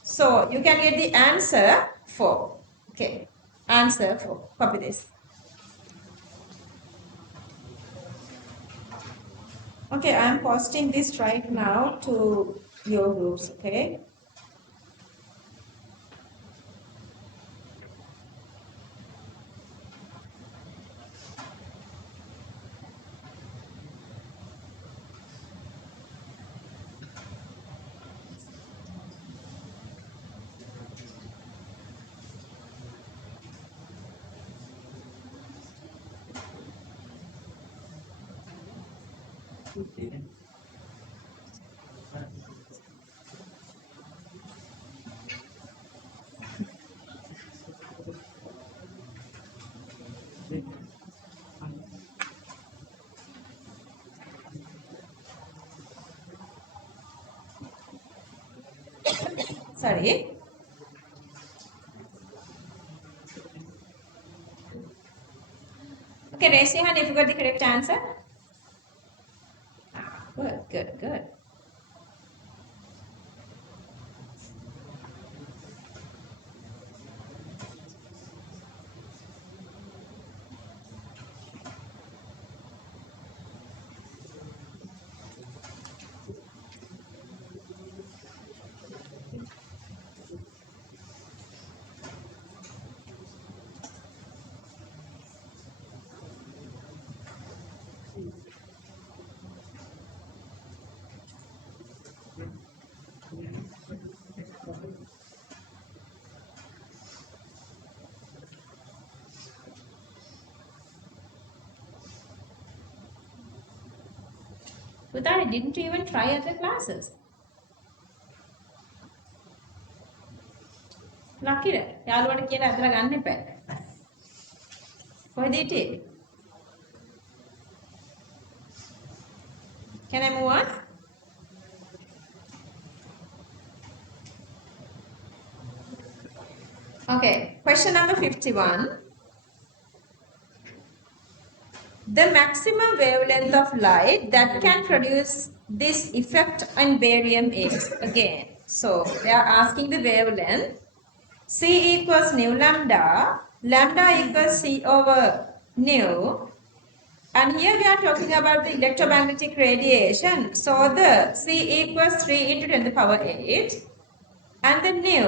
So you can get the answer 4. Okay, answer 4. Copy this. Okay, I am posting this right now to your groups. Okay. Sorry. Okay, raise your hand if you got the correct answer. Good. Without, didn't you even try other classes? Lucky. කියලා. යාළුවට කියලා අදලා ගන්න එපා. කොහෙද හිටියේ? Can I move on? Okay, question number 51. The maximum wavelength of light that can produce this effect in barium is, again, so they are asking the wavelength. C equals nu lambda, lambda equals C over nu, and here we are talking about the electromagnetic radiation. So the C equals 3 into 10 to the power 8, and the nu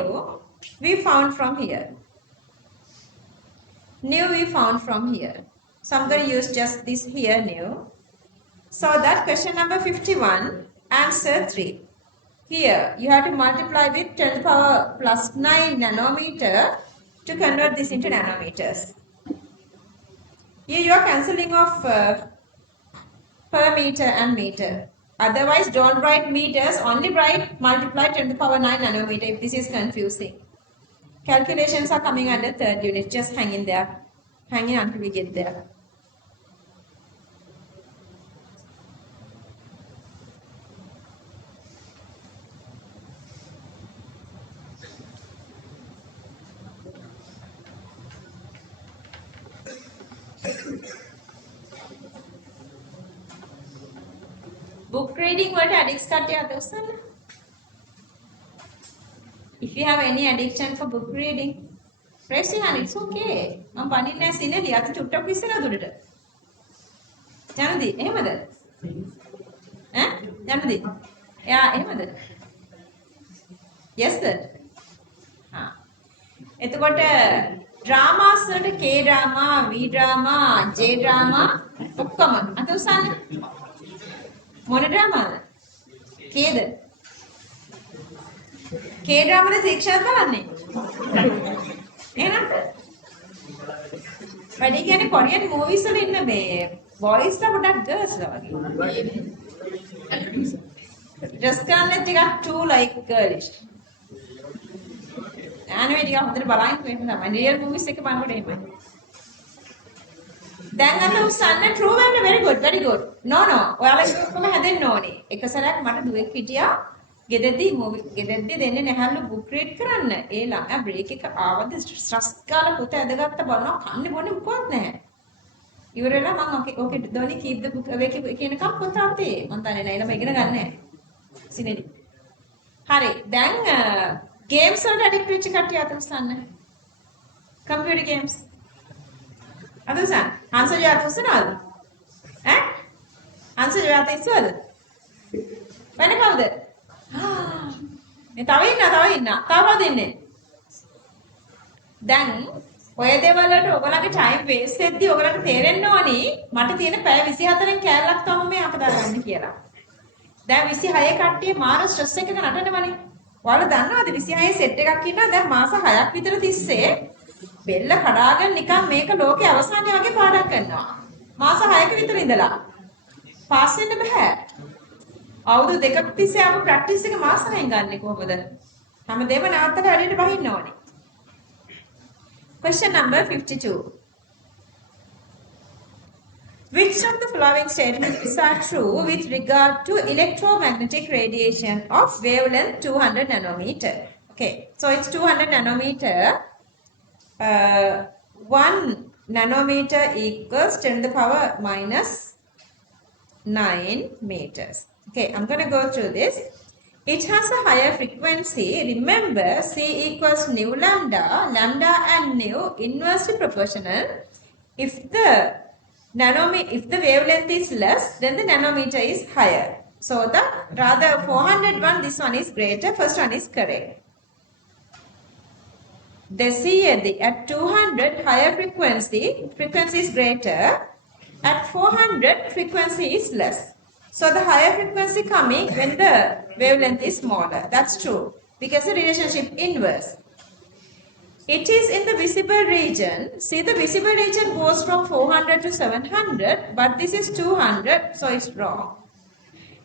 we found from here. Nu we found from here. So I'm going to use just this here nu. So that question number 51, answer 3. Here you have to multiply with 10 to the power plus 9 nanometer to convert this into nanometers. Here you are cancelling off per meter and meter. Otherwise don't write meters, only write multiply 10 to the power 9 nanometer if this is confusing. Calculations are coming under third unit, just hang in there. Hang in until we get there. Book reading what addicts කට්ටිය අදවසන්න. If you have any addiction for book reading, raise your hand, it's okay. මම පණින්නේ නැහැ සිනේලි අත චුට්ටක් විශ්සලා දුරට. ජනදි එහෙමද? ඈ ජනදි. එයා එහෙමද? Yes sir. හා. එතකොට ඩ්‍රාමාස් වලට K drama, V drama, J drama ඔක්කොම අත උස්සන්න. මොන ඩ්‍රාමාද? කේද? K drama ශික්ෂාත් බලන්නේ. එහෙනම් වැඩි කියන්නේ කොරියන් මූවිස් වල ඉන්න මේ බොයිස් ලා පොඩක් ගර්ල්ස් ලා වගේ. ඩ්‍රෙස් කරන්නේ ටිකක් too like girlish. anime ටික හොඳට බලන්න වෙන්න තමයි. රියල් මූවිස් එක බලනකොට එහෙමයි. දැන් අත උස්සන්න true වෙන්න very good very good. no ඔයාලා ඔක්කොම හැදෙන්න ඕනේ. එක සැරයක් මට දුවෙක් හිටියා ගෙදෙද්දි දෙන්නේ නැහැලු බුක් රීඩ් කරන්න. ඒ ළඟ බ්‍රේක් එක ආවද ස්ට්‍රස් කාලා පොත ඇදගත්ත බලනවා කන්නේ බොන්නේ මොකවත් නැහැ. ඉවරලා මම ඕකේ දොනි keep the book away කියනකම් පොත අතේ. මම දන්නේ නැහැ ළම ඉගෙන ගන්න නැහැ. සිනේලි. හරි. දැන් ගේම්ස් වලට ඇඩික්ට් වෙච්ච කට්ටිය අත උස්සන්න. Computer games. අත උස්සන්න. හංසජය අත උස්සනවද? ඈ? හංසජය අත ඉස්සුවද? වෙන කවුද? මේ තව ඉන්නා. තව කවුද ඉන්නේ? දැන් ඔය දේවල් වලට ඔයගලගේ ටයිම් වේස්ට් වෙද්දී ඔයගලන්ට තේරෙන්න ඕනි මට තියෙන පැය 24න් කෑල්ලක් තමයි මේ අක දාගන්න කියලා. දැන් 26 කට්ටිය මාර ස්ට්‍රෙස් එකක නටනවනේ. ඔයාලා දන්නවද 26 සෙට් එකක් ඉන්නවා දැන් මාස 6ක් විතර තිස්සේ බෙල්ල කඩාගෙන නිකන් මේක ලෝකේ අවසානයේ වගේ පාඩම් කරනවා. මාස 6ක විතර ඉඳලා. පාස් වෙන්න බෑ. අවුරුදු දෙකක් තිස්සේ ආපු ප්‍රැක්ටිස් එක මාස 6න් ගන්නෙ කොහොමද? හැමදේම නවත්තලා වැඩේට බහින්න ඕනේ. Question number 52. Which of the following statements are true with regard to electromagnetic radiation of wavelength 200 nanometer? Okay, so it's 200 nanometer. 1 nanometer equals 10 to the power minus 9 meters. Okay, I'm going to go through this. It has a higher frequency. Remember, C equals nu lambda. Lambda and nu inversely proportional. If the wavelength is less, then the nanometer is higher. So the rather 401, this one is greater. First one is correct. The C at 200 higher frequency is greater. At 400 frequency is less. So the higher frequency coming when the wavelength is smaller. That's true because the relationship inverse. It is in the visible region. See, the visible region goes from 400 to 700, but this is 200, so it's wrong.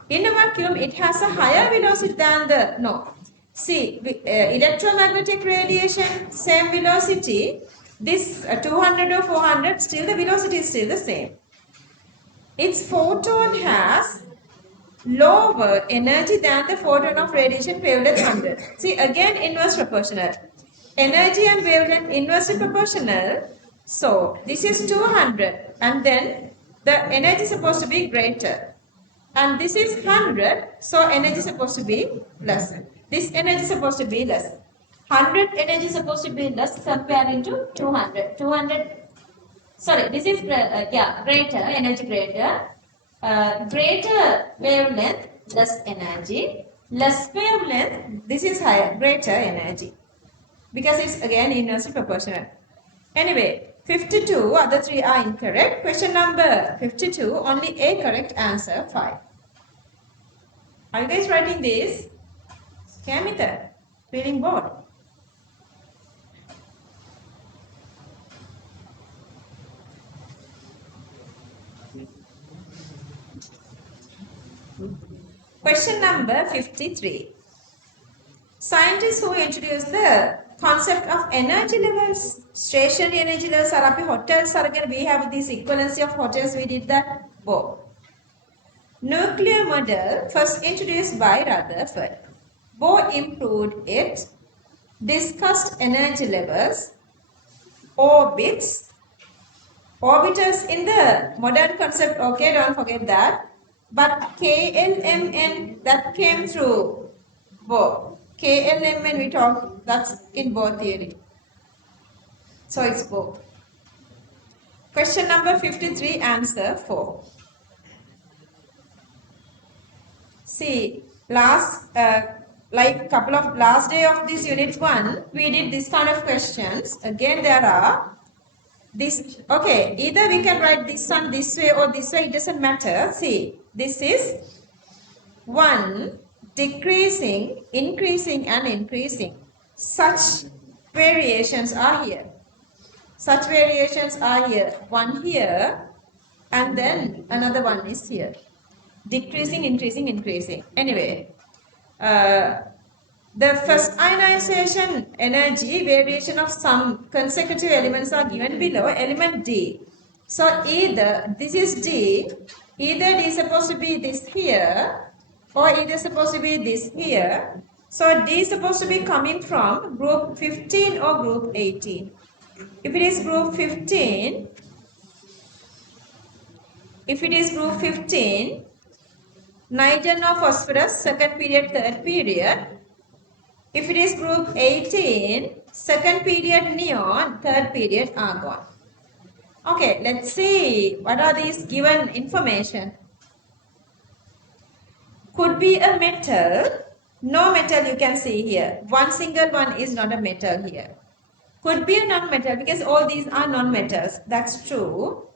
In a vacuum, it has a higher velocity than See, electromagnetic radiation, same velocity. This 200 or 400, still the velocity is still the same. Its photon has lower energy than the photon of radiation wavelength 100. See, again inverse proportional. Energy and wavelength inversely proportional. So, this is 200 and then the energy is supposed to be greater. And this is 100, so energy is supposed to be less. This energy is supposed to be less. 100 energy is supposed to be less comparing to 200. 200, sorry, this is greater, energy greater. Greater wavelength, less energy. Less wavelength, this is higher, greater energy. Because it's again inversely proportional. Anyway, 52, other three are incorrect. Question number 52, only A correct answer, 5. Are you guys writing this? Kamita, feeling bored? Question number 53. Scientists who introduced the concept of energy levels, stationary energy levels are hotels, we have this equivalency of hotels, we did that. Both. Nuclear model first introduced by Rutherford. Bohr improved it, discussed energy levels, orbits, orbiters in the modern concept, okay, don't forget that. But KLMN, that came through Bohr. KLMN we talk, that's in Bohr theory. So it's Bohr. Question number 53, answer 4. See, last day of this unit 1, we did this kind of questions. Again, there are this. Okay, either we can write this one this way or this way. It doesn't matter. See, this is 1 decreasing, increasing, and increasing. Such variations are here. Such variations are here. One here, and then another one is here. Decreasing, increasing, increasing. Anyway, the first ionization energy variation of some consecutive elements are given below. Element D. So either this is D, either D is supposed to be this here, or either supposed to be this here. So D is supposed to be coming from group 15 or group 18. If it is group 15, nitrogen or phosphorus, second period, third period. If it is group 18, second period neon, third period argon. Okay, let's see what are these given information. Could be a metal. No metal you can see here. One single one is not a metal here. Could be a non-metal because all these are non-metals. That's true.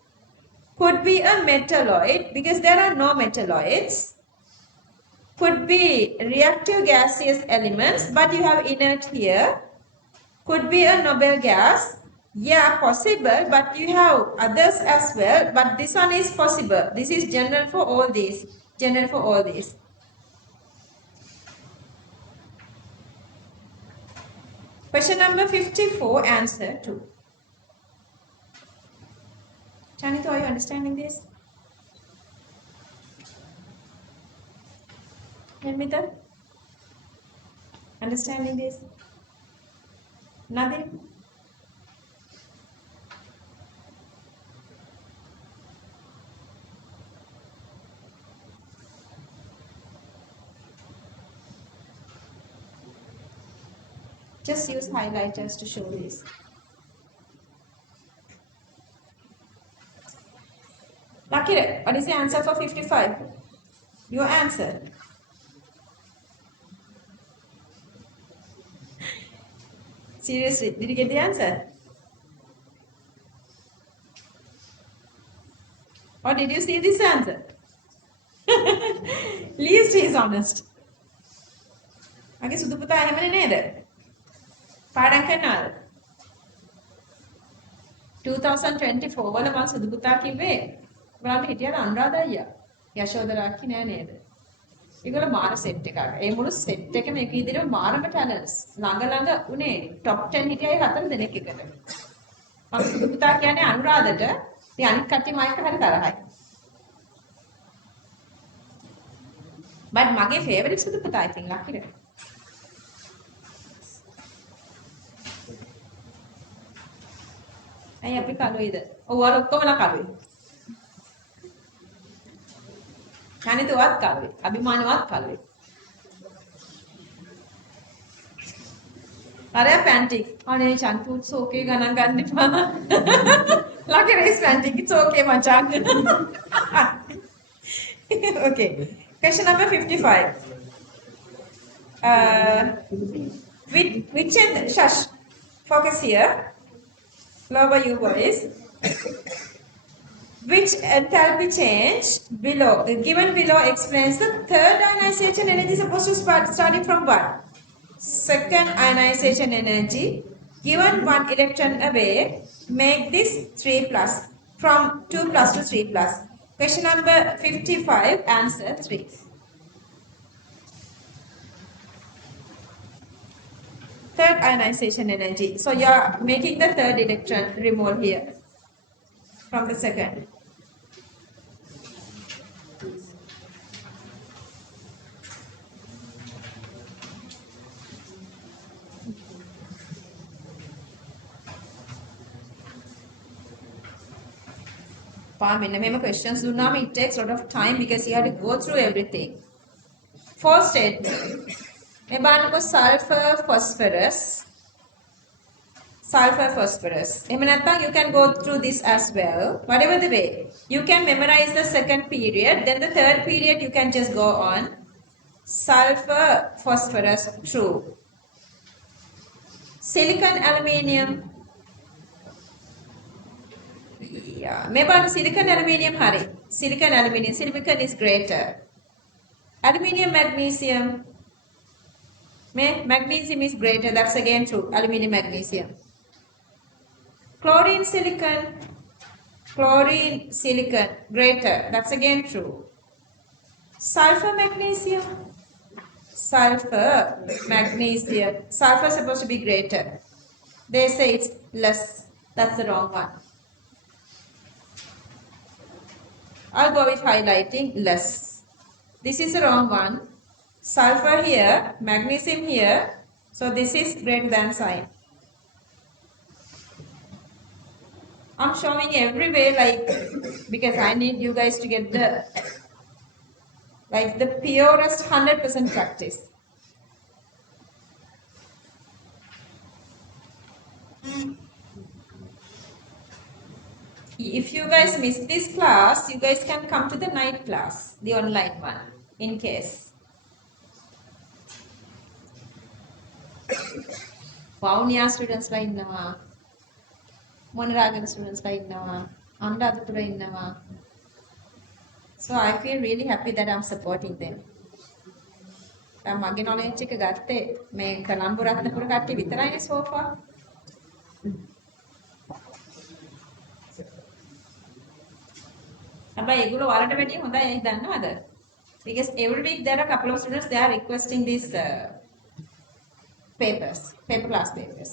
Could be a metalloid because there are no metalloids. Could be reactive gaseous elements, but you have inert here. Could be a noble gas. Yeah, possible, but you have others as well. But this one is possible. This is general for all these. General for all these. Question number 54, answer 2. Chanito, are you understanding this? Nirmita? Understanding this? Nothing? Just use highlighters to show this. Lucky, what is the answer for 55? Your answer. Seriously, did you get the answer? Or did you see this answer? Least he is honest. Okay, සුදු පුතා එහෙමනේ නේද? පාඩම් කරනවද? 2024 වල මම සුදු පුතා කිව්වේ. ඔයාලට හිටියද අනුරාධ අයියා? යශෝදරාක්කි නෑ නේද? ඒගොල්ලෝ මාර සෙට් එකක්. ඒ මුළු සෙට් එකම එක විදිහට මාරම ටැලන්ට්ස්. ළඟ උනේ টොප් 10 හිටියයි 4 දෙනෙක් එකට. මම සුදු පුතා කියන්නේ අනුරාධට. ඉතින් අනිත් කට්ටිය මයික් හරි තරහයි. but මගේ favorite සුදු පුතා ඉතින් ලක්කිට. ඇයි අපි කලුයිද? ඔව් ඔයාලා ඔක්කොමලා කලුයි. කනිතවත් කලුයි. අභිමානවත් කලුයි. අර පැන්ටික්. අනේ චන්පුට්ස් ඕකේ ගණන් ගන්න එපා. lucky race පැන්ටික්. it's okay මචං. okay. Question number 55. Which and shush. Focus here. Lower you boys. Which enthalpy change below, given below explains the third ionization energy supposed to starting from what? Second ionization energy. Given 1 electron away, make this 3 plus. From 2 plus to 3 plus. Question number 55, answer 3. Third ionization energy. So you are making the third electron removal here from the second. මෙන්න මෙම questions දුන්නාම it takes a lot of time because you have to go through everything. Fourth statement. එබානකො sulfur phosphorus. එහෙම නැත්නම් you can go through this as well. Whatever the way, you can memorize the second period, then the third period you can just go on. Sulfur phosphorus, true. Silicon aluminium. Yeah, maybe silicon aluminium hari. Silicon is greater. Aluminium magnesium. Magnesium is greater, that's again true. Aluminium magnesium. Chlorine silicon greater, that's again true. Sulfur magnesium. Sulfur is supposed to be greater. They say it's less. That's the wrong one. I'll go with highlighting less. This is the wrong one. Sulfur here, magnesium here. So this is greater than sign. I'm showing every way because I need you guys to get the purest 100% practice. If you guys miss this class, you guys can come to the night class, the online one, in case. Vaunia students la innawa. Monaragana students la innawa. Amdadapura innawa. So I feel really happy that I'm supporting them. මගේ knowledge එක ගත්තේ මේ කලම්බු රත්නපුර කට්ටිය විතරයිනේ so far. හැබැයි ඒගොල්ලෝ වලට වැඩිය හොඳයි ඒක දන්නවද? Because every week there are a couple of students they are requesting these paper class papers.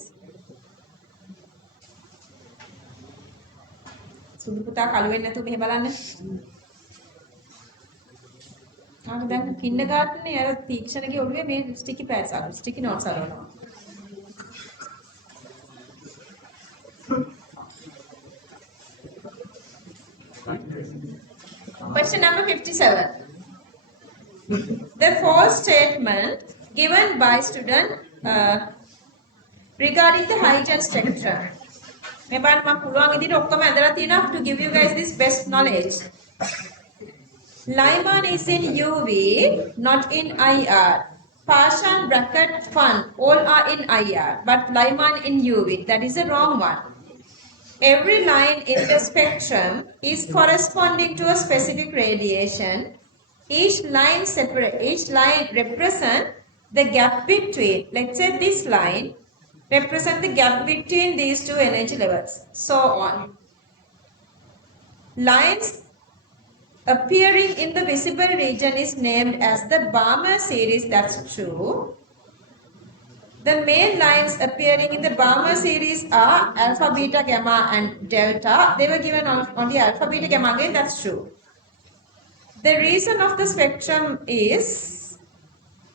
සුදු පුතා කළු වෙන්නේ නැතුව මෙහෙ බලන්න. ආක දැන් කින්ඩර්ගාර්ටන් අර තීක්ෂණගේ ඔළුවේ මේ ස්ටිකි පැඩ්ස් අර ස්ටිකි notes අරනවා. Question number 57. The false statement given by student regarding the hydrogen spectrum. මේ බලන්න මම පුළුවන් විදිහට ඔක්කොම ඇදලා තියෙනවා to give you guys this best knowledge. Lyman is in UV, not in IR. Partial bracket fun, all are in IR, but Lyman in UV. That is a wrong one. Every line in the spectrum is corresponding to a specific radiation. Each line represents the gap between, let's say this line represents the gap between these two energy levels, so on. Lines appearing in the visible region is named as the Balmer series. That's true. The main lines appearing in the Balmer series are alpha, beta, gamma and delta. They were given only alpha, beta, gamma again. That's true. The reason of the spectrum is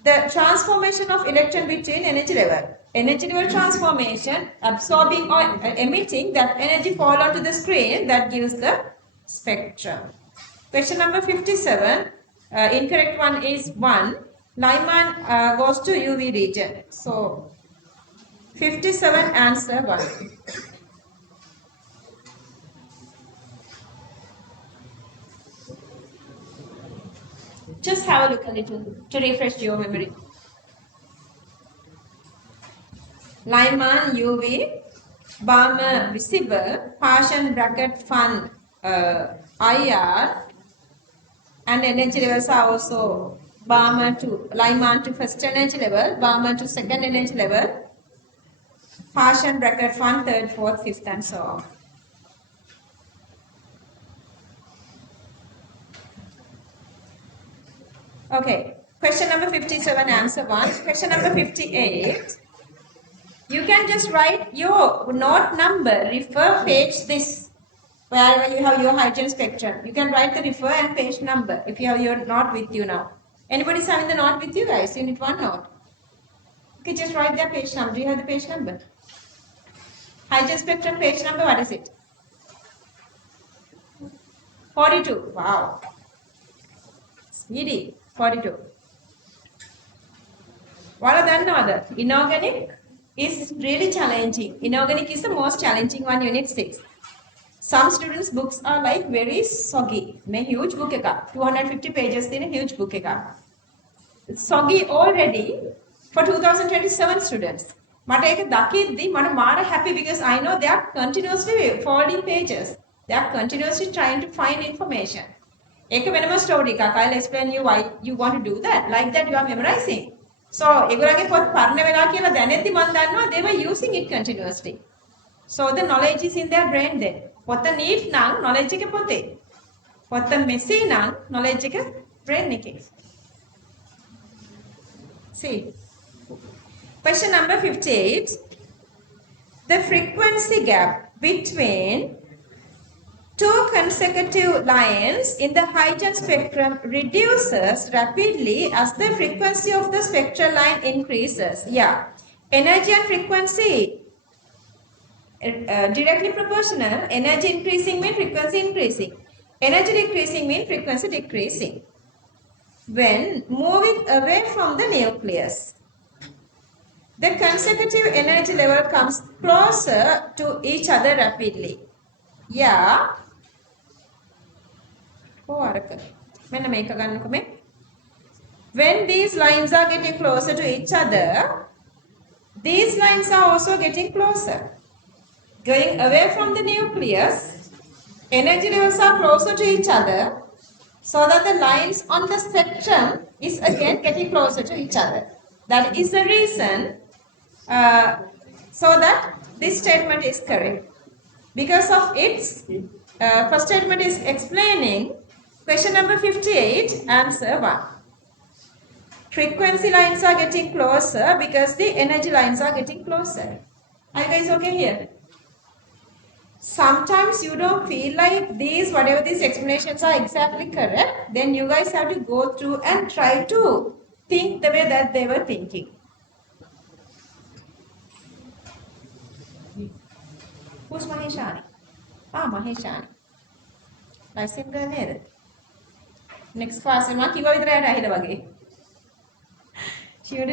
the transformation of electron between energy level. Energy level transformation, absorbing or emitting that energy fall onto the screen, that gives the spectrum. Question number 57. Incorrect one is 1. Lyman goes to UV region. So 57 answer 1. Just have a look a little to refresh your memory. Lyman UV, Balmer visible, Paschen bracket fun IR, and energy levels are also Balmer to Lyman to first energy level, Balmer to second energy level, Paschen bracket fun third, fourth, fifth, and so on. Okay, question number 57, answer 1. Question number 58. You can just write your note number, refer, page this. Wherever you have your hydrogen spectrum, you can write the refer and page number if you have your note with you now. Anybody's having the note with you guys? You need one note. Okay, just write their page number. Do you have the page number? Hydrogen spectrum page number, what is it? 42. Wow. CD, 42. What are the other? Inorganic is really challenging. Inorganic is the most challenging one, unit 6. Some students' books are like very soggy. A huge book, 250 pages in a huge book. It's soggy already for 2027 students. But I'm happy because I know they are continuously folding pages. They are continuously trying to find information. Ek story, I'll explain you why you want to do that. Like that, you are memorizing. So, they were using it continuously. So, the knowledge is in their brain then. What the need now, knowledge is pote. What the messy now, knowledge is brain. See. Question number 58. The frequency gap between two consecutive lines in the hydrogen spectrum reduces rapidly as the frequency of the spectral line increases. Yeah. Energy and frequency directly proportional. Energy increasing means frequency increasing. Energy decreasing means frequency decreasing. When moving away from the nucleus, the consecutive energy level comes closer to each other rapidly. Yeah. When these lines are getting closer to each other, these lines are also getting closer. Going away from the nucleus, energy levels are closer to each other, so that the lines on the spectrum is again getting closer to each other. That is the reason so that this statement is correct. Because of its first statement is explaining question number 58, answer 1. Frequency lines are getting closer because the energy lines are getting closer. Are you guys okay here? Sometimes you don't feel like whatever these explanations are exactly correct, then you guys have to go through and try to think the way that they were thinking. Who's Maheshani? Maheshani. License there. Next class, she would have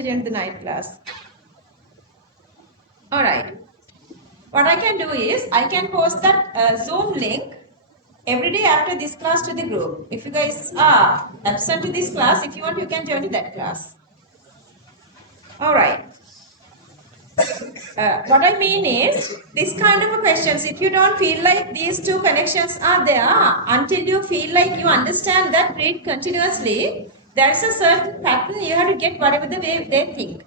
joined the night class. Alright. What I can do is, I can post that Zoom link every day after this class to the group. If you guys are absent to this class, if you want, you can join that class. Alright. What I mean is, this kind of questions, if you don't feel like these two connections are there, until you feel like you understand that, read continuously, there is a certain pattern you have to get whatever the way they think.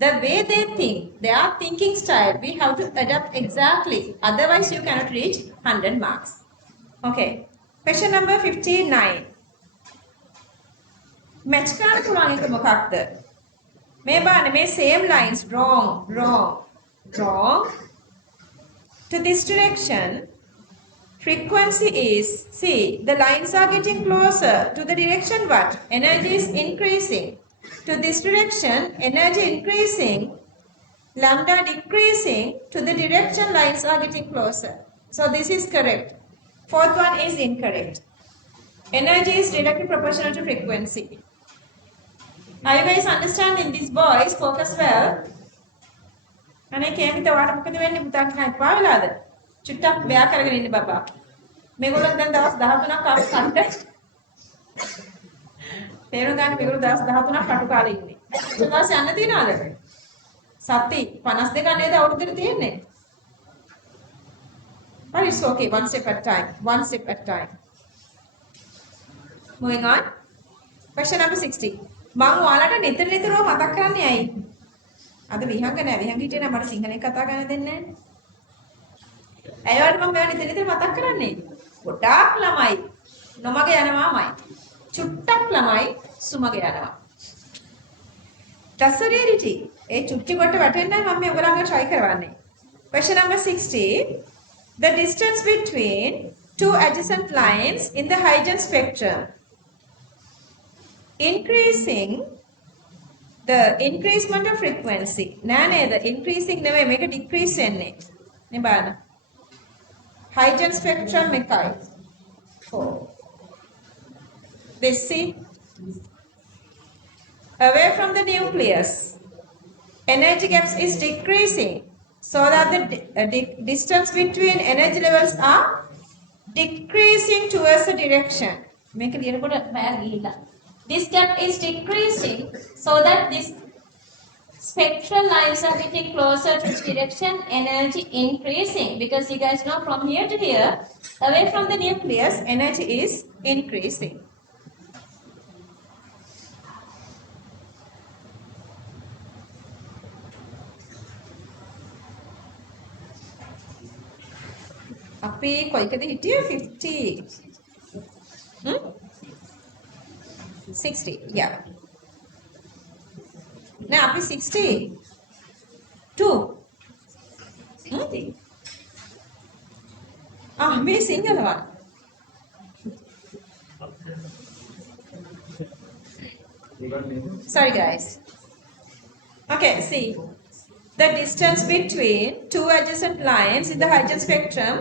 The way they think, their thinking style, we have to adapt exactly. Otherwise, you cannot reach 100 marks. Okay. Question number 59. Match කරන්න පුළුවන් එක මොකක්ද? මේ බලන්න මේ same lines wrong to this direction. Frequency is, see, the lines are getting closer to the direction what? Energy is increasing. To this direction, energy increasing, lambda decreasing, to the direction lines are getting closer. So this is correct. Fourth one is incorrect. Energy is directly proportional to frequency. Are you guys understanding this, boys? Focus well. අනේ කේමිත ඔයාලට මොකද වෙන්නේ පුතා කියන එපා වෙලාද? චුට්ටක් බෑ කරගෙන ඉන්න බබා. මේගොල්ලෝ දැන් දවස් 13ක් කන්ට තේරුම් ගන්න මේගොල්ලෝ දවස් 13ක් කටු කාලේ ඉන්නේ. ඊට පස්සේ යන්න තියනවාද? සති 52ක් නේද අවුරුද්දට තියෙන්නේ? But it's okay, one step at a time. One step at a time. Moving on. Question number 60. මම ඔයාලට නිතරම මතක් කරන්නේ ඇයි? අද විහංග නෑ. විහංග හිටියේ නම් මට සිංහලෙන් කතා කරන්න දෙන්නේ නෑනේ. ඇයි ඔයාලට මම මේවා නිතර මතක් කරන්නේ? ගොඩාක් ළමයි නොමග යනවාමයි. චුට්ටක් ළමයි සුමග යනවා. That's the reality. ඒ චුට්ටි කොට වැටෙන්නයි මම මේ ඔයගලන්ට try කරවන්නේ. Question number 60. The distance between two adjacent lines in the hydrogen spectrum. Increasing the increasement of frequency. The increasing නෙවෙයි මේක decrease වෙන්නේ. නේ බලන්න. Hydrogen spectrum එකයි. 4. This see. Away from the nucleus, energy gaps is decreasing so that the distance between energy levels are decreasing towards the direction. මේක ලියනකොට බෑ ගිහිල්ලා. This gap is decreasing so that this spectral lines are getting closer to the direction, energy increasing. Because you guys know from here to here, away from the nucleus, energy is increasing. අපි කොයිකද හිටියේ 50 60 yeah now අපි 62 මේ Sinhala one sorry guys okay see the distance between two adjacent lines in the hydrogen spectrum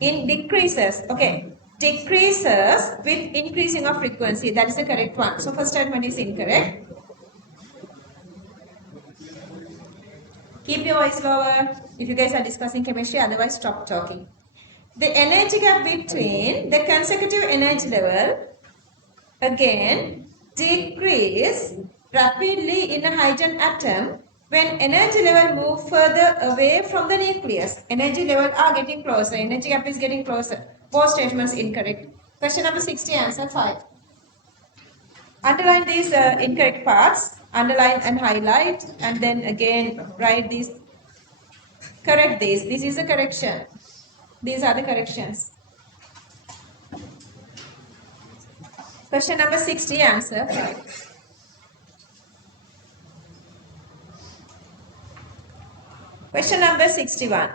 decreases, okay, decreases with increasing of frequency. That is the correct one. So first statement is incorrect. Keep your voice lower if you guys are discussing chemistry, otherwise stop talking. The energy gap between the consecutive energy level again decrease rapidly in a hydrogen atom when energy level move further away from the nucleus. Energy level are getting closer. Energy gap is getting closer. Both statements incorrect. Question number 60, answer 5. Underline these incorrect parts. Underline and highlight. And then again write these. Correct these. This is a correction. These are the corrections. Question number 60, answer 5. Question number 61.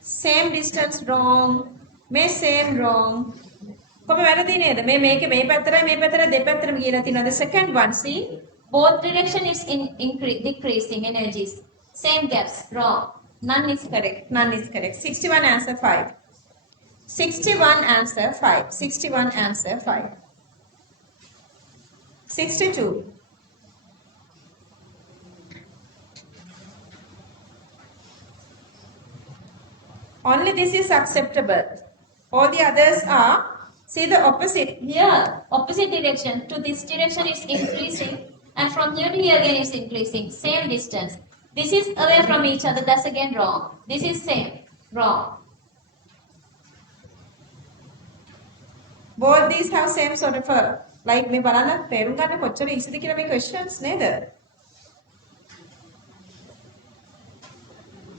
Same distance wrong. May same wrong. කොහොම වැරදි නේද? මේකේ මේ පැත්තටයි මේ පැත්තට දෙපැත්තටම ගියලා තියෙනවා. The second one, see, both direction is decreasing energies. Same gaps, wrong. None is correct. None is correct. 61 answer 5. 61 answer 5. 61 answer 5. 62. Only this is acceptable. All the others are, see the opposite. Here, opposite direction to this direction is increasing, and from here to here again is increasing. Same distance. This is away from each other. That's again wrong. This is same. Wrong. Both these have same sort of a, like me බලන්න තේරුම් ගන්න කොච්චර easyද කියලා මේ questions නේද?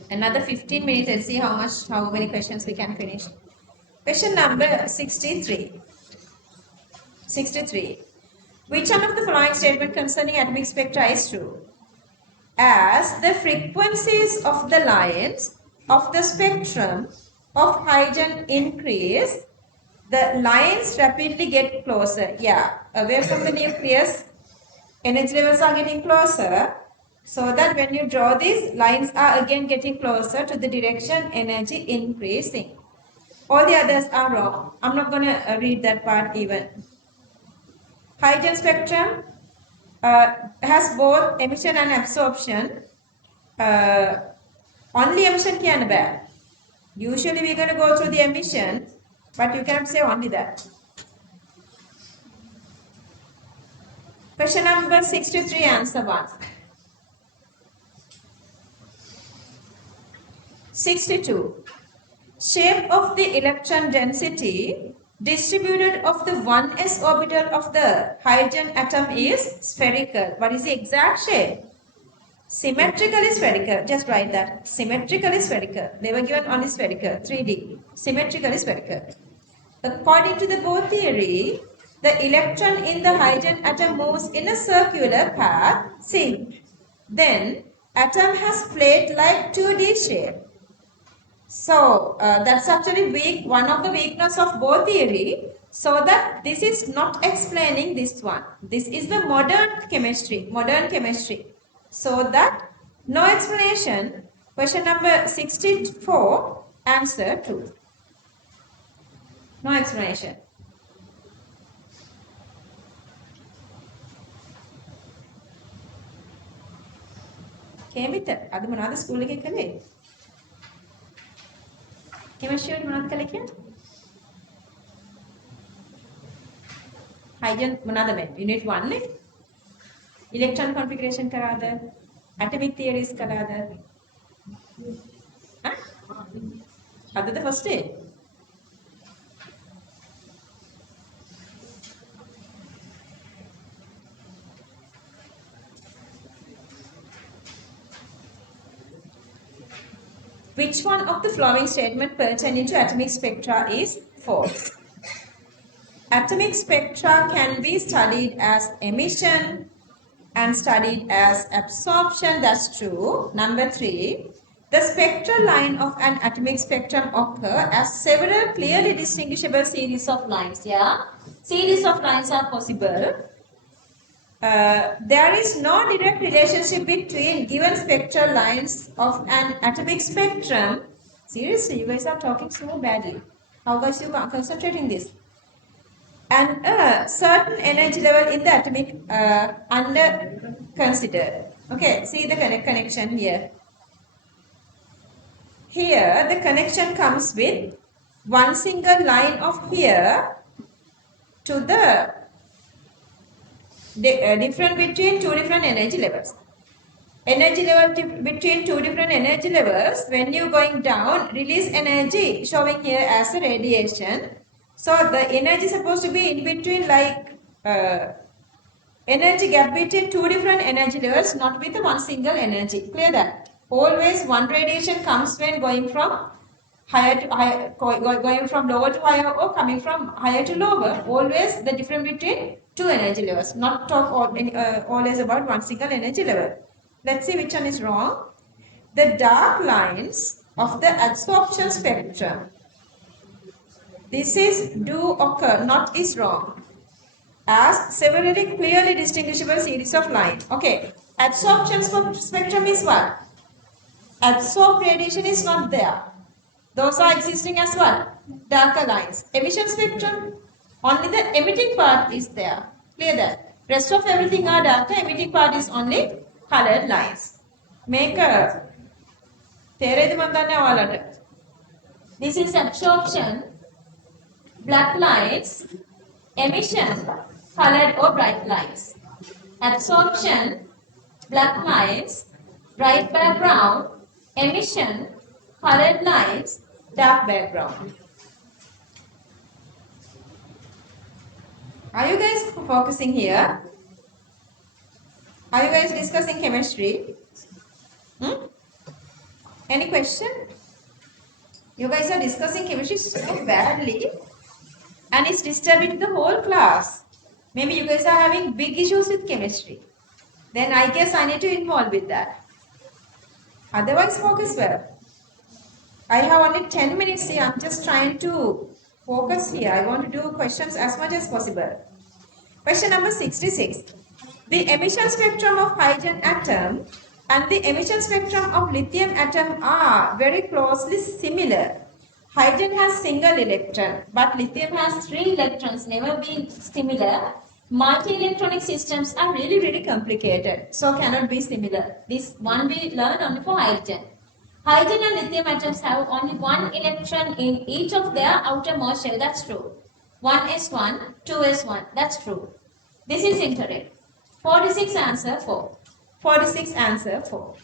Another 15 minutes. Let's see how many questions we can finish. Question number 63. 63. Which one of the following statement concerning atomic spectra is true? As the frequencies of the lines of the spectrum of hydrogen increase, the lines rapidly get closer. Yeah, away from the nucleus, energy levels are getting closer. So that when you draw these, lines are again getting closer to the direction energy increasing. All the others are wrong. I'm not going to read that part even. Hydrogen spectrum has both emission and absorption. Only emission can bear. Usually we're going to go through the emission, but you cannot say only that. Question number 63, answer 1. 62. Shape of the electron density distributed of the 1s orbital of the hydrogen atom is spherical. What is the exact shape? Symmetrically spherical. Just write that. Symmetrically spherical. They were given only spherical. 3D. Symmetrically spherical. According to the Bohr theory, the electron in the hydrogen atom moves in a circular path, C. Then, atom has plate-like 2D shape. So, that's actually weak. One of the weakness of Bohr theory. So that this is not explaining this one. This is the modern chemistry. Modern chemistry. So that no explanation. Question number 64, answer 2. No explanation. Kemita, adu monada school එකේ කළේ? Chemistry වල මොනවද කළේ කියන්නේ? Hydrogen මොනවද මේ? Unit 1 නේ? Electron configuration කරාද? Atomic theories කරාද? හා? අදද first day? Which one of the following statement pertaining to atomic spectra is false? Atomic spectra can be studied as emission and studied as absorption. That's true. Number 3, the spectral line of an atomic spectrum occur as several clearly distinguishable series of lines. Yeah, series of lines are possible. There is no direct relationship between given spectral lines of an atomic spectrum. Seriously, you guys are talking so badly. How guys you concentrating this? And a certain energy level in the atomic under considered. Okay, see the connection here. Here the connection comes with one single line of here to the difference between two different energy levels. Energy level between two different energy levels, when you going down, release energy showing here as a radiation. So the energy is supposed to be in between, like energy gap between two different energy levels, not with one single energy. Clear that? Always one radiation comes when going from higher to higher, going from lower to higher or coming from higher to lower. Always the difference between two energy levels. Not talk always about one single energy level. Let's see which one is wrong. The dark lines of the absorption spectrum. This is do occur, not is wrong. As severally clearly distinguishable series of lines. Okay. Absorption spectrum is what? Absorbed radiation is not there. Those are existing as well. Darker lines. Emission spectrum, only the emitting part is there. Clear that? Rest of everything are darker. Emitting part is only colored lines. Make a this is absorption, black lines, emission, colored or bright lines. Absorption, black lines, bright background, emission, colored lines, dark background. Are you guys focusing here? Are you guys discussing chemistry? Any question? You guys are discussing chemistry so badly and it's disturbing the whole class. Maybe you guys are having big issues with chemistry. Then I guess I need to involve with that. Otherwise, focus well. I have only 10 minutes here. I'm just trying to focus here. I want to do questions as much as possible. Question number 66. The emission spectrum of hydrogen atom and the emission spectrum of lithium atom are very closely similar. Hydrogen has single electron, but lithium has 3 electrons, never been similar. Multi-electronic systems are really, really complicated, so cannot be similar. This one we learn only for hydrogen. Hydrogen and lithium atoms have only 1 electron in each of their outermost shell, that's true. 1s1, 2s1, that's true. This is incorrect. 46 answer 4. 46 answer 4.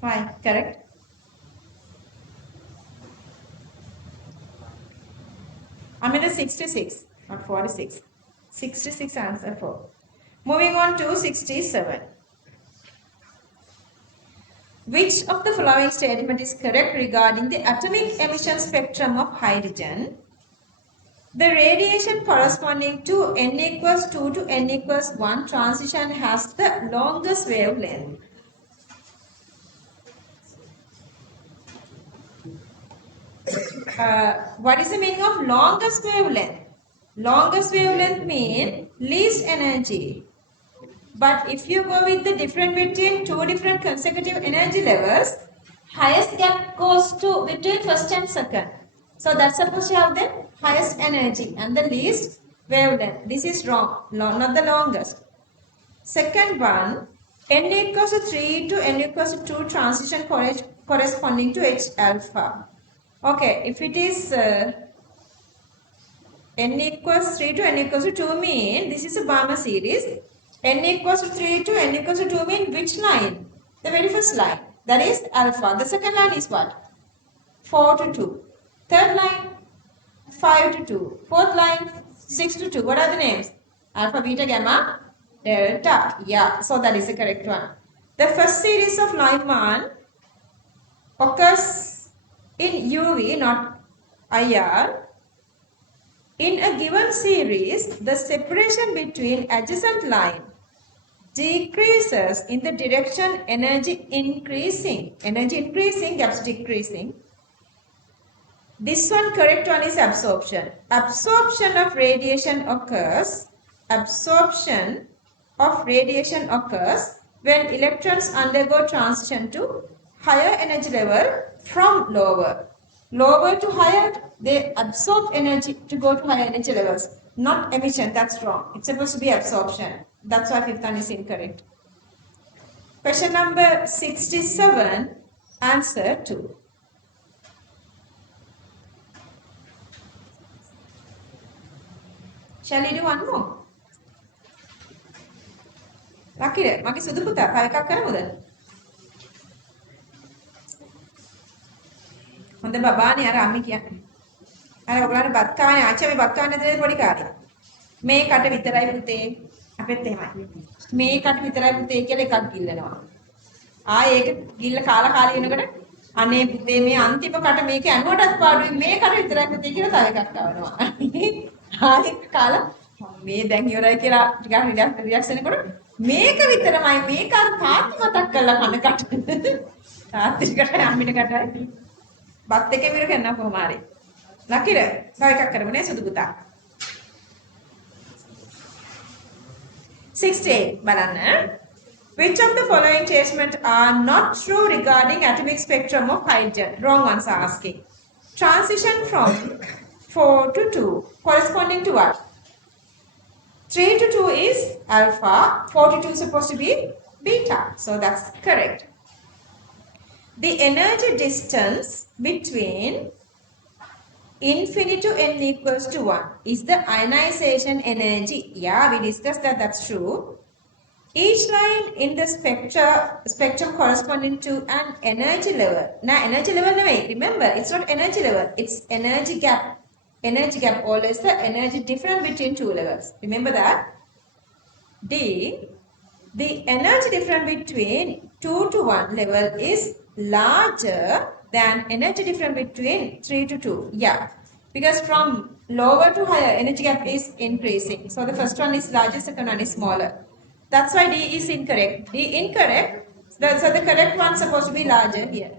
Fine, correct. I'm in the 66, not 46. 66 answer 4. Moving on to 67. Which of the following statement is correct regarding the atomic emission spectrum of hydrogen? The radiation corresponding to n equals 2 to n equals 1 transition has the longest wavelength. What is the meaning of longest wavelength? Longest wavelength means least energy. But if you go with the difference between 2 different consecutive energy levels, highest gap goes to between first and second. So that's supposed to have the highest energy and the least wavelength. This is wrong, not the longest. Second one, n equals to 3 to n equals to 2 transition corresponding to H alpha. Okay, if it is n equals 3 to n equals to 2 mean this is a Balmer series. N equals to 3 to n equals to 2 mean which line? The very first line. That is alpha. The second line is what? 4 to 2. Third line, 5 to 2. Fourth line, 6 to 2. What are the names? Alpha, beta, gamma, delta. Yeah, so that is the correct one. The first series of Lyman occurs in UV, not IR. In a given series, the separation between adjacent line decreases in the direction energy increasing. Energy increasing, gaps decreasing. This one, correct one is absorption. Absorption of radiation occurs. Absorption of radiation occurs when electrons undergo transition to higher energy level from lower. Lower to higher, they absorb energy to go to higher energy levels. Not emission, that's wrong. It's supposed to be absorption. That's why fifth one is incorrect. Question number 67, answer 2. Shall we do one more? Lucky, magi sudu puta, kaya එකක් කරමුද? හොඳ බබානේ අර අම්මි කියන්නේ. අර ඔයගොල්ලන්ට බත් කවන්නේ ආච්චි මේ බත් කවන්නේ නැද්ද පොඩි කාලේ? මේ කට විතරයි පුතේ. අපෙත් එහෙමයි. මේ කට විතරයි පුතේ කියලා එකක් ගිල්ලනවා. ආයේ ඒක ගිල්ල කාලා වෙනකොට අනේ පුතේ මේ අන්තිම කට මේකේ අනුවටත් පාඩුයි මේ කට විතරයි පුතේ කියලා තව එකක් කවනවා. ආයේ කාලා මේ දැන් ඉවරයි කියලා ටිකක් රිලැක්ස් වෙනකොට මේක විතරමයි මේක අර තාත්ති මතක් කරලා කන කට. තාත්තිකට අම්මිට කටයි. බත් එකේ මිර කරනවා කොහොම හරි. ලකිර තව එකක් කරමු නේ සුදු පුතා. 68 බලන්න. Which of the following statements are not true regarding atomic spectrum of hydrogen? Wrong ones are asking. Transition from 4 to 2 corresponding to what? 3 to 2 is alpha, 4 to 2 is supposed to be beta. So that's correct. The energy distance between infinity to n equals to 1 is the ionization energy. Yeah, we discussed that, that's true. Each line in the spectrum corresponding to an energy level. Now, energy level, remember, it's not energy level, it's energy gap. Energy gap, always the energy difference between two levels. Remember that? D the energy difference between 2 to 1 level is larger than energy difference between 3 to 2. Yeah, because from lower to higher, energy gap is increasing. So the first one is larger, second one is smaller. That's why D is incorrect. D incorrect. So the correct one is supposed to be larger here.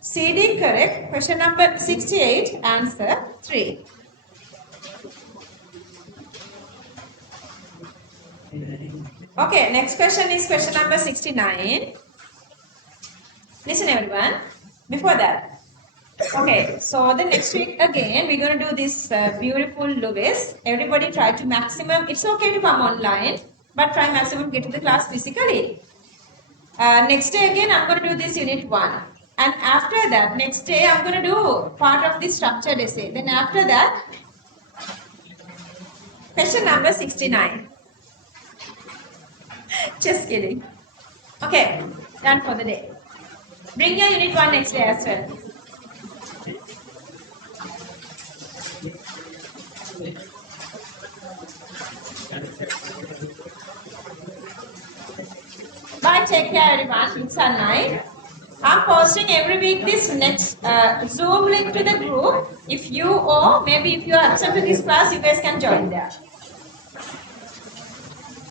CD correct. Question number 68, answer 3. Okay, next question is question number 69. Listen everyone, before that. Okay, so the next week again, we're going to do this beautiful Lewis. Everybody try to maximum, it's okay to come online, but try maximum get to the class physically. Next day again, I'm going to do this unit 1. And after that, next day, I'm going to do part of this structured essay. Then after that, question number 69. Just kidding. Okay, done for the day. Bring your unit 1 next day as well. Bye, take care everyone. It's a night. I'm posting every week this next Zoom link to the group. If you or maybe if you are absent to this class, you guys can join there.